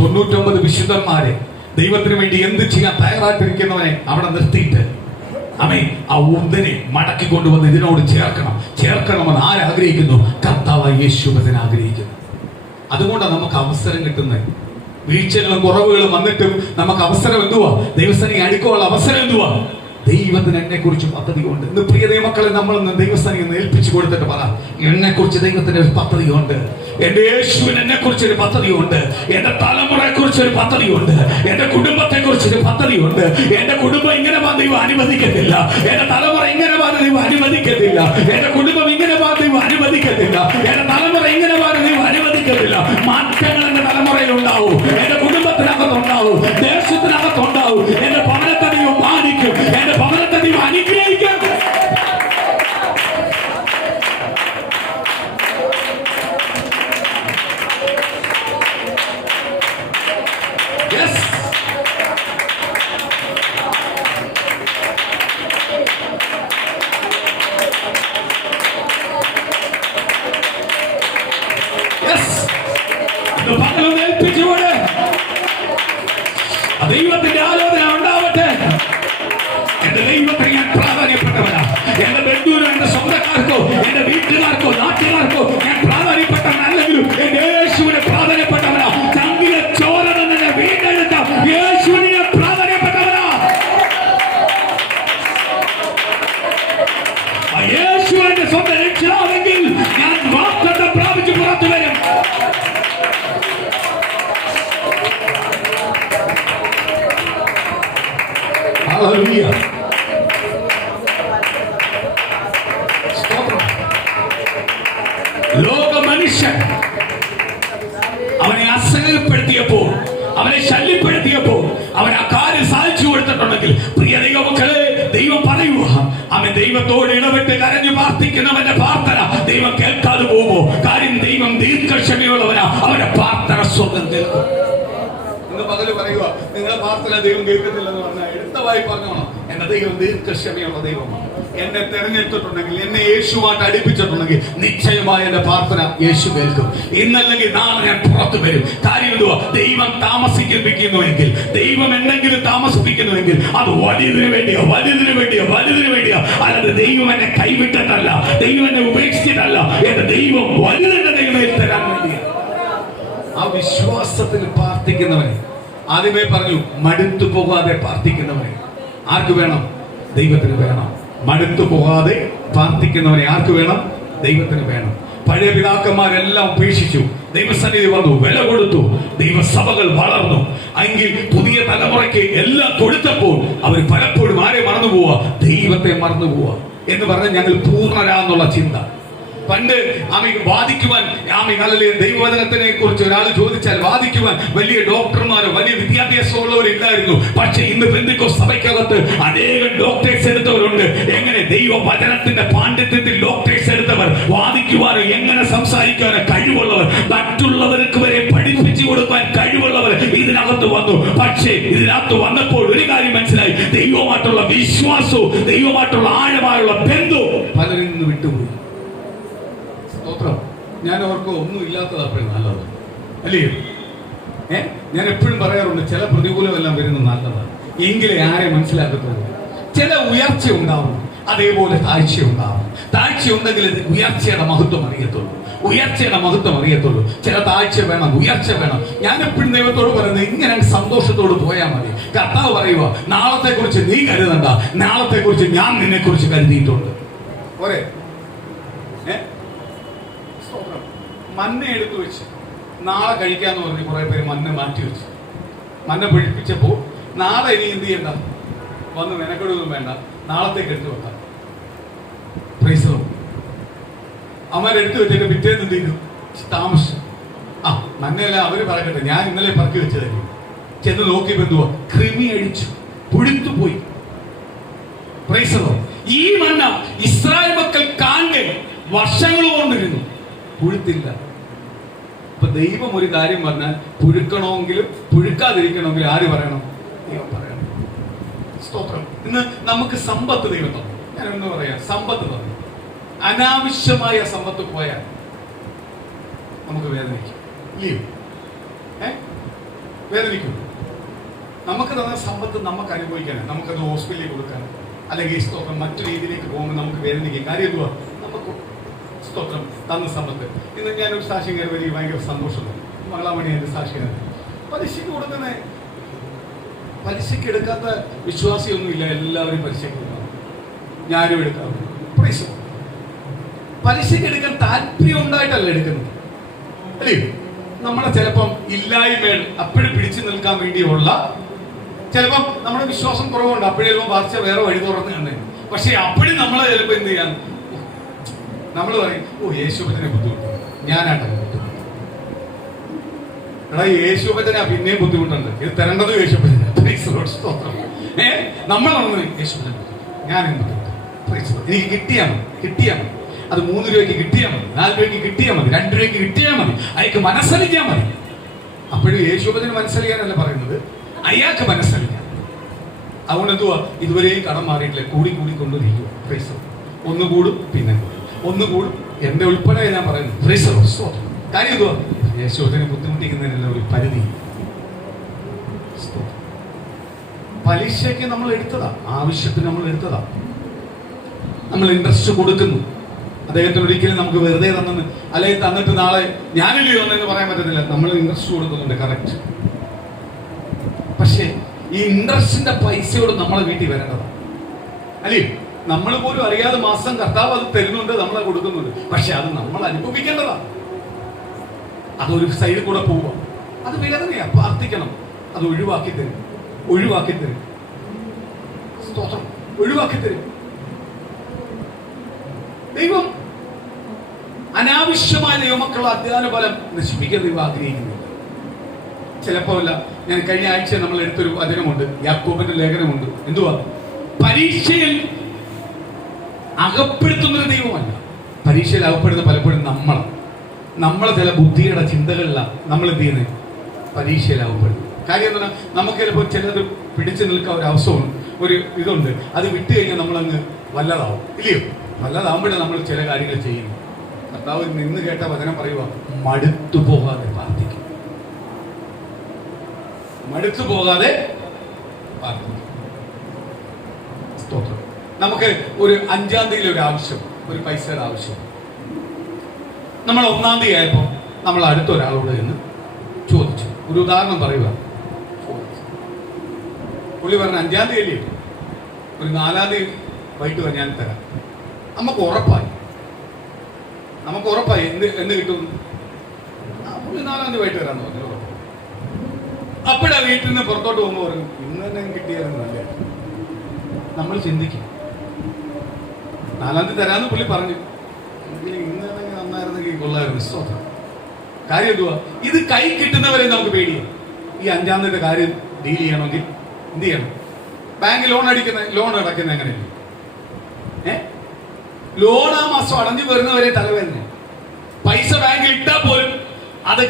99 വിശുദ്ധന്മാരെ, ദൈവത്തിന് വേണ്ടി എന്ത് ചെയ്യാൻ തയ്യാറായിട്ടിരിക്കുന്നവനെ അവിടെ നിർത്തിയിട്ട് ആ ഒന്നിനെ മടക്കി കൊണ്ടുവന്ന് ഇതിനോട് ചേർക്കണമെന്ന് ആരാഗ്രഹിക്കുന്നു? കർത്താവായ യേശു ആഗ്രഹിക്കുന്നു. അതുകൊണ്ടാണ് നമുക്ക് അവസരം കിട്ടുന്നത്. വീഴ്ചകളും കുറവുകളും വന്നിട്ടും നമുക്ക് അവസരം എന്തുവാ? ദൈവസേനയെ അടുക്കാനുള്ള അവസരം എന്തുവാ? ദൈവത്തിന് എന്നെ കുറിച്ച് പദ്ധതി ഉണ്ട്. ഇന്ന് പ്രിയ ദൈവമക്കളെ, നമ്മളൊന്ന് ദൈവസേനയെ ഏൽപ്പിച്ചു കൊടുത്തിട്ട് പറ, എന്നെ കുറിച്ച് ദൈവത്തിന് ഒരു പദ്ധതിയുണ്ട്. എന്റെ യേശുവിന് എന്നെ കുറിച്ചൊരു പദ്ധതിയുണ്ട്. എന്റെ തലമുറയെ കുറിച്ചൊരു പദ്ധതിയുണ്ട്. എന്റെ കുടുംബത്തെ കുറിച്ചൊരു പദ്ധതിയുണ്ട്. എന്റെ കുടുംബം ഇങ്ങനെ ദൈവം അനുവദിക്കത്തില്ല. എന്റെ തലമുറ ഇങ്ങനെ ദൈവം അനുവദിക്കത്തില്ല. എന്റെ കുടുംബം ഇങ്ങനെ ദൈവം അനുവദിക്കത്തില്ല. എന്റെ തലമുറ ഇങ്ങനെ ദൈവം അനുവദിക്കത്തില്ല. മാറ്റങ്ങൾ എന്റെ തലമുറയിൽ ഉണ്ടാവും, എന്റെ കുടുംബത്തിനകത്തുണ്ടാവും, ദേശത്തിനകത്തുണ്ടാവും. എന്റെ ഭവനത്തെ ദൈവം മാനിക്കും, എന്റെ ഭവനത്തെ ദൈവം അനുഗ്രഹിക്കും. ഹല്ലേലൂയ. സ്തോത്രം. ലോക മനുഷ്യൻ അവനെ അസഹനപ്പെടുത്തിയപ്പോൾ, അവനെ ശല്യപ്പെടുത്തിയപ്പോൾ അവൻ ആ കാര്യം സാധിച്ചു കൊടുത്തിട്ടുണ്ടെങ്കിൽ, പ്രിയ ദൈവമക്കളെ, ദൈവം പറയുക, അവൻ ദൈവത്തോട് ഇടപെട്ട് കരഞ്ഞു പ്രാർത്ഥിക്കുന്നവന്റെ പ്രാർത്ഥന ദൈവം കേൾക്കാതെ പോകുമോ? കാര്യം ദൈവം ദീർഘക്ഷമയുള്ളവനാ, അവന്റെ പ്രാർത്ഥന സ്വർഗ്ഗം കേൾക്കും. ഇന്ന് പകല് പറയുക, നിങ്ങളെ പ്രാർത്ഥന ദൈവം കേൾക്കുന്നില്ലെന്ന് പറഞ്ഞാൽ എടുത്തവായി പറഞ്ഞോണം, എന്റെ ദൈവം ദീർഘക്ഷമയുള്ള ദൈവമാണ്. എന്നെ തെരഞ്ഞെടുത്തിട്ടുണ്ടെങ്കിൽ, എന്നെ യേശുവായിട്ട് അടുപ്പിച്ചിട്ടുണ്ടെങ്കിൽ നിശ്ചയമായ എന്റെ പ്രാർത്ഥന യേശു കേൾക്കും. ഇന്നല്ലെങ്കിൽ നാളെ ഞാൻ പുറത്തു വരും. കാര്യം എന്തുവാ? ദൈവം താമസിപ്പിക്കുന്നുവെങ്കിൽ, ദൈവം എന്തെങ്കിലും താമസിപ്പിക്കുന്നുവെങ്കിൽ അത് വലുതിന് വേണ്ടിയോ, വലുതിന് വേണ്ടിയോ, വലുതിന് വേണ്ടിയോ. അല്ലാതെ ദൈവം എന്നെ കൈവിട്ടിട്ടല്ല, ദൈവം എന്നെ ഉപേക്ഷിച്ചിട്ടല്ല. എന്റെ ദൈവം വലുതിന്റെ ദൈവമേ തരാൻ വേണ്ടിയാണ്. ആ വിശ്വാസത്തിൽ പ്രാർത്ഥിക്കുന്നവനെ, ആദ്യമേ പറഞ്ഞു, മടുത്തു പോകാതെ പ്രാർത്ഥിക്കുന്നവനെ ആർക്ക് വേണം? ദൈവത്തിന് വേണം. മടുത്തു പോകാതെ പ്രാർത്ഥിക്കുന്നവനെ ആർക്ക് വേണം? ദൈവത്തിന് വേണം. പഴയ പിതാക്കന്മാരെല്ലാം ഉപേക്ഷിച്ചു, ദൈവസന്നിധി വന്നു, വില കൊടുത്തു, ദൈവസഭകൾ വളർന്നു. എങ്കിൽ പുതിയ തലമുറയ്ക്ക് എല്ലാം കൊടുത്തപ്പോൾ അവർ പലപ്പോഴും ആരെ മറന്നു പോവാ? ദൈവത്തെ മറന്നു പോവാ. എന്ന് പറഞ്ഞാൽ ഞങ്ങൾ പൂർണ്ണരാന്നുള്ള ചിന്ത. പണ്ട് വാദിക്കുവാൻ ദൈവവചനത്തിനെ കുറിച്ച് ഒരാൾ ചോദിച്ചാൽ വാദിക്കുവാൻ വലിയ ഡോക്ടർമാരോ വലിയ വിദ്യാഭ്യാസമുള്ളവർ ഇല്ലായിരുന്നു. പക്ഷെ ഇന്ന് പെന്തക്കോസ്ത് സഭയ്ക്കകത്ത് അനേകം ഡോക്ടേഴ്സ് എടുത്തവരുണ്ട്. എങ്ങനെ? ദൈവവചനത്തിന്റെ പാണ്ഡിത്യത്തിൽ ഡോക്ടേഴ്സ് എടുത്തവർ, വാദിക്കുവാനോ എങ്ങനെ സംസാരിക്കാനോ കഴിവുള്ളവർ, മറ്റുള്ളവർക്ക് വരെ പഠിപ്പിച്ചു കൊടുക്കാൻ കഴിവുള്ളവർ ഇതിനകത്ത് വന്നു. പക്ഷേ ഇതിനകത്ത് വന്നപ്പോൾ ഒരു കാര്യം മനസ്സിലായി, ദൈവമായിട്ടുള്ള വിശ്വാസവും ദൈവമായിട്ടുള്ള ആഴമായുള്ള ബന്ധവും പലരിൽ നിന്ന് വിട്ടുപോയി. ഞാൻ അവർക്ക് ഒന്നും ഇല്ലാത്തതാണ് നല്ലത്, അല്ലേ? ഞാൻ എപ്പോഴും പറയാറുണ്ട്, ചില പ്രതികൂലമെല്ലാം വരുന്നത് നല്ലതാണ്, എങ്കിലേ ആരെ മനസ്സിലാക്കത്തുള്ളൂ. ചില ഉയർച്ച ഉണ്ടാവും, അതേപോലെ താഴ്ച ഉണ്ടാവും. താഴ്ച ഉണ്ടെങ്കിൽ ഉയർച്ചയുടെ മഹത്വം അറിയത്തുള്ളൂ, ഉയർച്ചയുടെ മഹത്വം അറിയത്തുള്ളൂ. ചില താഴ്ച വേണം, ഉയർച്ച വേണം. ഞാൻ എപ്പോഴും ദൈവത്തോട് പറയുന്നത്, ഇങ്ങനെ സന്തോഷത്തോട് പോയാൽ മതി. കർത്താവ് പറയുക, നാളത്തെ കുറിച്ച് നീ കരുതണ്ട, നാളത്തെ കുറിച്ച് ഞാൻ നിന്നെ കുറിച്ച് കരുതിയിട്ടുണ്ട്. പോരെ? മഞ്ഞ എടുത്തു വെച്ച് നാളെ കഴിക്കാന്ന് പറഞ്ഞ് കുറെ പേര് മഞ്ഞ മാറ്റി വെച്ചു. മഞ്ഞ പൊഴിപ്പിച്ചപ്പോ നാളെ ഇനി എന്ത് ചെയ്യണ്ട, വന്ന് മെനക്കെടുതൊന്നും വേണ്ട, നാളത്തേക്ക് എടുത്തു വെക്കാം. അവരെടുത്തു വെച്ചിട്ട് പിറ്റേന്ന് എന്ത് ചെയ്തു? താമസിച്ചു. ആ മഞ്ഞയല്ല അവര് പറയട്ടെ, ഞാൻ ഇന്നലെ പറക്കി വെച്ചതായിരിക്കും. ചെന്ന് നോക്കിയപ്പോ എന്തുവാ? കൃമി അടിച്ചു, പുഴുത്തുപോയി. ഈ മഞ്ഞ ഇസ്രായേൽ മക്കൾ കാണെ വർഷങ്ങൾ കൊണ്ടിരുന്നു, പുഴുത്തില്ല. അപ്പൊ ദൈവം ഒരു കാര്യം പറഞ്ഞാൽ പുഴുക്കണമെങ്കിലും പുഴുക്കാതിരിക്കണമെങ്കിലും ആര് പറയണം? ദൈവം പറയണം. സ്തോത്രം. ഇന്ന് നമുക്ക് സമ്പത്ത് ദൈവം തന്നു. ഞാൻ എന്ന് പറയാം, സമ്പത്ത് തന്നു. അനാവശ്യമായ സമ്പത്ത് പോയാൽ നമുക്ക് വേദനിക്കും, ഇല്ലയോ? വേദനിക്കും. നമുക്ക് തന്ന സമ്പത്ത് നമുക്ക് അനുഭവിക്കാനാണ്, നമുക്കത് ഹോസ്പിറ്റലിൽ കൊടുക്കാൻ, അല്ലെങ്കിൽ സ്തോത്രം മറ്റു രീതിയിലേക്ക് പോകുമ്പോൾ നമുക്ക് വേദനിക്കും. കാര്യം എന്തുവാ? നമുക്ക് സ്തോത്രം തന്ന സമ്പത്ത്. ഇന്ന് ഞാനൊരു സാക്ഷ്യം കയറി വരിക, ഭയങ്കര സന്തോഷമുണ്ട്. മകളാമണി എന്റെ സാക്ഷ്യം. പലിശക്ക് കൊടുക്കുന്ന, പലിശക്ക് എടുക്കാത്ത വിശ്വാസിയൊന്നുമില്ല, എല്ലാവരും പലിശക്ക് കൊടുക്കണം. ഞാനും എടുക്കാറുണ്ട്. പലിശക്ക് എടുക്കാൻ താല്പര്യം ഉണ്ടായിട്ടല്ല എടുക്കുന്നത്, അല്ലേ? നമ്മളെ ചിലപ്പം ഇല്ലായ്മകൾ അപ്പോഴും പിടിച്ചു നിൽക്കാൻ വേണ്ടിയുള്ള, ചിലപ്പം നമ്മുടെ വിശ്വാസം കുറവുണ്ട്, അപ്പോഴും വർച്ച വേറെ വഴി തുറന്ന് തന്നെ. പക്ഷെ അപ്പോഴും നമ്മളെ ചിലപ്പോൾ എന്ത് ചെയ്യാൻ നമ്മൾ പറയും, ഓ യേശുഭജനെ ബുദ്ധിമുട്ട്, ഞാനായിട്ടല്ല ബുദ്ധിമുട്ട്. എടാ യേശുഭജന പിന്നെയും ബുദ്ധിമുട്ടുണ്ട്, ഇത് തരേണ്ടത് യേശുഭജന. നമ്മൾ യേശുഭജന, ഞാനും ബുദ്ധിമുട്ട്. എനിക്ക് കിട്ടിയാൽ മതി, കിട്ടിയാൽ മതി. അത് 3 രൂപയ്ക്ക് കിട്ടിയാൽ മതി, 4 രൂപയ്ക്ക് കിട്ടിയാൽ മതി, 2 രൂപയ്ക്ക് കിട്ടിയാൽ മതി. അയാൾക്ക് മനസ്സലിക്കാൻ മതി. അപ്പോഴും യേശുഭജന മനസ്സലിക്കാനല്ല പറയുന്നത്, അയാൾക്ക് മനസ്സലിക്കാൻ. അതുകൊണ്ട് എന്തുവാ? ഇതുവരെയും കടം മാറിയിട്ടില്ല, കൂടി കൂടി കൊണ്ടുവരിക്കും. ഒന്നുകൂടും, പിന്നെ ഒന്നുകൂടും. എന്റെ ഉൾപ്പെടെ ഞാൻ പറയുന്നു. കാര്യം എന്തുവാ? യേശുവിനെ ബുദ്ധിമുട്ടിക്കുന്നതിനുള്ള ഒരു പരിധി. പലിശയ്ക്ക് നമ്മൾ എടുത്തതാ, ആവശ്യത്തിന് നമ്മൾ എടുത്തതാ. നമ്മൾ ഇൻട്രസ്റ്റ് കൊടുക്കുന്നു. അദ്ദേഹത്തിന് ഒരിക്കലും നമുക്ക് വെറുതെ തന്നെന്ന്, അല്ലെങ്കിൽ തന്നിട്ട് നാളെ ഞാനില്ലേ തന്നെന്ന് പറയാൻ പറ്റത്തില്ല. നമ്മൾ ഇൻട്രസ്റ്റ് കൊടുക്കുന്നുണ്ട്, കറക്റ്റ്. പക്ഷേ ഈ ഇൻട്രസ്റ്റിന്റെ പൈസയോട് നമ്മളെ വീട്ടിൽ വരേണ്ടതാണ്, അല്ലേ? നമ്മൾ പോലും അറിയാതെ മാസം കർത്താവ് അത് തരുന്നുണ്ട്, നമ്മളെ കൊടുക്കുന്നുണ്ട്. പക്ഷെ അത് നമ്മൾ അനുഭവിക്കേണ്ടതാണ്. അതൊരു സൈഡിൽ കൂടെ പോവുക, അത് വേദനയാ. പ്രാർത്ഥിക്കണം, അത് ഒഴിവാക്കി തരും, ഒഴിവാക്കി തരും. സ്തോത്രം, ഒഴിവാക്കി തരും. ദൈവം അനാവശ്യമായ ദൈവമക്കളുടെ അധ്വാന ഫലം നശിപ്പിക്കാൻ ദൈവം ആഗ്രഹിക്കുന്നില്ല. ചിലപ്പോഴല്ല, ഞാൻ കഴിഞ്ഞ ആഴ്ച നമ്മൾ എടുത്തൊരു വചനമുണ്ട്, യാക്കോബിന്റെ ലേഖനമുണ്ട്. എന്തുവാ? പരീക്ഷയിൽ അകപ്പെടുത്തുന്നൊരു ദൈവമല്ല. പരീക്ഷയിൽ അകപ്പെടുന്ന പലപ്പോഴും നമ്മളെ ചില ബുദ്ധിയുടെ ചിന്തകളിലാണ് നമ്മൾ എന്ത് ചെയ്യുന്നത്, പരീക്ഷയിൽ അകപ്പെടുന്നു. കാര്യം എന്താ, നമുക്ക് ചിലപ്പോൾ ചിലത് പിടിച്ചു നിൽക്കാൻ ഒരു അവസരമുണ്ട്, ഒരു ഇതുണ്ട്. അത് വിട്ടു കഴിഞ്ഞാൽ നമ്മളങ്ങ് വല്ലതാവും, ഇല്ലയോ? വല്ലതാവുമ്പോഴേ നമ്മൾ ചില കാര്യങ്ങൾ ചെയ്യുന്നു. കർത്താവ് നിന്ന് കേട്ട വചനം പറയുക, മടുത്തു പോകാതെ പ്രാർത്ഥിക്കും. മടുത്തു പോകാതെ പ്രാർത്ഥിക്കും. സ്തോത്രം. നമുക്ക് ഒരു 5-ാം തീയതി ഒരു ആവശ്യം, ഒരു പൈസയുടെ ആവശ്യം. നമ്മൾ 1-ാം തീയതി ആയപ്പോൾ നമ്മൾ അടുത്ത ഒരാളോട് എന്ന് ചോദിച്ചു. ഒരു ഉദാഹരണം പറയുക. പുള്ളി പറഞ്ഞ 5-ാം തീയതി അല്ലേ, ഒരു 4-ാം തീയതി വൈകിട്ട് ഞാൻ തരാം. നമുക്ക് ഉറപ്പായി എന്ത് കിട്ടും. പുള്ളി 4-ാം തീയതി വൈകിട്ട് തരാന്ന് പറഞ്ഞു. അപ്പോഴാ വീട്ടിൽ നിന്ന് പുറത്തോട്ട് പോകുമ്പോൾ പറഞ്ഞു, ഇന്ന് തന്നെ കിട്ടിയാലും നല്ല. നമ്മൾ ചിന്തിക്കും, 4-ാം തീയതി തരാമെന്ന് പുള്ളി പറഞ്ഞു, ഇന്ന് തന്നെ നന്നായിരുന്നെങ്കിൽ കൊള്ളായിരുന്നു. സ്തോത്രം. കാര്യം എന്തുവാ? ഇത് കൈ കിട്ടുന്നവരെ നമുക്ക് പേടിയാണ്. ഈ 5-ാം തീയതി കാര്യം ഡീൽ ചെയ്യണമെങ്കിൽ എന്ത് ചെയ്യണം? ബാങ്ക് ലോൺ അടയ്ക്കുന്ന എങ്ങനെയാണ്? ലോൺ ആ മാസം അടഞ്ഞു വരുന്നവരെ തലവേദന. പൈസ ബാങ്കിൽ ഇട്ടാൽ പോലും അത്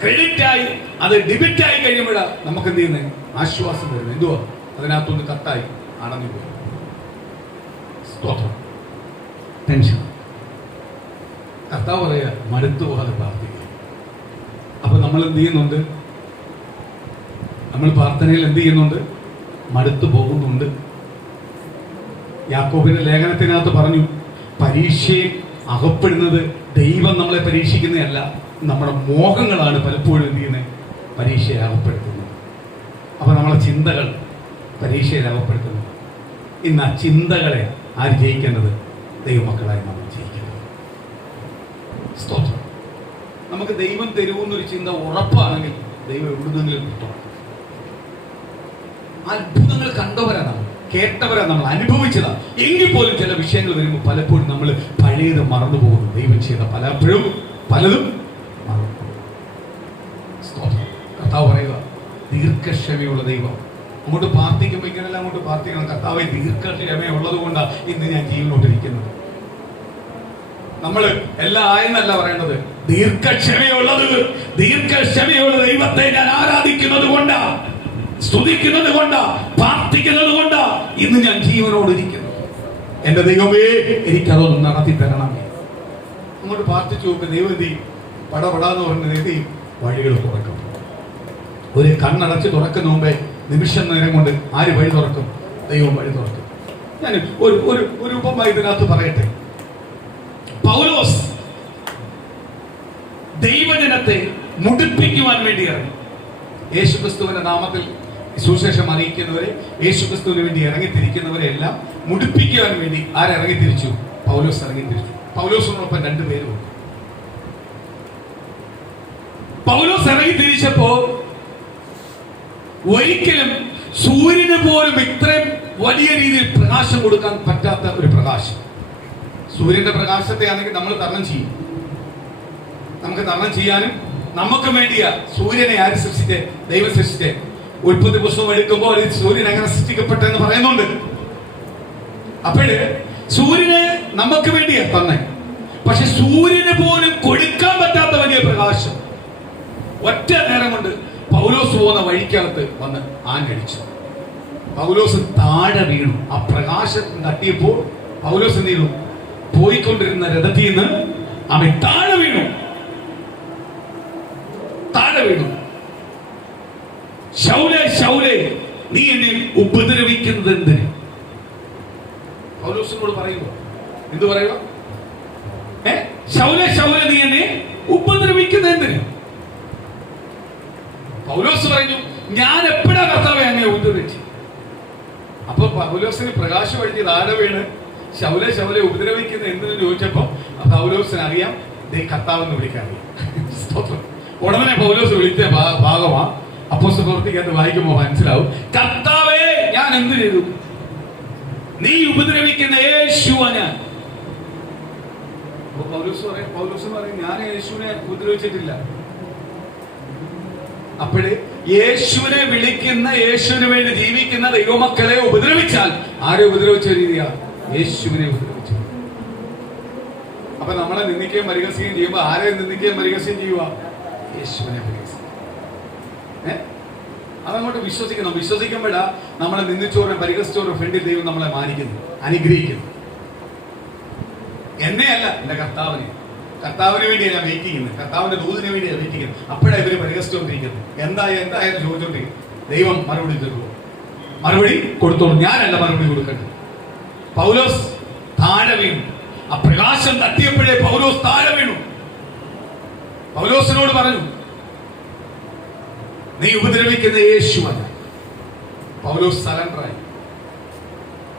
ക്രെഡിറ്റ് ആയി, അത് ഡെബിറ്റ് ആയി കഴിയുമ്പോഴാണ് നമുക്ക് എന്ത് ചെയ്യുന്നത്? ആശ്വാസം വരുന്നത്. എന്തുവാ? അതിനകത്തൊന്ന് കട്ടായി അടഞ്ഞു പോയി. സ്തോത്രം. ടെൻഷൻ. കർത്താവ് പറയാ, മടുത്തു പോകാതെ പ്രാർത്ഥിക്കുക. അപ്പൊ നമ്മൾ എന്ത് ചെയ്യുന്നുണ്ട്? നമ്മൾ പ്രാർത്ഥനയിൽ എന്ത് ചെയ്യുന്നുണ്ട്? മടുത്തു പോകുന്നുണ്ട്. യാക്കോബിന്റെ ലേഖനത്തിനകത്ത് പറഞ്ഞു, പരീക്ഷയിൽ അകപ്പെടുന്നത് ദൈവം നമ്മളെ പരീക്ഷിക്കുന്നതല്ല, നമ്മുടെ മോഹങ്ങളാണ് പലപ്പോഴും എന്ത് ചെയ്യുന്നത്? പരീക്ഷയിൽ അകപ്പെടുത്തുന്നത്. അപ്പൊ നമ്മളെ ചിന്തകൾ പരീക്ഷയിൽ അകപ്പെടുത്തുന്നത്. ഇന്ന് ആ ചിന്തകളെ ആര് ജയിക്കേണ്ടത്? ദൈവമക്കളായി നമ്മൾ ജയിക്കേണ്ടത്. സ്തോത്രം. നമുക്ക് ദൈവം തരുമെന്നൊരു ചിന്ത ഉറപ്പാണെങ്കിൽ ദൈവം എവിടുന്നെങ്കിലും കിട്ടും. അത്ഭുതങ്ങൾ കണ്ടവരാ നമ്മൾ, കേട്ടവരാ നമ്മൾ, അനുഭവിച്ചതാ. എങ്കിൽ പോലും ചില വിഷയങ്ങൾ വരുമ്പോൾ പലപ്പോഴും നമ്മൾ പഴയത് മറന്നു പോകുന്നു. ദൈവം ചെയ്ത പലപ്പോഴും പലതും മറന്നു. സ്തോത്രം. കർത്താവ് പറയുക, ദീർഘക്ഷമയുള്ള ദൈവം. അങ്ങോട്ട് പ്രാർത്ഥിക്കുമ്പോൾ ഇങ്ങനെല്ലാം അങ്ങോട്ട് പ്രാർത്ഥിക്കണം. കർത്താവെ, ദീർഘക്ഷമയുള്ളത് കൊണ്ടാണ് ഇന്ന് ഞാൻ ജീവനോട്ടിരിക്കുന്നത്. നമ്മൾ എല്ലാം ആയെന്നല്ല പറയേണ്ടത്. ദീർഘക്ഷമയുള്ള ദൈവത്തെ ഞാൻ ആരാധിക്കുന്നത് കൊണ്ടാ, സ്തുതിക്കുന്നത് കൊണ്ടാ, പ്രാർത്ഥിക്കുന്നത് കൊണ്ടാ ഇന്ന് ഞാൻ ജീവനോടിരിക്കുന്നു. എന്റെ ദൈവമേ, എനിക്കതൊന്ന് നടത്തി തരണമേ. അങ്ങോട്ട് പ്രാർത്ഥിച്ചു നോക്കുക. ദൈവം എന്ത് ചെയ്യും? പടപടാന്ന് പറഞ്ഞ എന്ത് ചെയ്യും? വഴികൾ തുറക്കും. ഒരു കണ്ണടച്ച് തുറക്കുന്ന മുമ്പേ നിമിഷം നേരം കൊണ്ട് ആര് വഴി തുറക്കും? ദൈവം വഴി തുറക്കും. ഞാൻ ഒരു ഉപമ ഇതിനകത്ത് പറയട്ടെ. പൗലോസ് ദൈവജനത്തെ മുടിപ്പിക്കുവാൻ വേണ്ടി ഇറങ്ങി. യേശുക്രിസ്തുവിന്റെ നാമത്തിൽ സുവിശേഷം അറിയിക്കുന്നവരെ, യേശുക്രിസ്തുവിന് വേണ്ടി ഇറങ്ങിത്തിരിക്കുന്നവരെ എല്ലാം മുടിപ്പിക്കുവാൻ വേണ്ടി ആരിറങ്ങിത്തിരിച്ചു? പൗലോസ് ഇറങ്ങിത്തിരിച്ചു. പൗലോസിനോടൊപ്പം 2 പേരും. പൗലോസ് ഇറങ്ങിത്തിരിച്ചപ്പോ ഒരിക്കലും സൂര്യന് പോലും ഇത്രയും വലിയ രീതിയിൽ പ്രകാശം കൊടുക്കാൻ പറ്റാത്ത ഒരു പ്രകാശം. സൂര്യന്റെ പ്രകാശത്തെ ആണെങ്കിൽ നമ്മൾ തരണം ചെയ്യും. നമുക്ക് തരണം ചെയ്യാനും നമുക്ക് വേണ്ടിയാ സൂര്യനെ ആര് സൃഷ്ടിച്ചേ? ദൈവം സൃഷ്ടിച്ചേ. ഉൽപ്പത്തി പുസ്തകം എടുക്കുമ്പോൾ സൂര്യൻ എങ്ങനെ സൃഷ്ടിക്കപ്പെട്ടെന്ന് പറയുന്നുണ്ട്. അപ്പോഴ് സൂര്യനെ നമുക്ക് വേണ്ടിയാ തന്നെ. പക്ഷെ സൂര്യന് പോലും കൊടുക്കാൻ പറ്റാത്ത വലിയ പ്രകാശം ഒറ്റ നേരം കൊണ്ട് പൗലോസ് പോകുന്ന വഴിക്കകത്ത് വന്ന് ആഞ്ഞടിച്ചു. പൗലോസ് താഴെ വീണു. ആ പ്രകാശം തട്ടിയപ്പോൾ പൗലോസ് എന്ത് ചെയ്തു? പോയിക്കൊണ്ടിരുന്ന രഥത്തിൽ നിന്ന് അവൻ താഴെ വീണു. ശൗലേ, ശൗലേ, നീ എന്നെ ഉപദ്രവിക്കുന്നത് എന്തിന്? പൗലോസിനോട് പറയുമോ? എന്ത് പറയുക? ശൗലേ, ശൗലേ, നീ എന്നെ ഉപദ്രവിക്കുന്നത് എന്തിന്? പൗലോസ് പറഞ്ഞു, ഞാൻ എപ്പോഴാ കർത്താവേ എന്നെ ഉപദ്രവിച്ചു? അപ്പൊ പൗലോസിന് പ്രകാശം അടിച്ച് താഴെ വീണ് ശൗലേ, ശൗലേ, ഉപദ്രവിക്കുന്ന എന്തിനു ചോദിച്ചപ്പോ പൗലോസിന് അറിയാം, കർത്താവെന്ന് വിളിക്കാൻ അറിയാം. ഉടനെ പൗലോസ് വിളിച്ച ഭാഗമാ അപ്പോസ്തല പ്രവൃത്തിക്കകത്ത് വായിക്കുമ്പോൾ മനസ്സിലാവും. കർത്താവേ, ഞാൻ എന്ത് ചെയ്തു? നീ ഉപദ്രവിക്കുന്ന യേശുവിന്. പൗലോസ് പറയും ഞാൻ യേശുവിനെ ഉപദ്രവിച്ചിട്ടില്ല. അപ്പോഴേ യേശുവിനെ വിളിക്കുന്ന, യേശുവിന് വേണ്ടി ജീവിക്കുന്ന ദൈവമക്കളെ ഉപദ്രവിച്ചാൽ ആരെ ഉപദ്രവിച്ച രീതിയാ? യേശുവിനെ ഉപദ്രവിച്ചു. അപ്പൊ നമ്മളെ നിന്ദിക്കുകയും പരിഹസിക്കുകയും ചെയ്യുമ്പോ ആരെ നിന്ദിക്കുകയും പരിഹസിക്കുകയും ചെയ്യുക? യേശുവിനെ പരിഹസിക്കുക. അതങ്ങോട്ട് വിശ്വസിക്കണം. വിശ്വസിക്കുമ്പോഴാ നമ്മളെ നിന്ദിച്ചോറും പരിഹസിച്ചോറും ഫ്രണ്ടിൽ ദൈവം നമ്മളെ മാനിക്കുന്നു, അനുഗ്രഹിക്കുന്നു. എന്നെയല്ല, എന്റെ കർത്താവിനെ. കർത്താവിന് വേണ്ടിയാണ് ഞാൻ വെയിറ്റ് ചെയ്യുന്നത്. കർത്താവിന്റെ ദൂതിന് വേണ്ടിയാണ് വെയിറ്റ് ചെയ്യുന്നത്. അപ്പോഴാണ് ഇവര് പരിഹസിച്ചുകൊണ്ടിരിക്കുന്നത്. എന്തായാലും ചോദിച്ചോണ്ടിരിക്കും. ദൈവം മറുപടി തരുമോ? മറുപടി കൊടുത്തോളൂ. ഞാനല്ല മറുപടി കൊടുക്കേണ്ടത്. പൗലോസ് താഴെ വീണു. ആ പ്രകാശം തട്ടിയപ്പോഴേ പൗലോസ് താഴെ വീണു. പൗലോസിനോട് പറഞ്ഞു, നീ ഉപദ്രവിക്കുന്ന യേശുവല്ല. പൗലോസ് സറണ്ടറായി.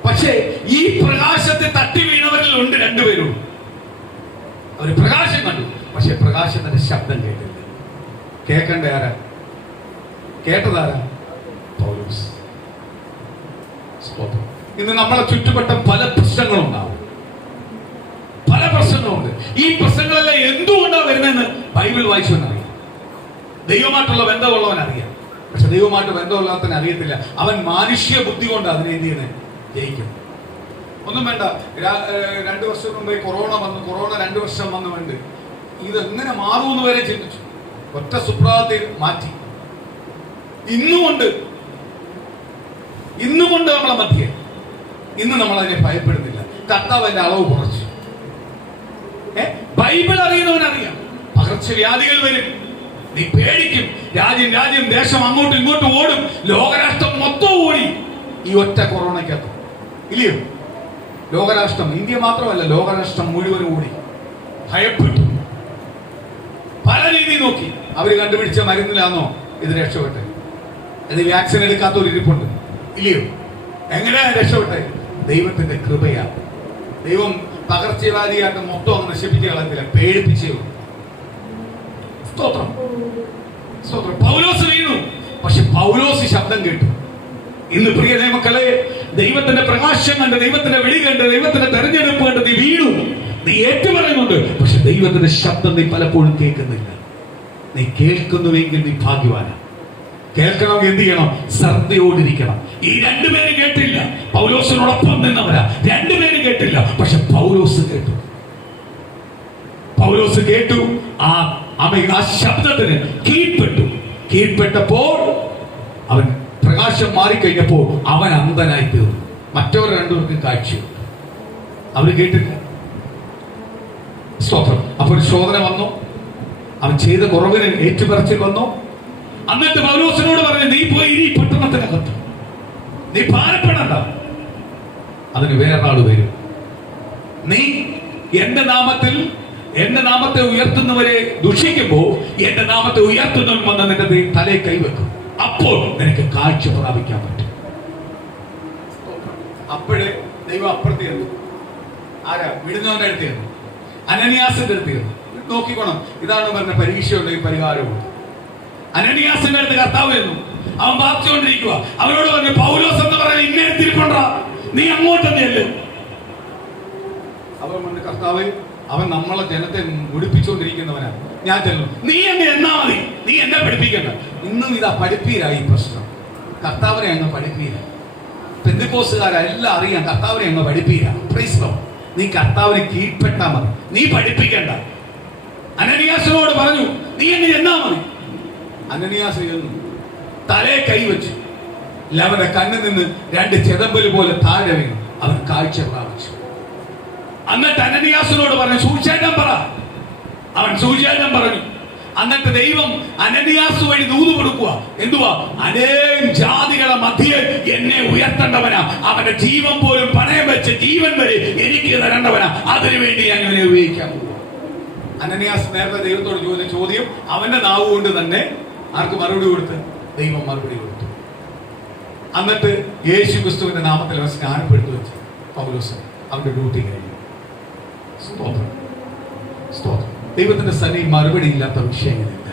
പക്ഷേ ഈ പ്രകാശത്തെ തട്ടി വീണവരിൽ ഉണ്ട് രണ്ടുപേരും. അവർ പ്രകാശം കണ്ടു, പക്ഷെ പ്രകാശത്തിന്റെ ശബ്ദം കേട്ടില്ല. കേൾക്കേണ്ട ആരാ? കേട്ടതാരാ? പൗലോസ്. ഇന്ന് നമ്മളെ ചുറ്റുപറ്റ പല പ്രശ്നങ്ങളുണ്ടാവും. പല പ്രശ്നങ്ങളുണ്ട്. ഈ പ്രശ്നങ്ങളെല്ലാം എന്തുകൊണ്ടാണ് വരുന്നതെന്ന് ബൈബിൾ വായിച്ചവനറിയാം. ദൈവമായിട്ടുള്ള ബന്ധമുള്ളവൻ അറിയാം. പക്ഷെ ദൈവമായിട്ട് ബന്ധമുള്ളവൻ അറിയത്തില്ല. അവൻ മാനുഷ്യ ബുദ്ധി കൊണ്ട് അതിനെ എന്ത് ചെയ്യുന്നത്? ജയിക്കും. ഒന്നും വേണ്ട. 2 വർഷം മുമ്പേ കൊറോണ വന്നു. കൊറോണ 2 വർഷം വന്നു വേണ്ട. ഇതെങ്ങനെ മാറുമെന്ന് വരെ ചിന്തിച്ചു. ഒറ്റ സുപ്രഭാതത്തിൽ മാറ്റി. ഇന്നുകൊണ്ട് നമ്മളെ മധ്യേ ഇന്ന് നമ്മൾ അതിനെ ഭയപ്പെടുന്നില്ല. കർത്താവ് അതിന്റെ അളവ് കുറച്ചു. ബൈബിൾ അറിയുന്നവനറിയാം. പകർച്ചവ്യാധികൾ വരും, നീ പേടിക്കും. രാജ്യം ദേശം അങ്ങോട്ടും ഇങ്ങോട്ടും ഓടും. ലോകരാഷ്ട്രം മൊത്തം ഓടി ഈ ഒറ്റ കൊറോണയ്ക്കകത്ത്, ഇല്ലയോ? ലോകരാഷ്ട്രം, ഇന്ത്യ മാത്രമല്ല, ലോകരാഷ്ട്രം മുഴുവനും ഓടി, ഭയപ്പെട്ടു. പല രീതി നോക്കി. അവര് കണ്ടുപിടിച്ച മരുന്നിലാണോ ഇത് രക്ഷപ്പെട്ടെ? ഇത് വാക്സിൻ എടുക്കാത്തൊരു ഇരിപ്പുണ്ട്, ഇല്ലയോ? എങ്ങനെയാണ് രക്ഷപ്പെട്ടെ? ദൈവത്തിന്റെ കൃപയാണ്. ദൈവം പകർച്ചവ്യാധിയായിട്ട് മൊത്തം അങ്ങ് നശിപ്പിച്ച് കളഞ്ഞില്ല, പേടിപ്പിച്ചേ. സ്തോത്രം. പൗലോസ് വീണു, പക്ഷെ പൗലോസ് ശബ്ദം കേട്ടു. ഇന്ന് പ്രിയ ദൈവമക്കളെ, ദൈവത്തിന്റെ പ്രകാശം കണ്ട്, ദൈവത്തിന്റെ വെളി കണ്ട്, ദൈവത്തിന്റെ തെരഞ്ഞെടുപ്പ് കണ്ട് നീ വീണു. നീ ഏറ്റുപറയുന്നുണ്ട്, പക്ഷെ ദൈവത്തിന്റെ ശബ്ദം നീ പലപ്പോഴും കേൾക്കുന്നില്ല. നീ കേൾക്കുന്നുവെങ്കിൽ നീ ഭാഗ്യവാനാണ്. കേൾക്കണമെങ്കിൽ എന്ത് ചെയ്യണം? ശ്രദ്ധയോടിരിക്കണം. ഈ 2 പേര് കേട്ടില്ല. പൗലോസിനോടൊപ്പം നിന്നവരാ. 2 പേര് കേട്ടില്ല, പക്ഷെ പൗലോസ് കേട്ടു. പൗലോസ് കേട്ടു. ആ ശബ്ദത്തിന് കീഴ്പ്പെട്ടപ്പോൾ അവൻ പ്രകാശം മാറിക്കഴിഞ്ഞപ്പോൾ അവൻ അന്ധനായി തീർന്നു. മറ്റവർ 2 പേർക്ക് കാഴ്ച. അവര് കേട്ടില്ല. സ്തോത്രം. അപ്പോൾ ശോധന വന്നു. അവൻ ചെയ്ത കുറവിന് ഏറ്റുപറച്ചിൽ വന്നു. എന്നിട്ട് പൗലോസിനോട് പറഞ്ഞു, നീ പോയി ഈ പട്ടണത്തിനകത്ത് നീ ഭാരപ്പെടണ്ട, അതിന് വേറൊരാൾ വരും. നീ എന്റെ നാമത്തെ ഉയർത്തുന്നവരെ ദുഷിക്കുമ്പോൾ എന്റെ നാമത്തെ ഉയർത്തുന്നവൻ വന്ന് നിന്റെ തലയിൽ കൈവെക്കും. അപ്പോൾ നിനക്ക് കാഴ്ച പ്രാപിക്കാൻ പറ്റും. അപ്പോഴേ ദൈവം അപ്പുറത്ത് ചെന്നു. ആരാ? വിടുന്നവന്റെ അടുത്ത് ചെന്നു. അനനിയാസിന്റെ അടുത്ത് ചെന്നു. നോക്കിക്കോണം, ഇതാണ് പറഞ്ഞ പരീക്ഷയുണ്ടെങ്കിൽ പരിഹാരമുണ്ട്. അനനിയാസിന്റെ അടുത്ത് കർത്താവ് ചെന്നു. അവൻ പ്രാർത്ഥിച്ചുകൊണ്ടിരിക്കുക. അവനോട് പറഞ്ഞു, പൗലോസ് എന്ന് പറയാൻ ഇങ്ങനെ തിരിക്കൊണ്ടാ, നീ അങ്ങോട്ടെന്ന് ചെല്ല്. അവൻ പറഞ്ഞു, കർത്താവ്, അവൻ നമ്മളെ ജനത്തെ മുടിപ്പിച്ചുകൊണ്ടിരിക്കുന്നവനാണ്, ഞാൻ ചെല്ലുന്നു. നീ അങ്ങ് എന്നാ മതി, നീ എന്നെ പഠിപ്പിക്കണ്ട. ഇന്നും ഇതാ പഠിപ്പീരായി പ്രശ്നം. കർത്താവിനെ അങ്ങ് പഠിപ്പീര. പെന്തിക്കോസുകാരാ എല്ലാം അറിയാം, കർത്താവിനെ അങ്ങ് പഠിപ്പീര. Praise Lord. നീ കർത്താവിനെ കീഴ്പ്പെട്ടാ മതി, നീ പഠിപ്പിക്കണ്ട. അനനിയാസിനോട് പറഞ്ഞു, നീ അങ്ങ് എന്നാ മതി. അനനിയാസ് ചെന്നു, തലേ കൈവച്ചു. അവന്റെ കണ്ണിൽ നിന്ന് 2 ചെതമ്പല് പോലെ താഴെ വീണു. അവൻ കാഴ്ച പ്രാപിച്ചു. എന്നിട്ട് അനനിയാസിനോട് പറഞ്ഞു, സുവിശേഷം പറ. അവൻ സുവിശേഷം പറഞ്ഞു. എന്നിട്ട് ദൈവം അനനിയാസ് വഴി ദൂത് കൊടുക്കുക. എന്തുവാ? അനേകം ജാതികളെ മധ്യേ എന്നെ ഉയർത്തേണ്ടവനാ. അവന്റെ ജീവൻ പോലും പണയം വെച്ച് ജീവൻ വരെ എനിക്ക് തരേണ്ടവനാ. അതിനുവേണ്ടി ഞാൻ ഇവനെ ഉപയോഗിക്കാൻ പോവുക. അനനിയാസ് നേരത്തെ ദൈവത്തോട് ചോദിച്ച ചോദ്യം അവന്റെ നാവ് കൊണ്ട് തന്നെ ആർക്ക് മറുപടി കൊടുത്ത്? ദൈവം മറുപടി കൊടുത്തു. എന്നിട്ട് യേശു ക്രിസ്തുവിന്റെ നാമത്തിൽ അവൻ സ്നാനപ്പെടുത്തു വെച്ച് പൗലോസ് അവന്റെ ഡ്യൂട്ടി കഴിഞ്ഞു. സ്തോത്രം. സ്തോത്രം. ദൈവത്തിന്റെ സന്നിധിയിൽ മറുപടി ഇല്ലാത്ത വിഷയങ്ങളില്ല.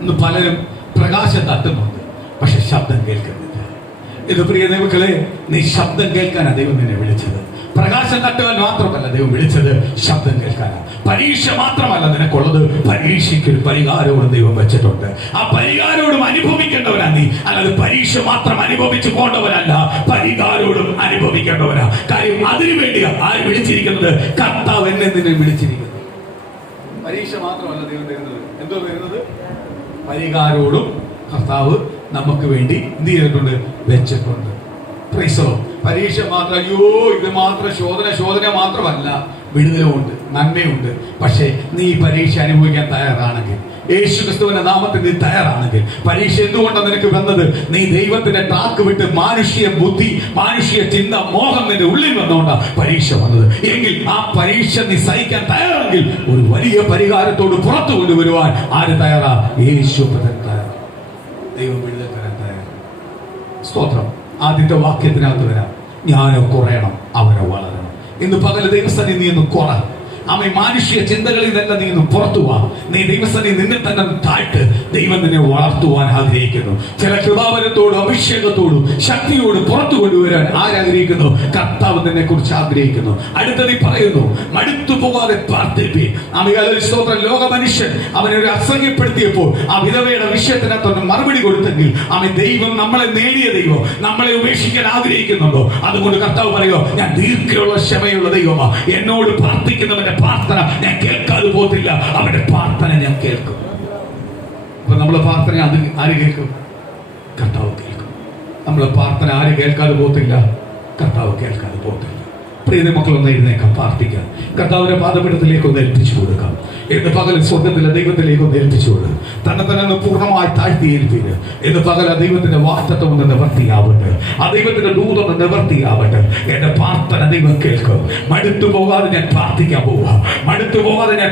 ഇന്ന് പലരും പ്രകാശം തട്ടുന്നുണ്ട്, പക്ഷെ ശബ്ദം കേൾക്കുന്നില്ല. ഇത് പ്രിയ ദൈവമക്കളെ, നീ ശബ്ദം കേൾക്കാനാണ് ദൈവം നിന്നെ വിളിച്ചത്. പ്രകാശം തട്ടുവാൻ മാത്രമല്ല ദൈവം വിളിച്ചത്, ശബ്ദം കേൾക്കാനാണ്. പരീക്ഷ മാത്രമല്ല നിനക്കുള്ളത്, പരീക്ഷയ്ക്ക് ഒരു പരിഹാരവും ദൈവം വെച്ചിട്ടുണ്ട്. ആ പരിഹാരത്തോടും അനുഭവിക്കേണ്ടവനാ നീ. അല്ലാതെ പരീക്ഷ മാത്രം അനുഭവിച്ചു പോകേണ്ടവനല്ല, പരിഹാരത്തോടും അനുഭവിക്കേണ്ടവനാ. കാര്യം അതിനു വേണ്ടിയാ ആര് വിളിച്ചിരിക്കുന്നത്? കർത്താവ് എന്നെ നിന്നെ വിളിച്ചിരിക്കുന്നത്. പരീക്ഷ മാത്രമല്ല ദൈവം തരുന്നത്. എന്തോ തരുന്നത്? പരിഹാരത്തോടും കർത്താവ് നമുക്ക് വേണ്ടി എന്ത് ചെയ്തിട്ടുണ്ട്? വെച്ചിട്ടുണ്ട്. പരീക്ഷ മാത്രം, അയ്യോ ഇത് മാത്രം ശോധന മാത്രമല്ല, വിടുതലുമുണ്ട്, നന്മയുണ്ട്. പക്ഷേ നീ പരീക്ഷ അനുഭവിക്കാൻ തയ്യാറാണെങ്കിൽ, യേശു ക്രിസ്തുവിന്റെ നാമത്തിൽ നീ തയ്യാറാണെങ്കിൽ, പരീക്ഷ എന്തുകൊണ്ടാണ് നിനക്ക് വന്നത്? നീ ദൈവത്തിന്റെ ട്രാക്ക് വിട്ട് മാനുഷിക ബുദ്ധി, മാനുഷിക ചിന്ത, മോഹം നിന്റെ ഉള്ളിൽ വന്നുകൊണ്ടാ പരീക്ഷ വന്നത്. എങ്കിൽ ആ പരീക്ഷ നീ സഹിക്കാൻ തയ്യാറാണെങ്കിൽ ഒരു വലിയ പരിഹാരത്തോട് പുറത്തു കൊണ്ടുവരുവാൻ ആര് തയ്യാറാ? യേശു തയ്യാറാ. ദൈവം വിടുതൽ തരാൻ തയ്യാറാണ്. സ്തോത്രം. ആദ്യത്തെ വാക്യത്തിനകത്ത് വരാം, ജ്ഞാനോ കുറയണം, അവനെ വളരണം. ഇന്ന് പകല് ദൈവസ്ഥനെ നീ ഒന്ന് കുറ. ആമേ. മാനുഷിക ചിന്തകളിൽ നിന്നല്ല നീ ഒന്ന് പുറത്തു വാ. നീ ദൈവസ്ഥനെ നിന്നെ തന്നെ താഴ്ത്ത്. ദൈവം നിന്നെ വളർത്തുവാൻ ആഗ്രഹിക്കുന്നു. ചില കൃപാവരത്തോടും അഭിഷേകത്തോടും ശക്തിയോടും പുറത്തു കൊണ്ടുവരാൻ ആരാഗ്രഹിക്കുന്നു? കർത്താവ് നിന്നെ കുറിച്ച് ആഗ്രഹിക്കുന്നു. അടുത്തത് പറയുന്നു, മടുത്തു പോകാതെ പ്രാർത്ഥിപ്പി. സ്തോത്രം. ലോക മനുഷ്യൻ അവനെ ഒരു അസഹ്യപ്പെടുത്തിയപ്പോൾ ആ വിധവയുടെ വിഷയത്തിനകത്തൊന്ന് മറുപടി കൊടുത്തെങ്കിൽ ദൈവം നമ്മളെ നേടിയ ദൈവം നമ്മളെ ഉപേക്ഷിക്കാൻ ആഗ്രഹിക്കുന്നുണ്ടോ? അതുകൊണ്ട് കർത്താവ് പറയുക, ഞാൻ ദീർഘമുള്ള ക്ഷമയുള്ള ദൈവമാ. എന്നോട് പ്രാർത്ഥിക്കുന്നവന്റെ പ്രാർത്ഥന ഞാൻ കേൾക്കാതെ പോകത്തില്ല, അവന്റെ പ്രാർത്ഥന ഞാൻ കേൾക്കും. അപ്പൊ നമ്മളെ പ്രാർത്ഥന ആര് കേൾക്കും? കർത്താവ് കേൾക്കും. നമ്മളെ പ്രാർത്ഥന ആര് കേൾക്കാതെ പോകത്തില്ല? കർത്താവ് കേൾക്കാതെ പോകത്തില്ല. പ്രിയ മക്കളൊന്ന് എഴുന്നേക്കാം, പ്രാർത്ഥിക്കാം. കർത്താവിന്റെ പാദപീഠത്തിലേക്ക് ഒന്ന് ഏൽപ്പിച്ചു കൊടുക്കാം. ഇന്ന് പകൽ സ്വർഗത്തിലെ ദൈവത്തിലേക്ക് ഒന്ന് ഏൽപ്പിച്ചു കൊടുക്കും. തന്നെ പൂർണ്ണമായി താഴ്ത്തി ഏൽപ്പിന്. ഇന്ന് പകൽ ആ ദൈവത്തിന്റെ വാഗ്ദത്തം ഒന്ന് നിവർത്തിയാവട്ടെ, ആ ദൈവത്തിന്റെ ദൂതൊന്ന് നിവർത്തിയാവട്ടെ. എന്റെ പ്രാർത്ഥന ദൈവം കേൾക്കും. മടുത്തു പോകാതെ ഞാൻ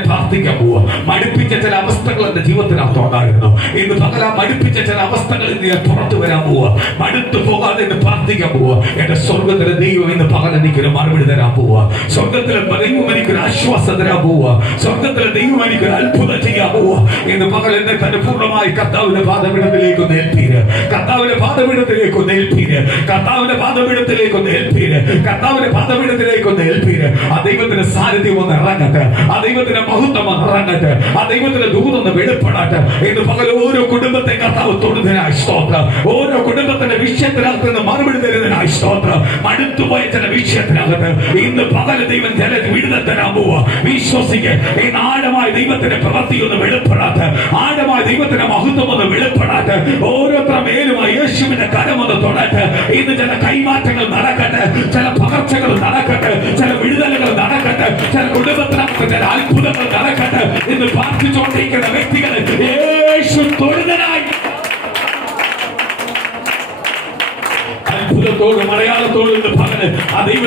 പ്രാർത്ഥിക്കാൻ പോവുക. മടുപ്പിച്ച ചില അവസ്ഥകൾ എന്റെ ജീവിതത്തിനകത്ത് ഉണ്ടായിരുന്നു. ഇന്ന് പകൽ ആ മടുപ്പിച്ച ചില അവസ്ഥകളിൽ ഞാൻ പുറത്തു വരാൻ പോവുക. മടുത്തു പോകാതെ എന്ന് പ്രാർത്ഥിക്കാൻ പോവുക. എന്റെ സ്വർഗത്തിലെ ദൈവം ഇന്ന് പകൽ എനിക്കൊരു മറുപടി തരാൻ പോവുക. സ്വർഗത്തിലെ ദൈവം എനിക്കൊരു ആശ്വാസം തരാൻ പോവുക. സ്വർഗത്തിലെ ദൈവം എനിക്കൊരു അത്ഭുതം ചെയ്യാൻ പോവുക. ഇന്ന് പകൽ എന്നെ തന്നെ പൂർണ്ണമായി കർത്താവിന്റെ പാദപീഠത്തിലേക്ക് ഒന്ന് ഏൽപ്പീര്. കർത്താവിന്റെ പാദപീഠത്തിലേക്ക് ഒന്ന് ഏൽപ്പീര്. കർത്താവിന്റെ പാദപീഠത്തിലേക്ക് ഒന്ന് ഏൽപ്പീര്. കർത്താവിന്റെ പാദപീഠത്തിലേക്ക് ഒന്ന് ഏൽപ്പീര്. ആ ദൈവത്തിന്റെ സാന്നിധ്യം ഒന്ന് ഇറങ്ങട്ടെ. ആ ദൈവത്തിന്റെ മഹത്വം ഒന്ന് ഇറങ്ങട്ടെ. ആ ദൈവത്തിന്റെ ദൂതൊന്ന് വെളിപ്പെടട്ടെ. ഇന്ന് പകൽ ഓരോ കുടുംബത്തെ കർത്താവ് തൊടുന്നതിനായി സ്തോത്രം. ഓരോ കുടുംബത്തിന്റെ വിഷയത്തിനകത്ത് നിന്ന് മറുപടി തരുന്നതിനായി സ്തോത്രം. മടുത്തുപോയ ചില വിഷയത്തിനകത്ത് ഇന്ന് പകൽ ദൈവം ചില വിടുതൽ തരാൻ പോവുക. വിശ്വസിക്ക്. ഇന്ന് ആഴമായ ദൈവത്തിന്റെ പ്രവൃത്തി ഒന്ന് വെളിപ്പെടാത്ത, ആഴമായ ദൈവത്തിന്റെ മഹത്വം ഒന്ന് വെളിപ്പെടാത്ത, ഓരോരുത്തരുടെ മേലുമായി യേശുവിന്റെ കരമൊന്ന് തൊടട്ടെ. ഇന്ന് ചില കൈമാറ്റങ്ങൾ നടക്കട്ടെ, ചില പകർച്ചകൾ നടക്കട്ടെ, ചില വിടുതലുകൾ നടക്കട്ടെ, ചില കുടുംബത്തിനകത്ത് ചില അത്ഭുതങ്ങൾ നടക്കട്ടെ. ഇന്ന് പ്രാർത്ഥിച്ചുകൊണ്ടിരിക്കുന്ന വ്യക്തികൾ യേശു തൊഴുന്നതിനായി അത്ഭുതത്തോടും അടയാളത്തോടും ഇന്ന് പകല് ആ ദൈവം